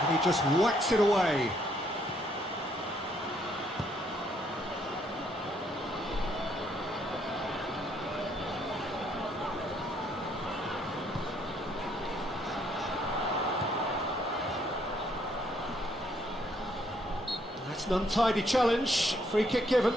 and he just whacks it away. That's an untidy challenge, free kick given.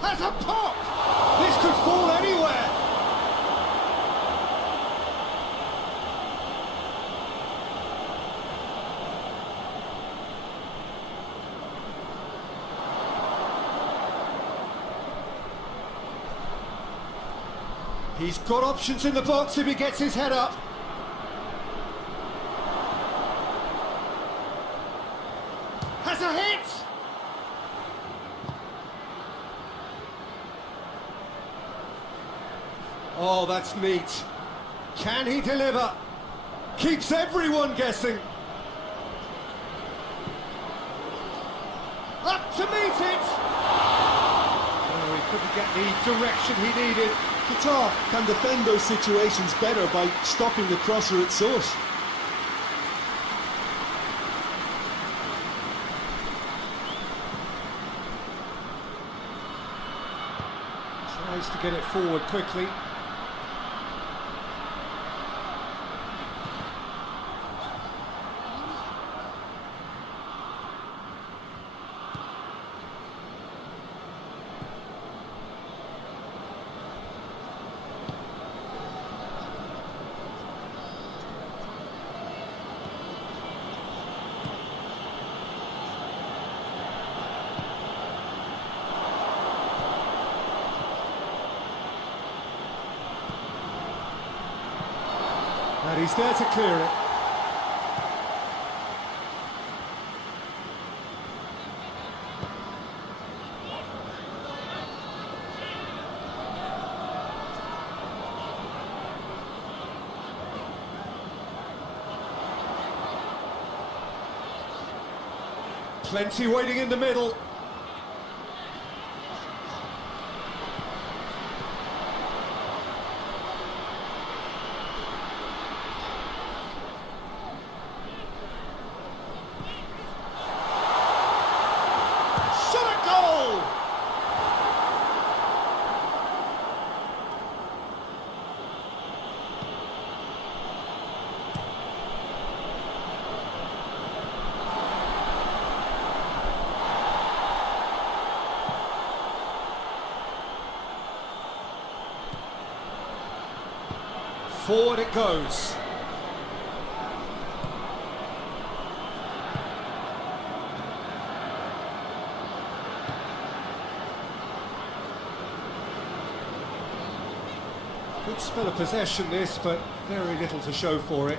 Has a pop! This could fall anywhere! He's got options in the box if he gets his head up. Has a hit! Oh, that's neat. Can he deliver? Keeps everyone guessing. Up to meet it! Oh, he couldn't get the direction he needed. Qatar can defend those situations better by stopping the crosser at source. Tries to get it forward quickly. And he's there to clear it. Plenty waiting in the middle. Forward it goes. Good spell of possession this, but very little to show for it.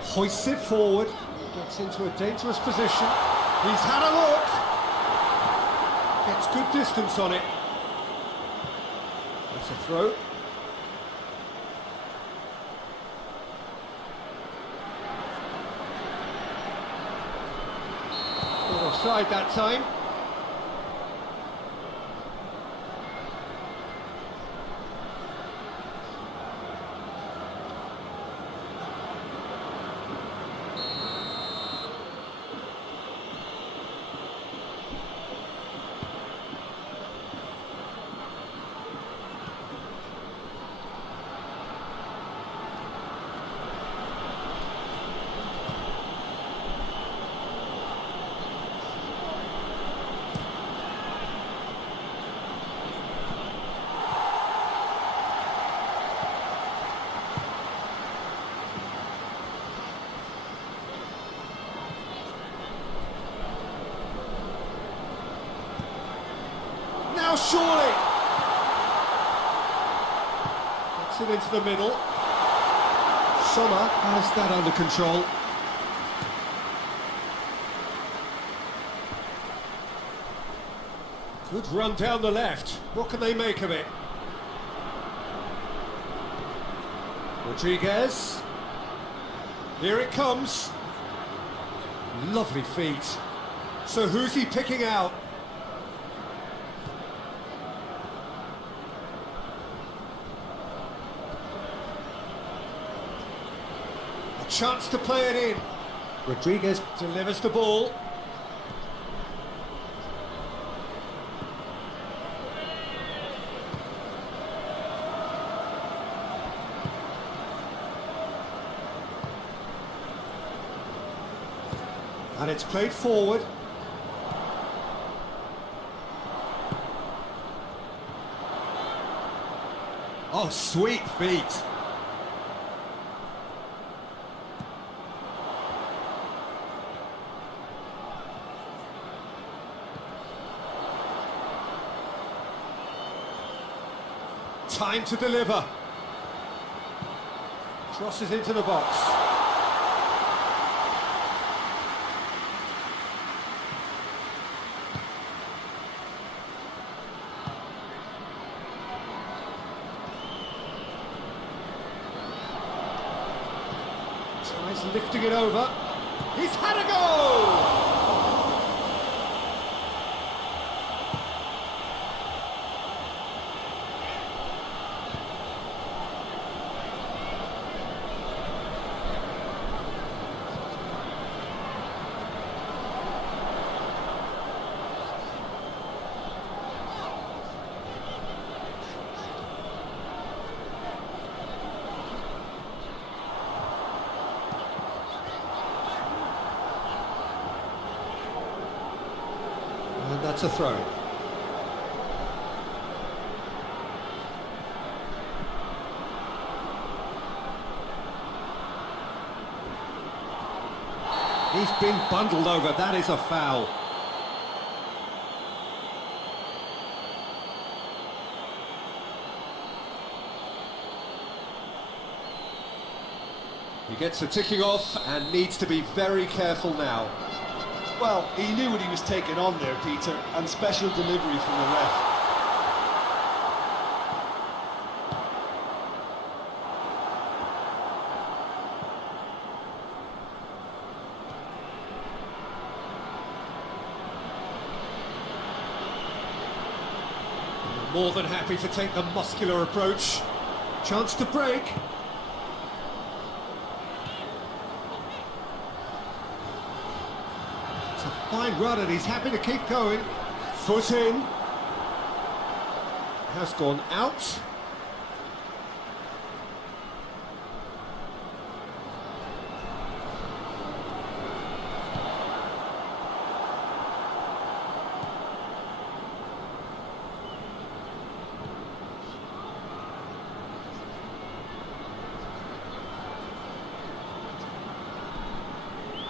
Hoists it forward, gets into a dangerous position. He's had a look. Gets good distance on it. That's a throw. Offside that time. Now surely! Gets it into the middle. Sommer has that under control. Good run down the left. What can they make of it? Rodriguez. Here it comes. Lovely feet. So who's he picking out? A chance to play it in. Rodriguez delivers the ball. And it's played forward. Oh, sweet feet. Time to deliver. Crosses into the box. Tries lifting it over. He's had a go! And that's a throw. He's been bundled over, that is a foul. He gets the ticking off and needs to be very careful now. Well, he knew what he was taking on there, Peter, and special delivery from the ref. More than happy to take the muscular approach. Chance to break. It's a fine run and he's happy to keep going. Foot in. Has gone out.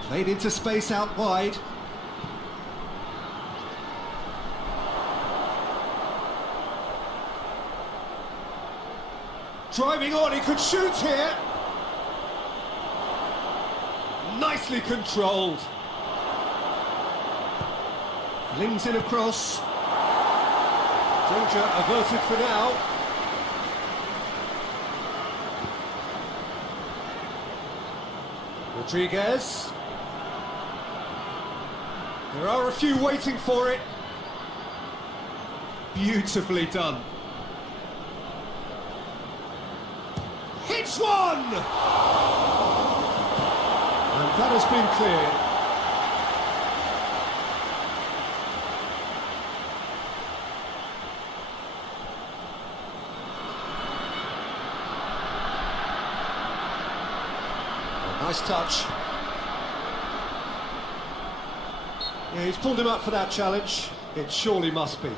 Played into space out wide. Driving on, he could shoot here. Nicely controlled. Flings it across. Danger averted for now. Rodriguez. There are a few waiting for it. Beautifully done. Hits one! And that has been cleared. Oh, nice touch. Yeah, he's pulled him up for that challenge. It surely must be.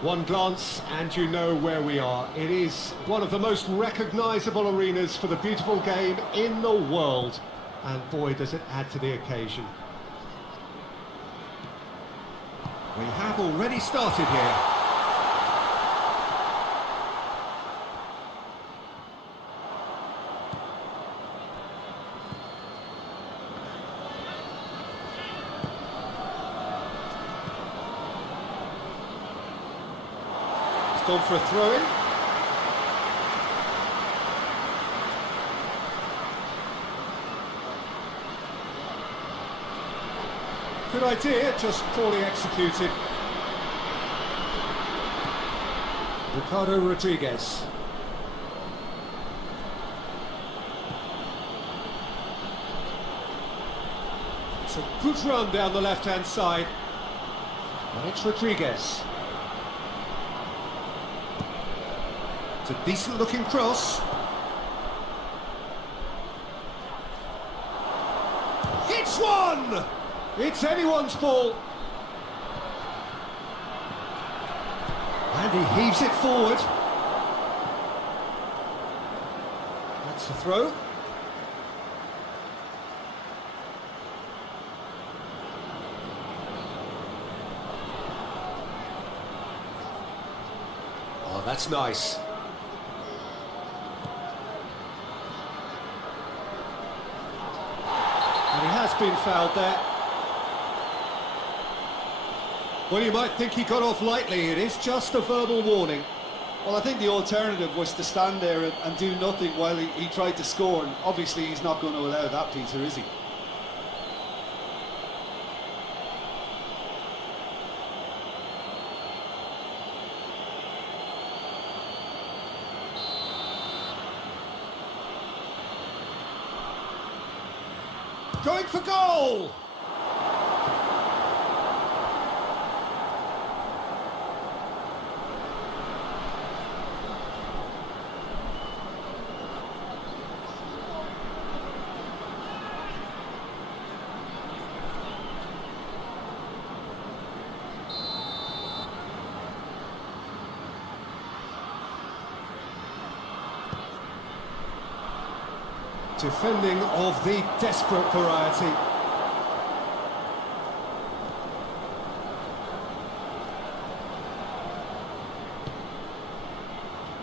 One glance and you know where we are. It is one of the most recognisable arenas for the beautiful game in the world. And boy, does it add to the occasion. We have already started here. Gone for a throw-in. Good idea, just poorly executed. Ricardo Rodriguez. It's a good run down the left-hand side. And it's Rodriguez. A decent looking cross. Hits one! It's anyone's ball. And he heaves it forward. That's the throw. Oh, that's nice. And he has been fouled there. Well, you might think he got off lightly. It is just a verbal warning. Well, I think the alternative was to stand there and do nothing while he tried to score, and obviously he's not going to allow that, Peter, is he? Going for goal! Defending of the desperate variety.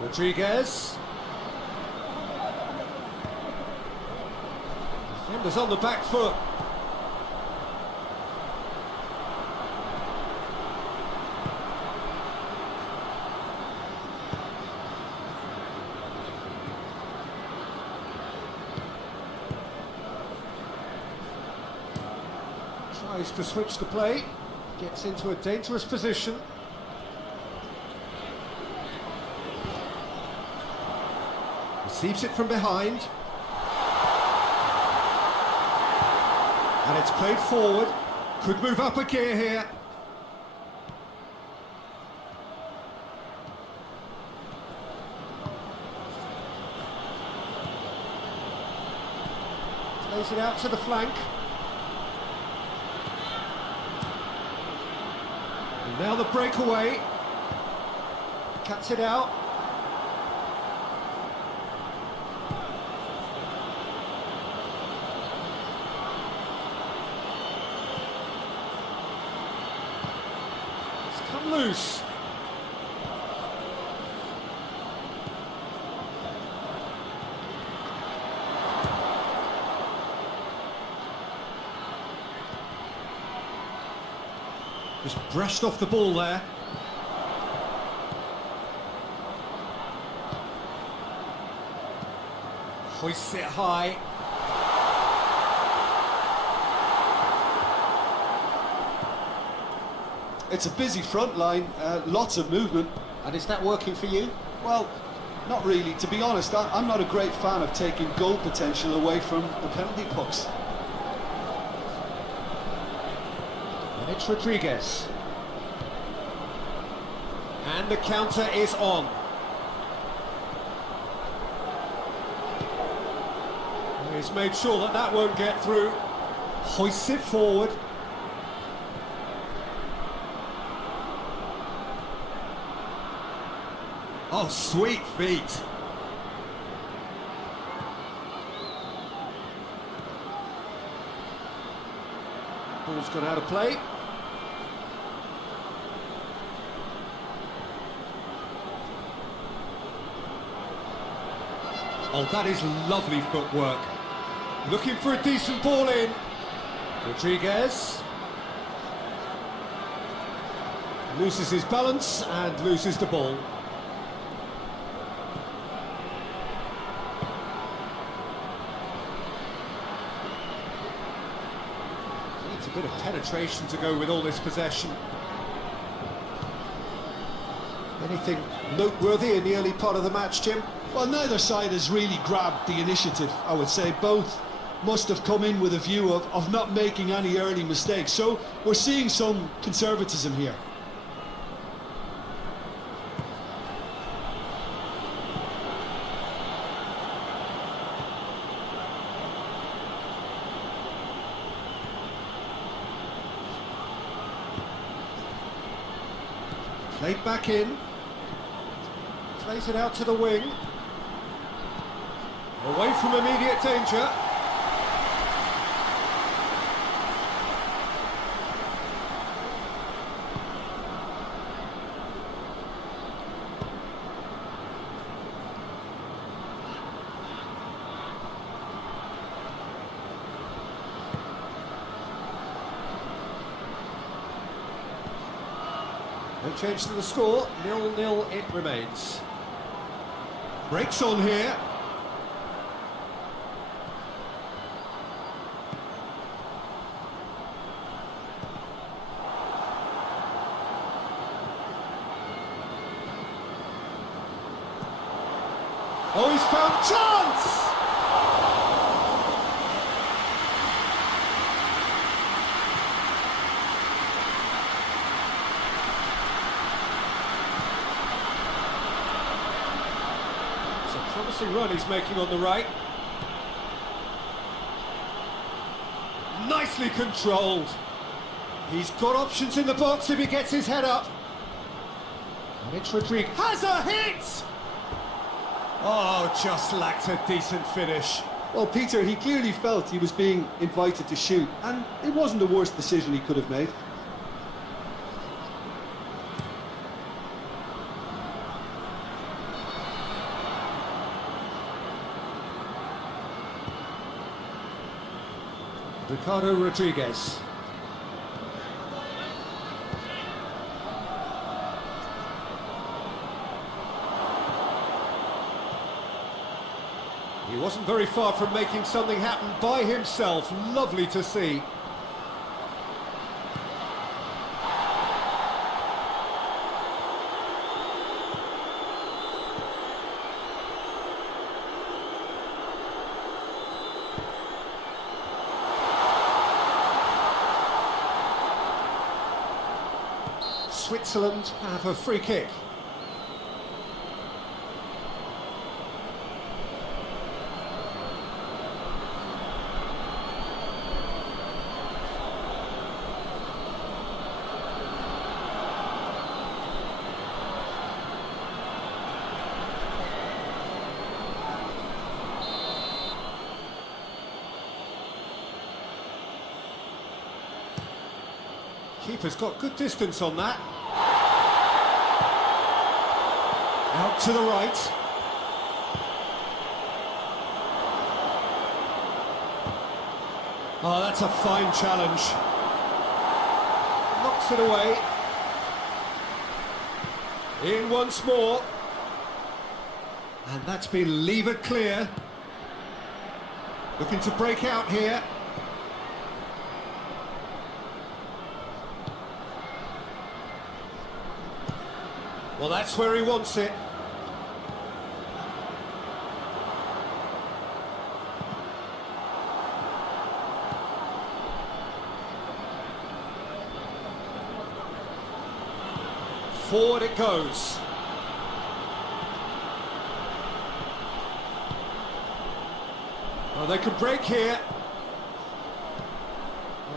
Rodriguez. Defenders on the back foot. Tries to switch the play, gets into a dangerous position. Receives it from behind. And it's played forward. Could move up a gear here. Plays it out to the flank. And now the breakaway. Cuts it out. It's come loose. Just brushed off the ball there. Hoists it high. It's a busy front line, lots of movement. And is that working for you? Well, not really. To be honest, I'm not a great fan of taking goal potential away from the penalty pucks. And it's Rodriguez. And the counter is on. He's made sure that that won't get through. Hoists it forward. Oh, sweet feet. Ball's gone out of play. Oh, that is lovely footwork. Looking for a decent ball in. Rodriguez. Loses his balance and loses the ball. Needs a bit of penetration to go with all this possession. Anything noteworthy in the early part of the match, Jim? Well, neither side has really grabbed the initiative, I would say. Both must have come in with a view of not making any early mistakes. So we're seeing some conservatism here. Played back in. Plays it out to the wing. Away from immediate danger. No change to the score, 0-0 it remains. Breaks on here. Oh, he's found chance! It's a promising run he's making on the right. Nicely controlled. He's got options in the box if he gets his head up. And it's Rodriguez. Has a hit! Oh, just lacked a decent finish. Well, Peter, he clearly felt he was being invited to shoot, and it wasn't the worst decision he could have made. Ricardo Rodriguez. He wasn't very far from making something happen by himself. Lovely to see. Switzerland have a free kick. Keeper's got good distance on that. Out to the right. Oh, that's a fine challenge. Knocks it away. In once more. And that's been levered clear. Looking to break out here. Well, that's where he wants it. Forward it goes. Well, they could break here.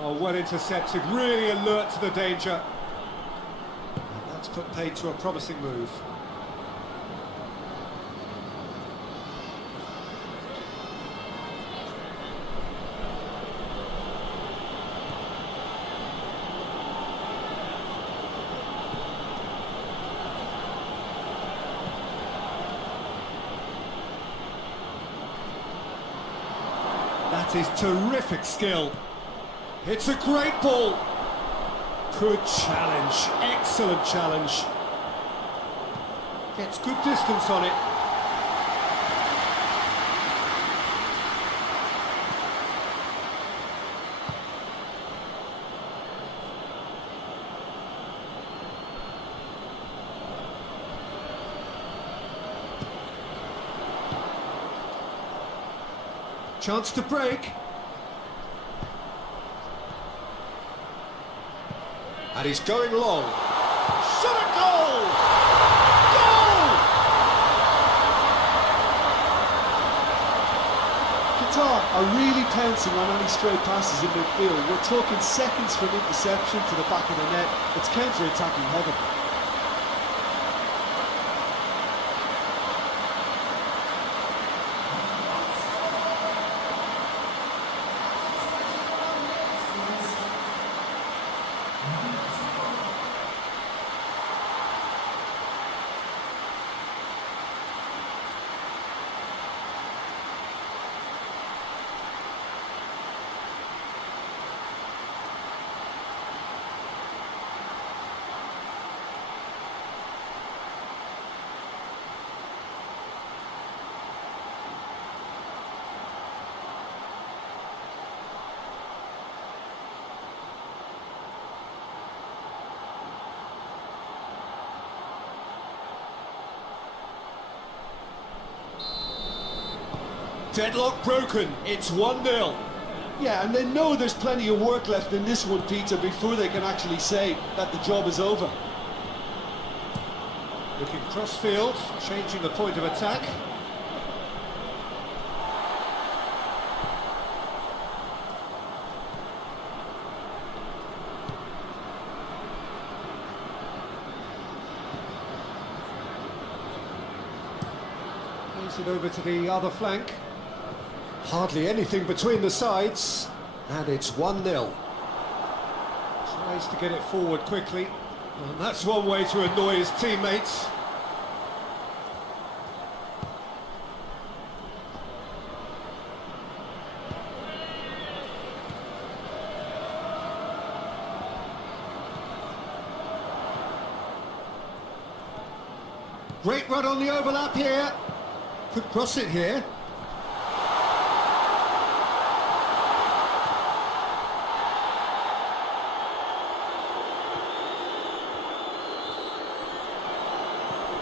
Oh, well intercepted, really alert to the danger. And that's put paid to a promising move. That is terrific skill. It's a great ball. Good challenge, excellent challenge. Gets good distance on it. Chance to break. And he's going long. Shot a goal! Goal! Qatar are really pouncing on any stray passes in midfield. We're talking seconds from interception to the back of the net. It's counter-attacking heaven. Deadlock broken, it's 1-0. Yeah, and they know there's plenty of work left in this one, Peter, before they can actually say that the job is over. Looking cross-field, changing the point of attack. Plays it over to the other flank. Hardly anything between the sides, and it's 1-0. Tries to get it forward quickly, and that's one way to annoy his teammates. Great run on the overlap here. Could cross it here.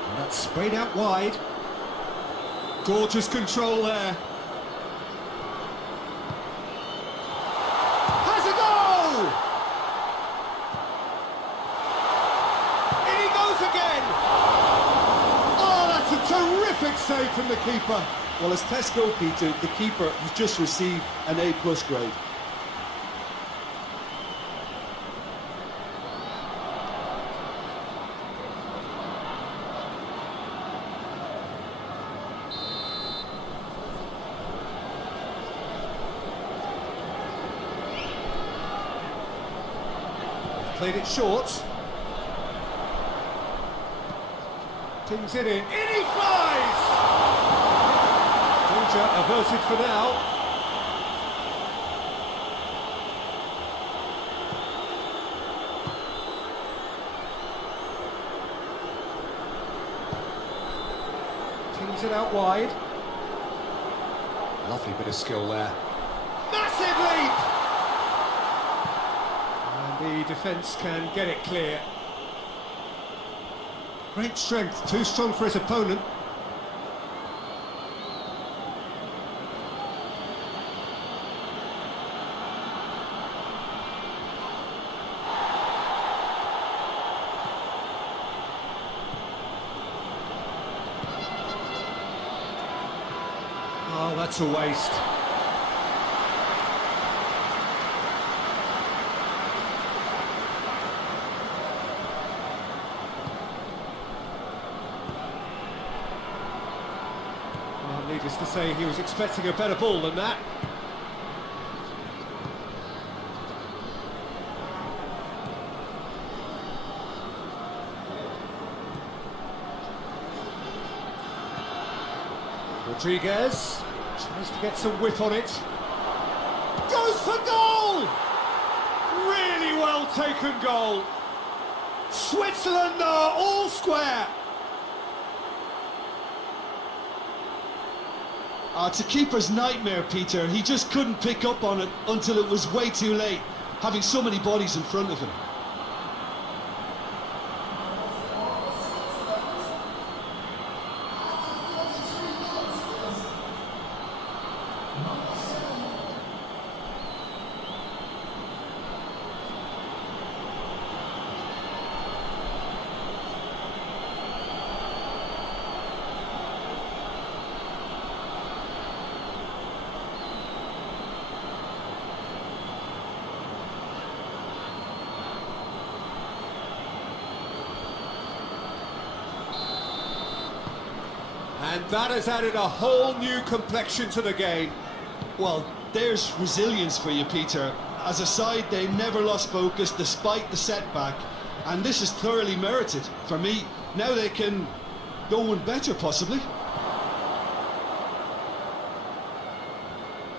And that's sprayed out wide. Gorgeous control there. Has a goal! In he goes again! Oh, that's a terrific save from the keeper. Well, as tests go, Peter, the keeper has just received an A+ grade. Played it short. Tings it in. In he flies! Danger averted for now. Tings it out wide. Lovely bit of skill there. Massive leap! The defence can get it clear. Great strength, too strong for his opponent. Oh, that's a waste. Needless to say, he was expecting a better ball than that. Rodriguez tries to get some whip on it. Goes for goal! Really well taken goal. Switzerland are all square. It's a keeper's nightmare, Peter. He just couldn't pick up on it until it was way too late, having so many bodies in front of him. And that has added a whole new complexion to the game. Well, there's resilience for you, Peter. As a side, they never lost focus despite the setback, and this is thoroughly merited for me. Now they can go one better, possibly.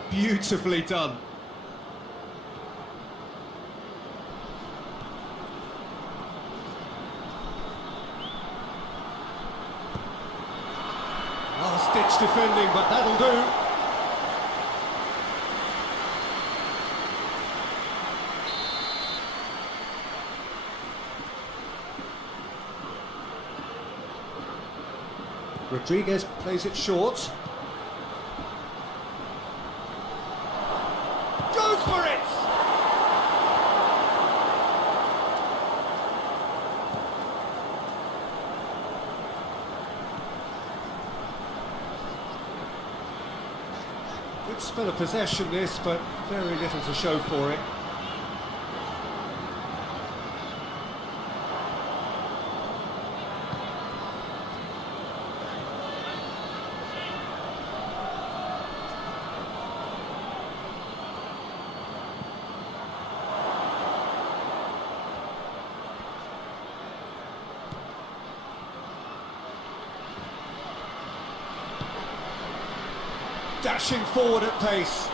Beautifully done. Last-ditch defending, but that'll do. Rodriguez plays it short. Good spell of possession this, but very little to show for it. Dashing forward at pace.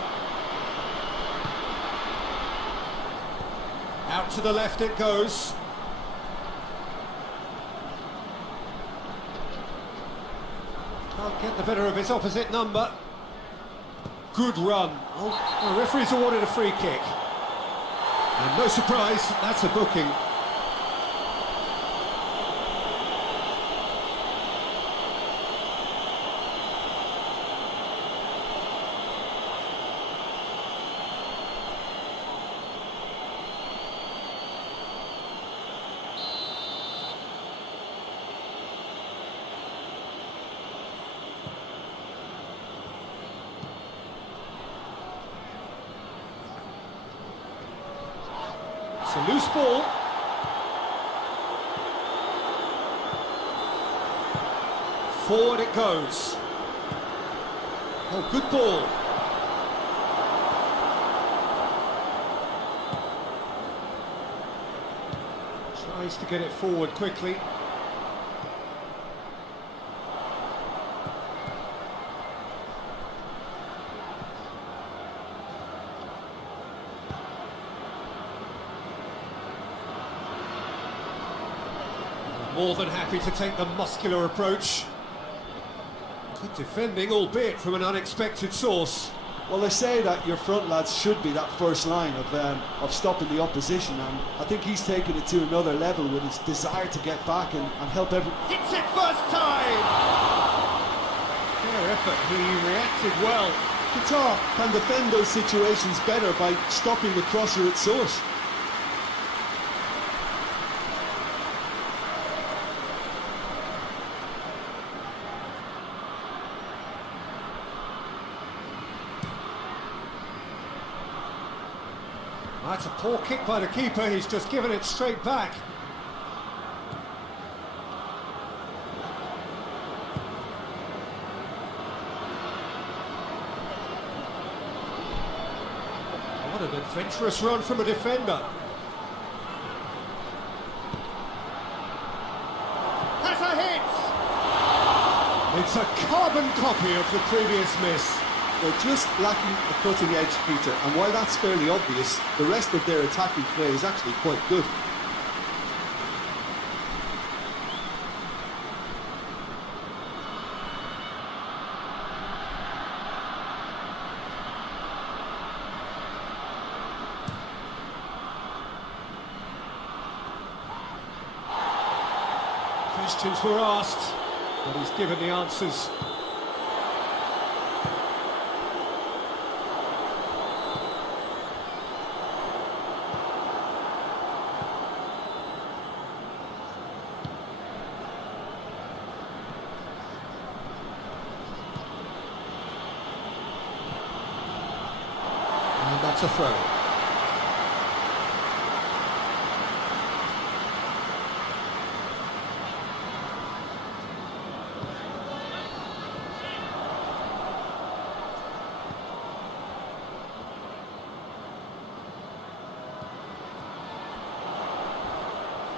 Out to the left it goes. Can't get the better of his opposite number. Good run. Oh, the referee's awarded a free kick. And no surprise, that's a booking. A loose ball. Forward it goes. Oh, good ball. Tries to get it forward quickly. More than happy to take the muscular approach. Good defending, albeit from an unexpected source. Well, they say that your front lads should be that first line of stopping the opposition, and I think he's taken it to another level with his desire to get back and help everyone. Hits it first time! Fair effort, he reacted well. Qatar can defend those situations better by stopping the crosser at source. That's a poor kick by the keeper, he's just given it straight back. What an adventurous run from a defender. That's a hit! It's a carbon copy of the previous miss. They're just lacking a cutting edge, Peter, and while that's fairly obvious, the rest of their attacking play is actually quite good. Questions were asked, but he's given the answers. And that's a throw.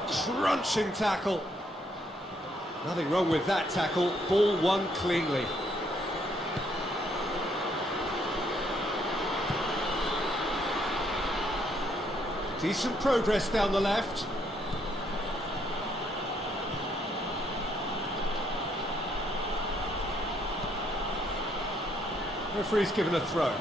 Crunching tackle. Nothing wrong with that tackle. Ball won cleanly. Decent progress down the left. Referee's given a throw.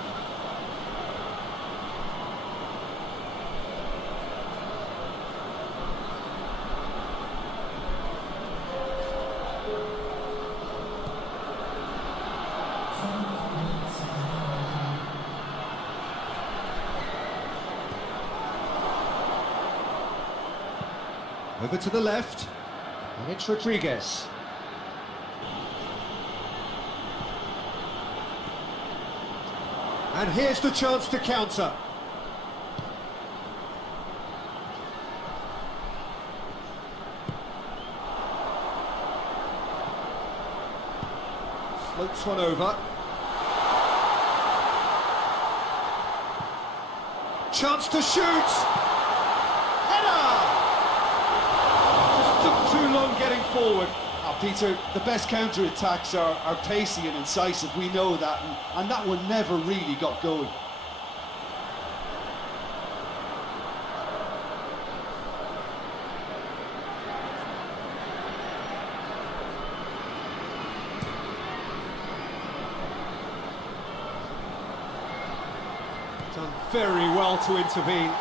Over to the left, and it's Rodriguez. And here's the chance to counter. Floats one over. Chance to shoot! Header! Just took too long getting forward. Oh, Peter, the best counter-attacks are pacey and incisive, we know that, and that one never really got going. Done very well to intervene.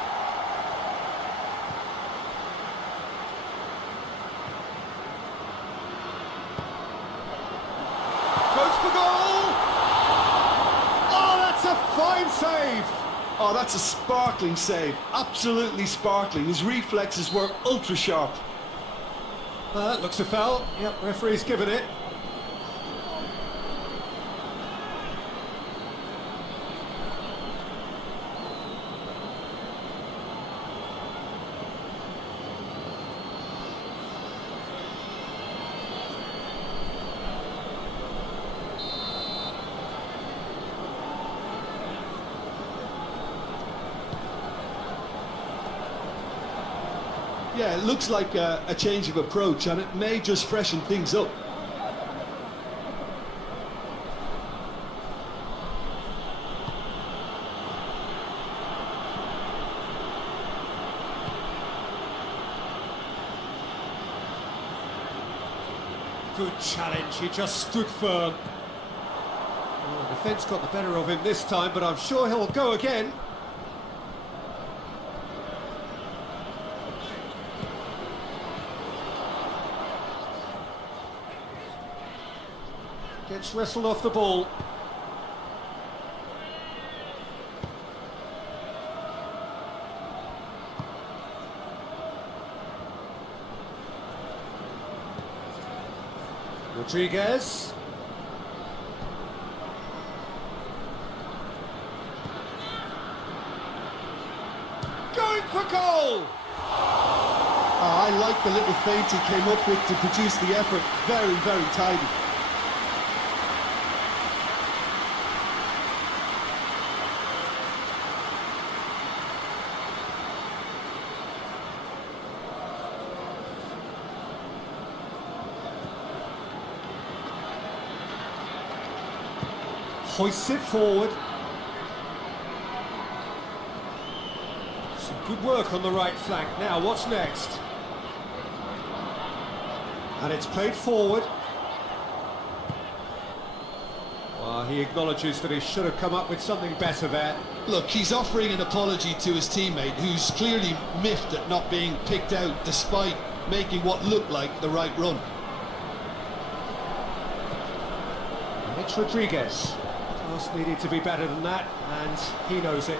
Goes for goal! Oh, that's a fine save! Oh, that's a sparkling save, absolutely sparkling. His reflexes were ultra sharp. Looks a foul. Yep, referee's given it. Yeah, it looks like a change of approach, and it may just freshen things up. Good challenge, he just stood firm. Well, the defence got the better of him this time, but I'm sure he'll go again. Gets wrestled off the ball. Rodriguez. Going for goal! I like the little feint he came up with to produce the effort. Very, very tidy. Hoists it forward. Some good work on the right flank. Now, what's next? And it's played forward. Well, he acknowledges that he should have come up with something better there. Look, he's offering an apology to his teammate, who's clearly miffed at not being picked out despite making what looked like the right run. And it's Rodriguez. Pass needed to be better than that, and he knows it.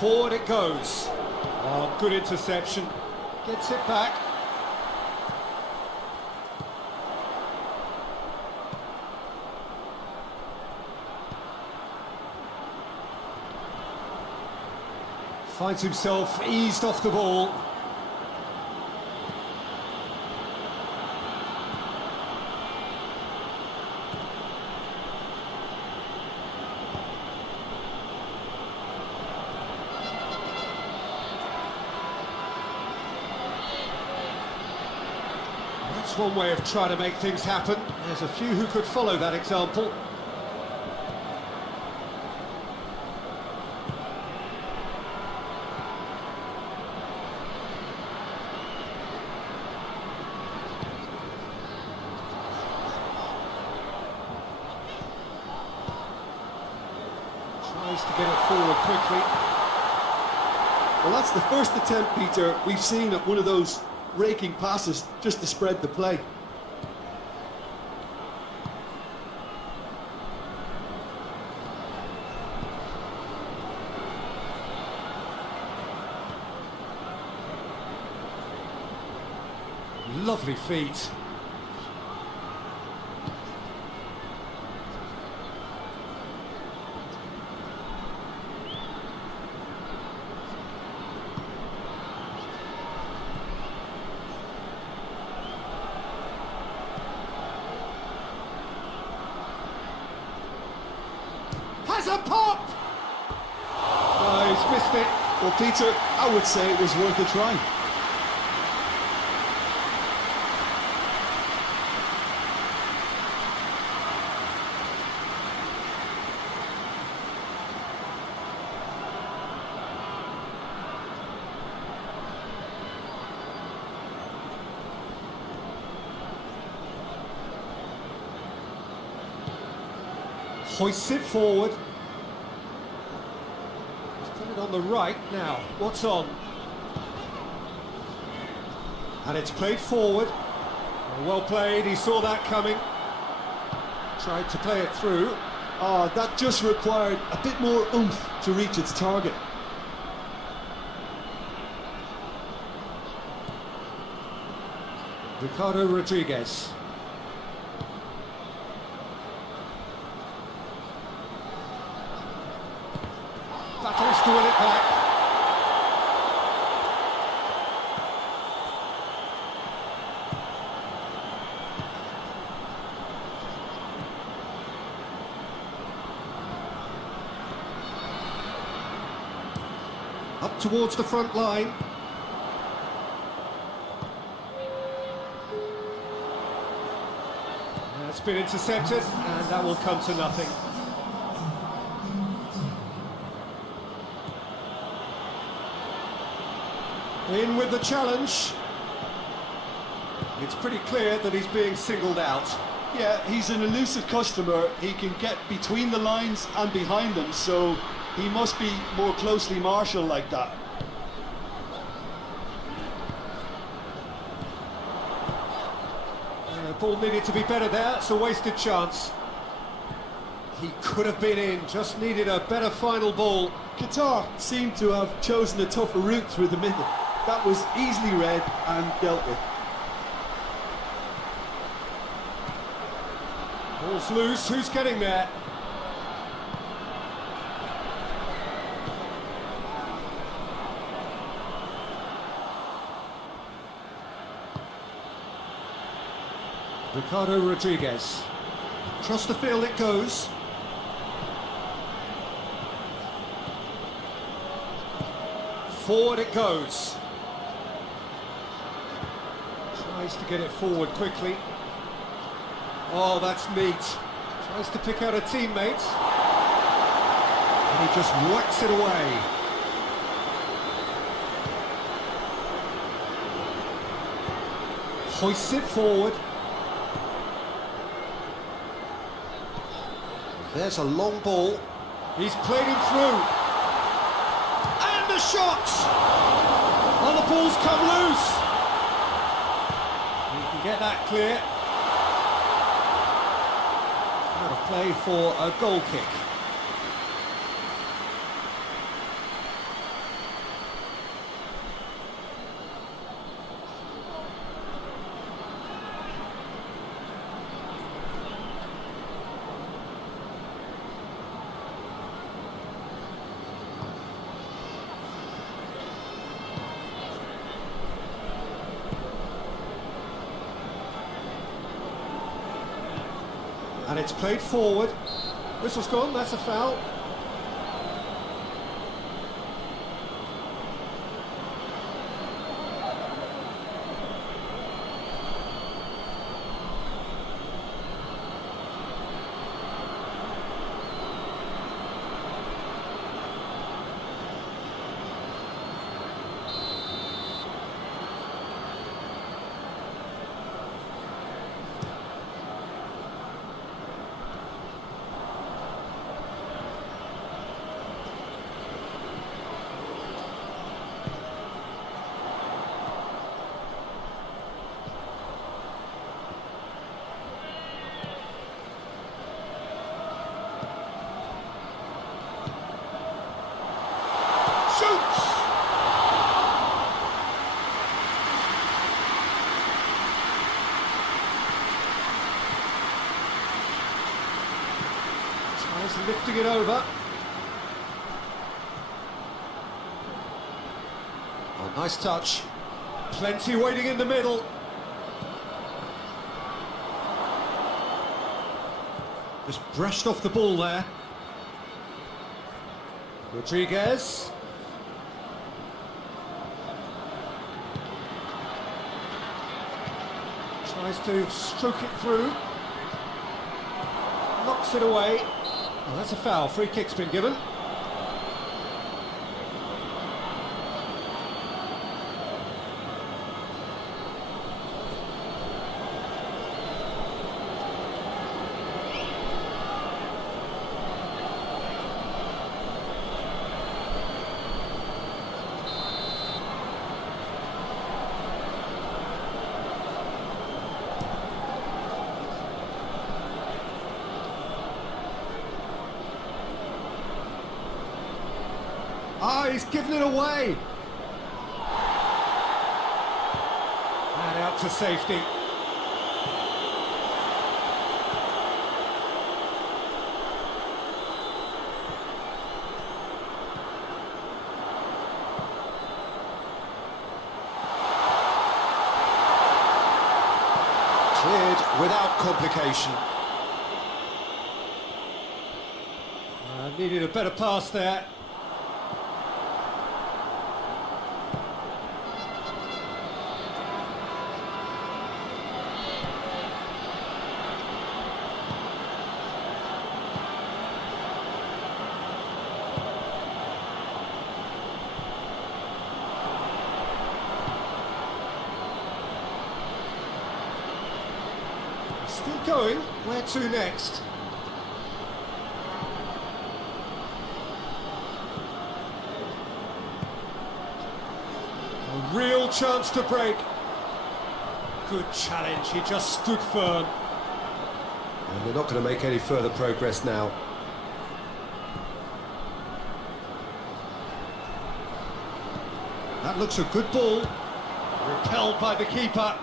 Forward it goes. Oh, good interception. Gets it back. Finds himself eased off the ball. That's one way of trying to make things happen. There's a few who could follow that example. Tries to get it forward quickly. Well, that's the first attempt, Peter, we've seen at one of those raking passes just to spread the play. Lovely feet. Has a pop! No, he's missed it. Well, Peter, I would say it was worth a try. Hoists it forward. He's put it on the right now. What's on? And it's played forward. Well played, he saw that coming. Tried to play it through. Oh, that just required a bit more oomph to reach its target. Ricardo Rodriguez. Battles to win it back. Up towards the front line. That's been intercepted, and that will come to nothing. In with the challenge. It's pretty clear that he's being singled out. Yeah, he's an elusive customer. He can get between the lines and behind them, so he must be more closely marshalled like that. Ball needed to be better there. It's a wasted chance. He could have been in, just needed a better final ball. Qatar seemed to have chosen a tougher route through the middle. That was easily read and dealt with. Ball's loose, who's getting there? Ricardo Rodriguez. Across the field it goes. Forward it goes. Tries to get it forward quickly. Oh, that's neat. Tries to pick out a teammate. And he just whacks it away. Hoists it forward. There's a long ball. He's played him through. And the shot! Oh, the ball's come loose. He can get that clear. Out of play for a goal kick. And it's played forward. Whistle's gone, that's a foul. He's lifting it over. Oh, nice touch. Plenty waiting in the middle. Just brushed off the ball there. Rodriguez. Tries to stroke it through. Knocks it away. Oh, that's a foul. Free kick's been given. Ah, he's given it away. And out to safety. Cleared without complication. Needed a better pass there. Still going. Where to next? A real chance to break. Good challenge. He just stood firm. And they're not going to make any further progress now. That looks a good ball. Repelled by the keeper.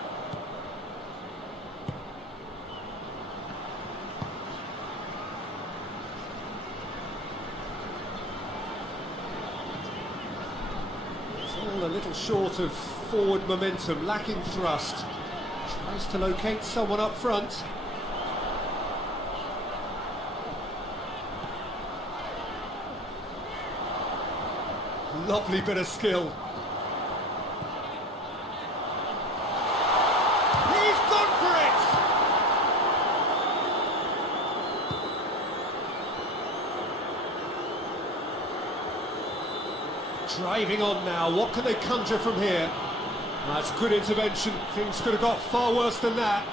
All a little short of forward momentum, lacking thrust. Tries to locate someone up front. Lovely bit of skill. He's gone for it! Driving on now, what can they conjure from here? That's good intervention, things could have got far worse than that.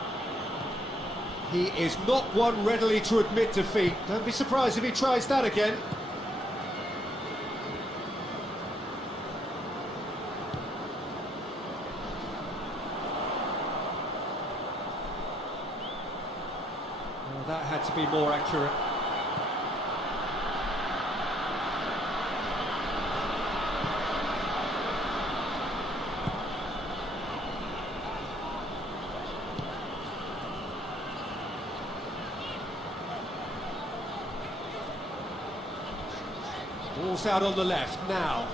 He is not one readily to admit defeat. Don't be surprised if he tries that again. Well, that had to be more accurate. Ball's out on the left now.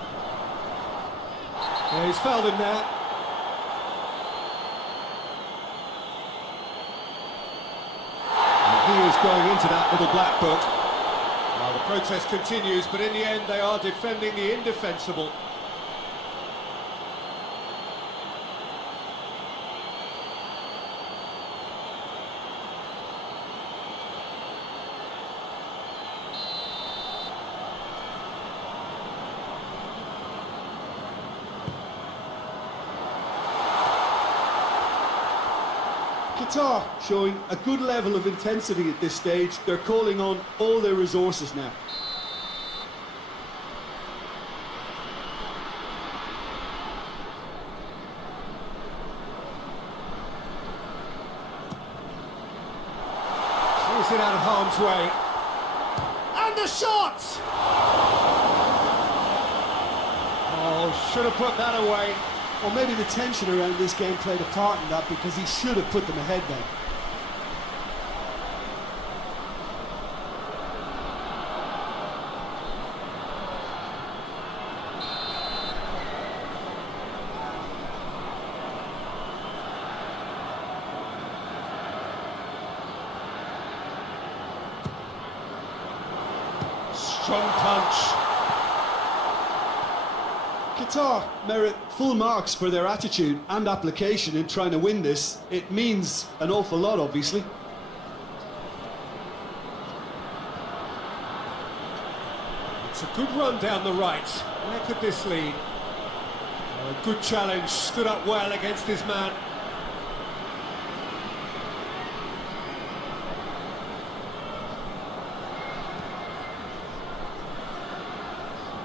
Yeah, he's fouled him there. And he is going into that little black book. Well, the protest continues, but in the end they are defending the indefensible. Qatar showing a good level of intensity at this stage. They're calling on all their resources now. Clears it out of harm's way. And the shot! Oh, should have put that away. Or maybe the tension around this game played a part in that, because he should have put them ahead then. Strong punch. Qatar merit full marks for their attitude and application in trying to win this. It means an awful lot, obviously. It's a good run down the right. Where could this lead? A good challenge, stood up well against his man.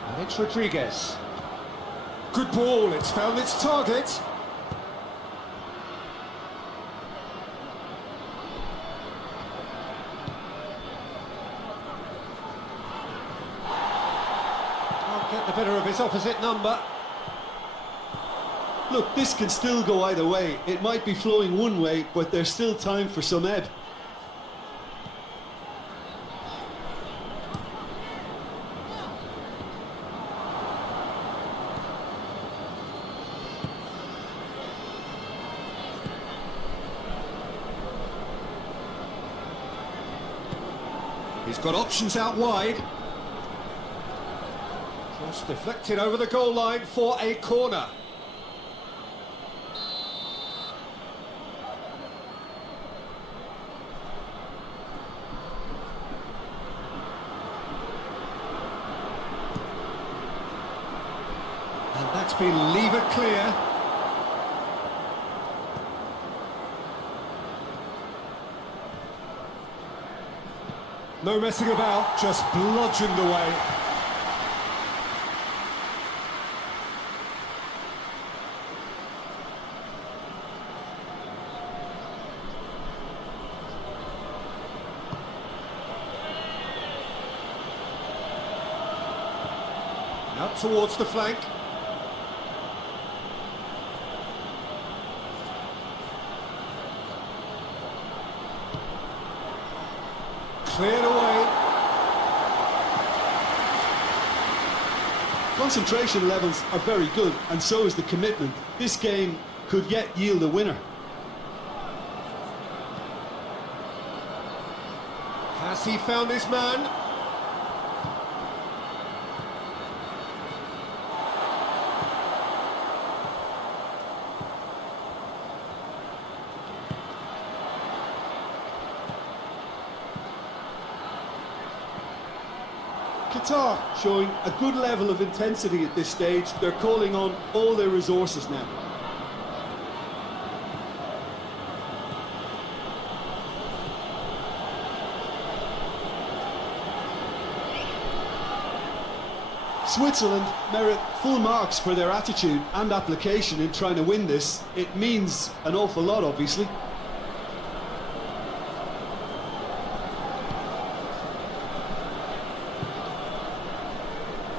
And it's Rodriguez. Good ball, it's found its target. Can't get the better of his opposite number. Look, this can still go either way. It might be flowing one way, but there's still time for some ebb. He's got options out wide. Cross deflected over the goal line for a corner. And that's been levered clear. No messing about, just bludgeoned away. Out towards the flank. Cleared away. Concentration levels are very good, and so is the commitment. This game could yet yield a winner. Has he found his man? Qatar showing a good level of intensity at this stage. They're calling on all their resources now. Switzerland merit full marks for their attitude and application in trying to win this. It means an awful lot, obviously.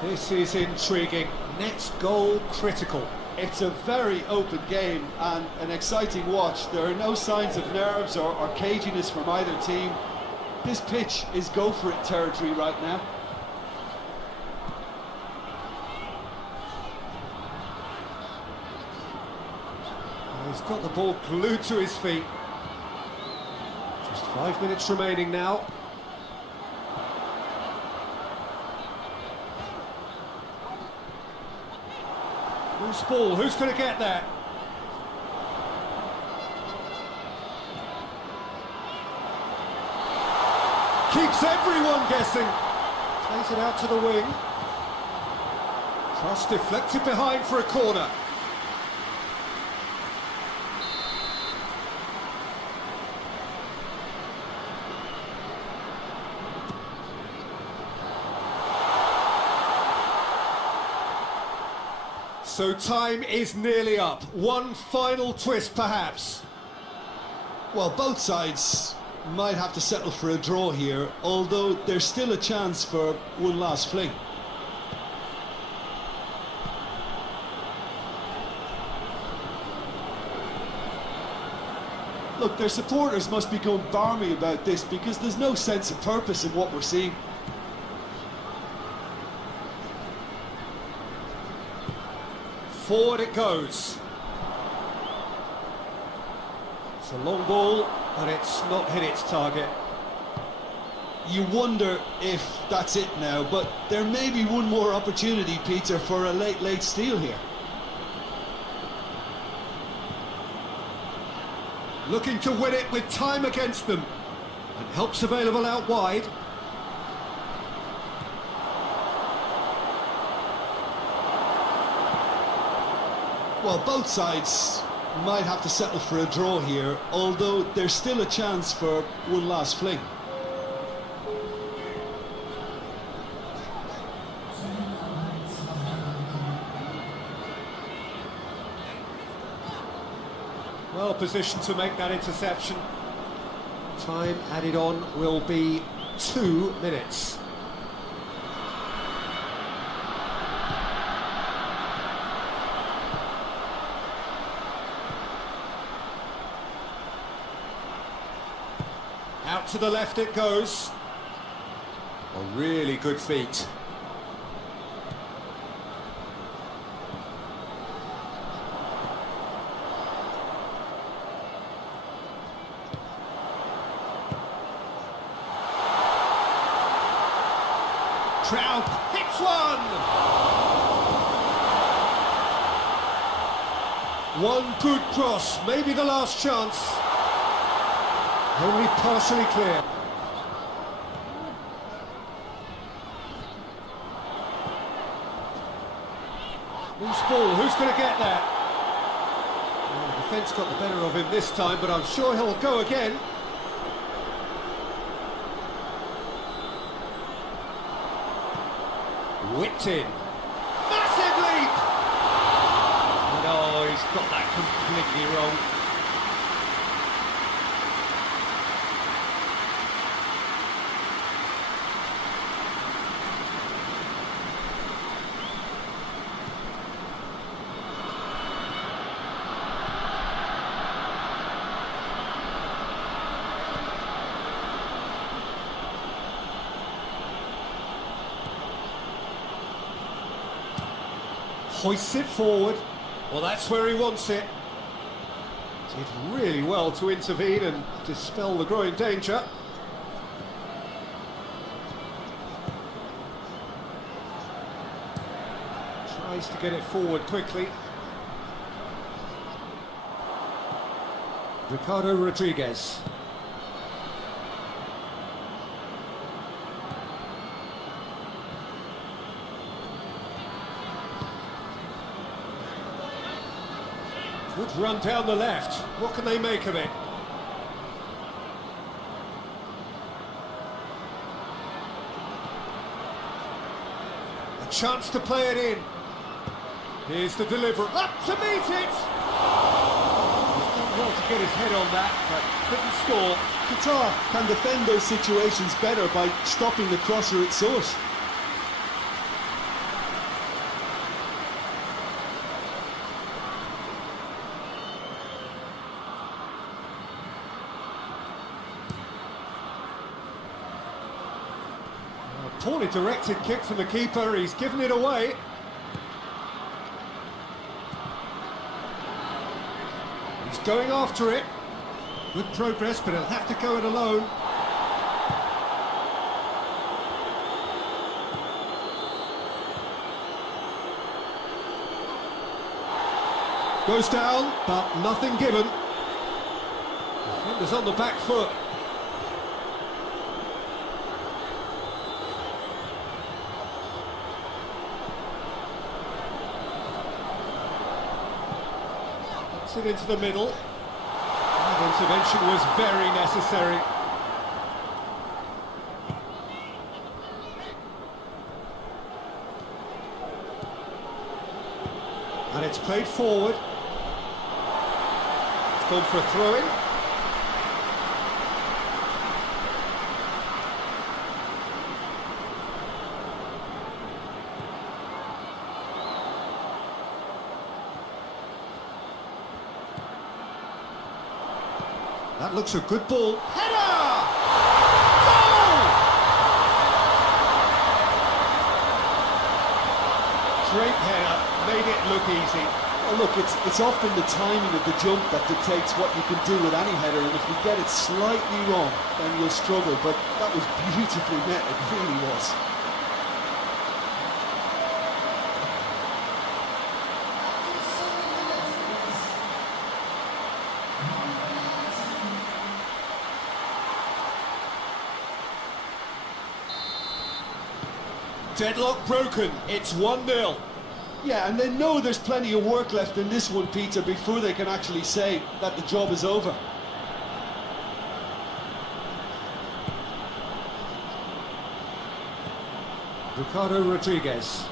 This is intriguing. Next goal critical. It's a very open game and an exciting watch. There are no signs of nerves or caginess from either team. This pitch is go-for-it territory right now. He's got the ball glued to his feet. Just 5 minutes remaining now. Loose ball, who's going to get that? Keeps everyone guessing. Plays it out to the wing. Cross deflected behind for a corner. So time is nearly up. One final twist, perhaps. Well, both sides might have to settle for a draw here, although there's still a chance for one last fling. Look, their supporters must be going barmy about this because there's no sense of purpose in what we're seeing. Forward it goes. It's a long ball, but it's not hit its target. you wonder if that's it now, but there may be one more opportunity, Peter, for a late steal here. Looking to win it with time against them. And help's available out wide. Well, both sides might have to settle for a draw here, although there's still a chance for one last fling. Well positioned to make that interception. Time added on will be 2 minutes. Out to the left it goes. A really good feat. Crowd hits one! One good cross, maybe the last chance. Only partially clear. Loose ball, who's going to get that? Well, the defence got the better of him this time, but I'm sure he'll go again. Whipped in. Massive leap! No, he's got that completely wrong. Hoists it forward. Well, that's where he wants it. Did really well to intervene and dispel the growing danger. Tries to get it forward quickly. Ricardo Rodriguez. Good run down the left. What can they make of it? A chance to play it in. Here's the delivery. Up to meet it! He's done well to get his head on that, but couldn't score. Qatar can defend those situations better by stopping the crosser at source. Poorly directed kick from the keeper, he's given it away. He's going after it. Good progress, but he'll have to go it alone. Goes down, but nothing given. Defender's on the back foot. It into the middle. That intervention was very necessary. And it's played forward. It's gone for a throw-in. That looks a good ball. Header! Goal! Great header, made it look easy. Well, look, it's often the timing of the jump that dictates what you can do with any header, and if you get it slightly wrong, then you'll struggle. But that was beautifully met, it really was. Deadlock broken, it's 1-0. Yeah, and they know there's plenty of work left in this one, Peter, before they can actually say that the job is over. Ricardo Rodriguez.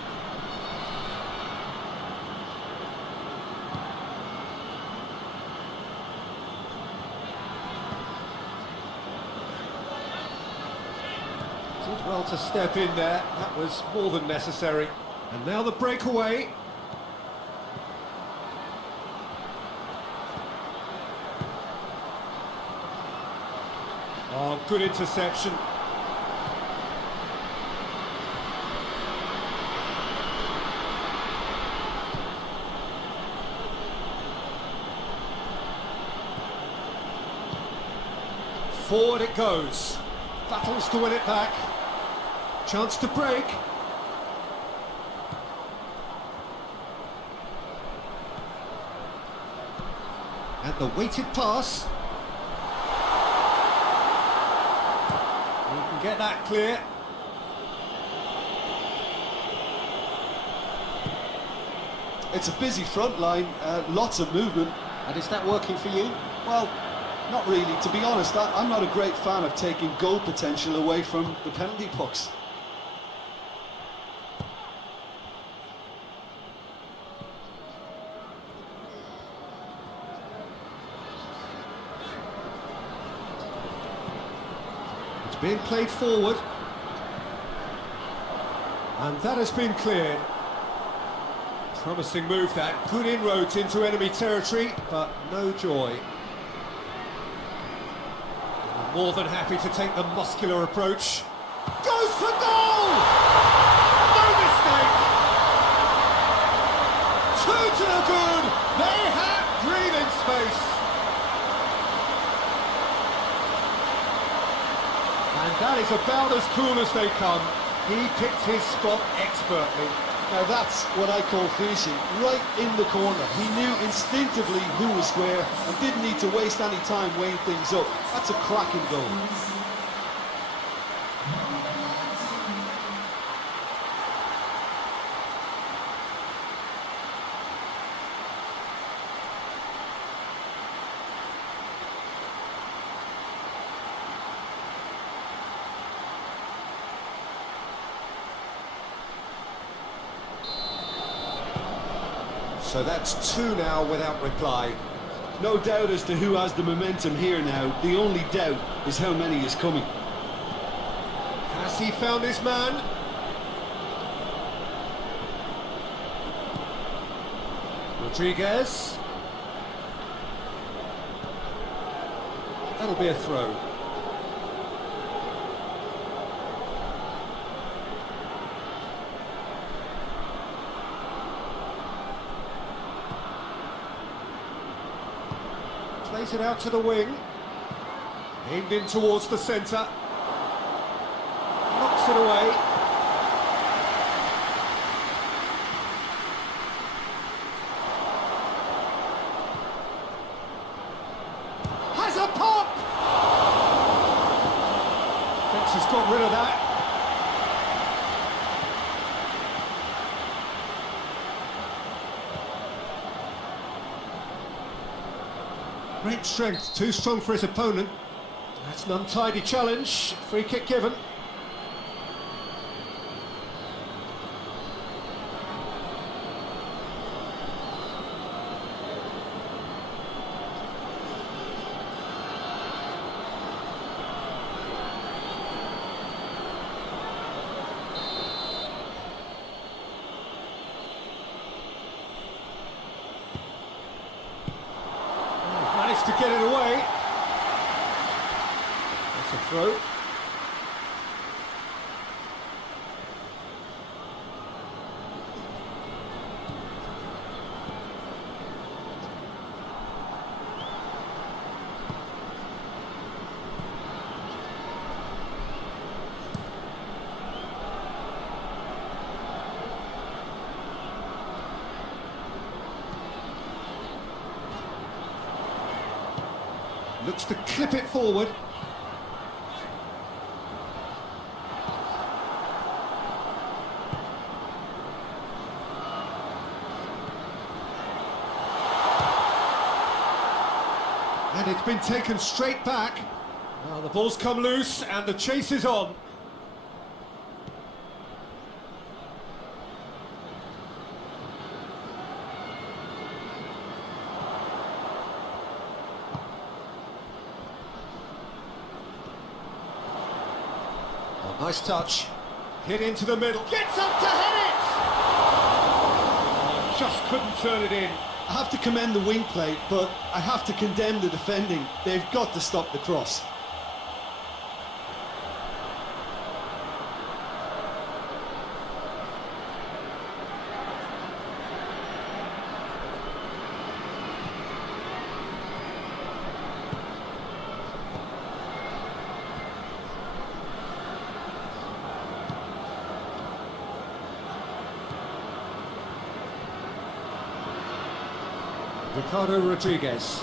Did well to step in there, that was more than necessary. And now the breakaway. Oh, good interception. Forward it goes. Battles to win it back. Chance to break. And the weighted pass. You can get that clear. It's a busy front line, lots of movement. And is that working for you? Well, not really. To be honest, I'm not a great fan of taking goal potential away from the penalty box. Being played forward, and that has been cleared. Promising move, that good inroads into enemy territory, but no joy. And more than happy to take the muscular approach. Goes for goal! No mistake! Two to the good. They have breathing space. And that is about as cool as they come. He picked his spot expertly. Now that's what I call finishing, right in the corner. He knew instinctively who was square and didn't need to waste any time weighing things up. That's a cracking goal. So that's two now without reply. No doubt as to who has the momentum here now. The only doubt is how many is coming. Has he found his man? Rodriguez. That'll be a throw. Plays it out to the wing. Aimed in towards the centre. Knocks it away. Has a pop! Fence has got rid of that. Great strength, too strong for his opponent. That's an untidy challenge. Free kick given. Managed to get it away. That's a throw. Looks to clip it forward. And it's been taken straight back. Well, the ball's come loose and the chase is on. Oh, nice touch. Hit into the middle. Gets up to head it! Oh, just couldn't turn it in. I have to commend the wing play, but I have to condemn the defending. They've got to stop the cross. Ricardo Rodriguez.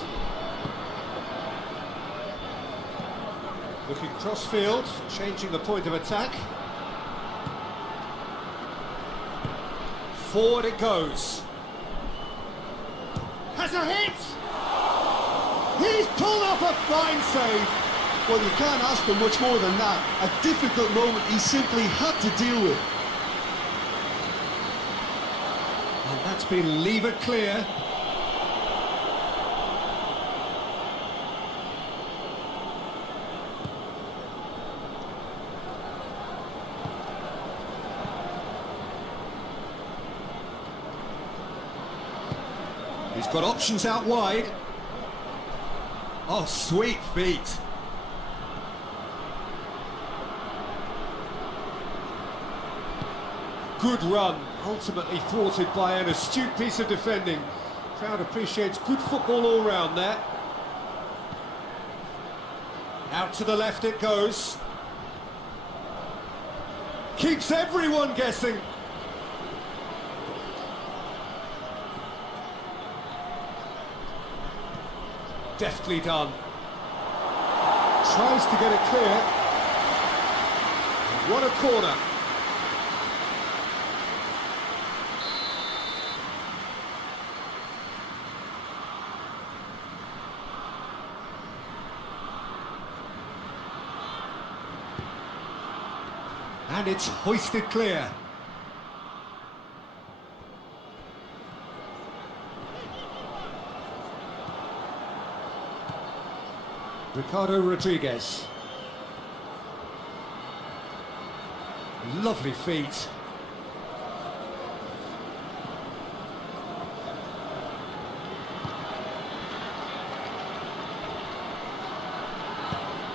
Looking cross-field, changing the point of attack. Forward it goes. Has a hit! He's pulled off a fine save. Well, you can't ask for much more than that. A difficult moment he simply had to deal with. And that's been levered clear. He's got options out wide. Oh, sweet feet. Good run, ultimately thwarted by an astute piece of defending. Crowd appreciates good football all round there. Out to the left it goes. Keeps everyone guessing. Deftly done. Tries to get it clear. What a corner. And it's hoisted clear. Ricardo Rodriguez. Lovely feet.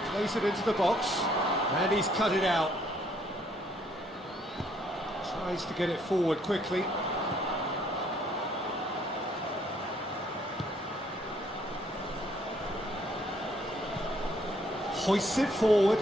Plays it into the box, and he's cut it out. Tries to get it forward quickly. Hoists it forward.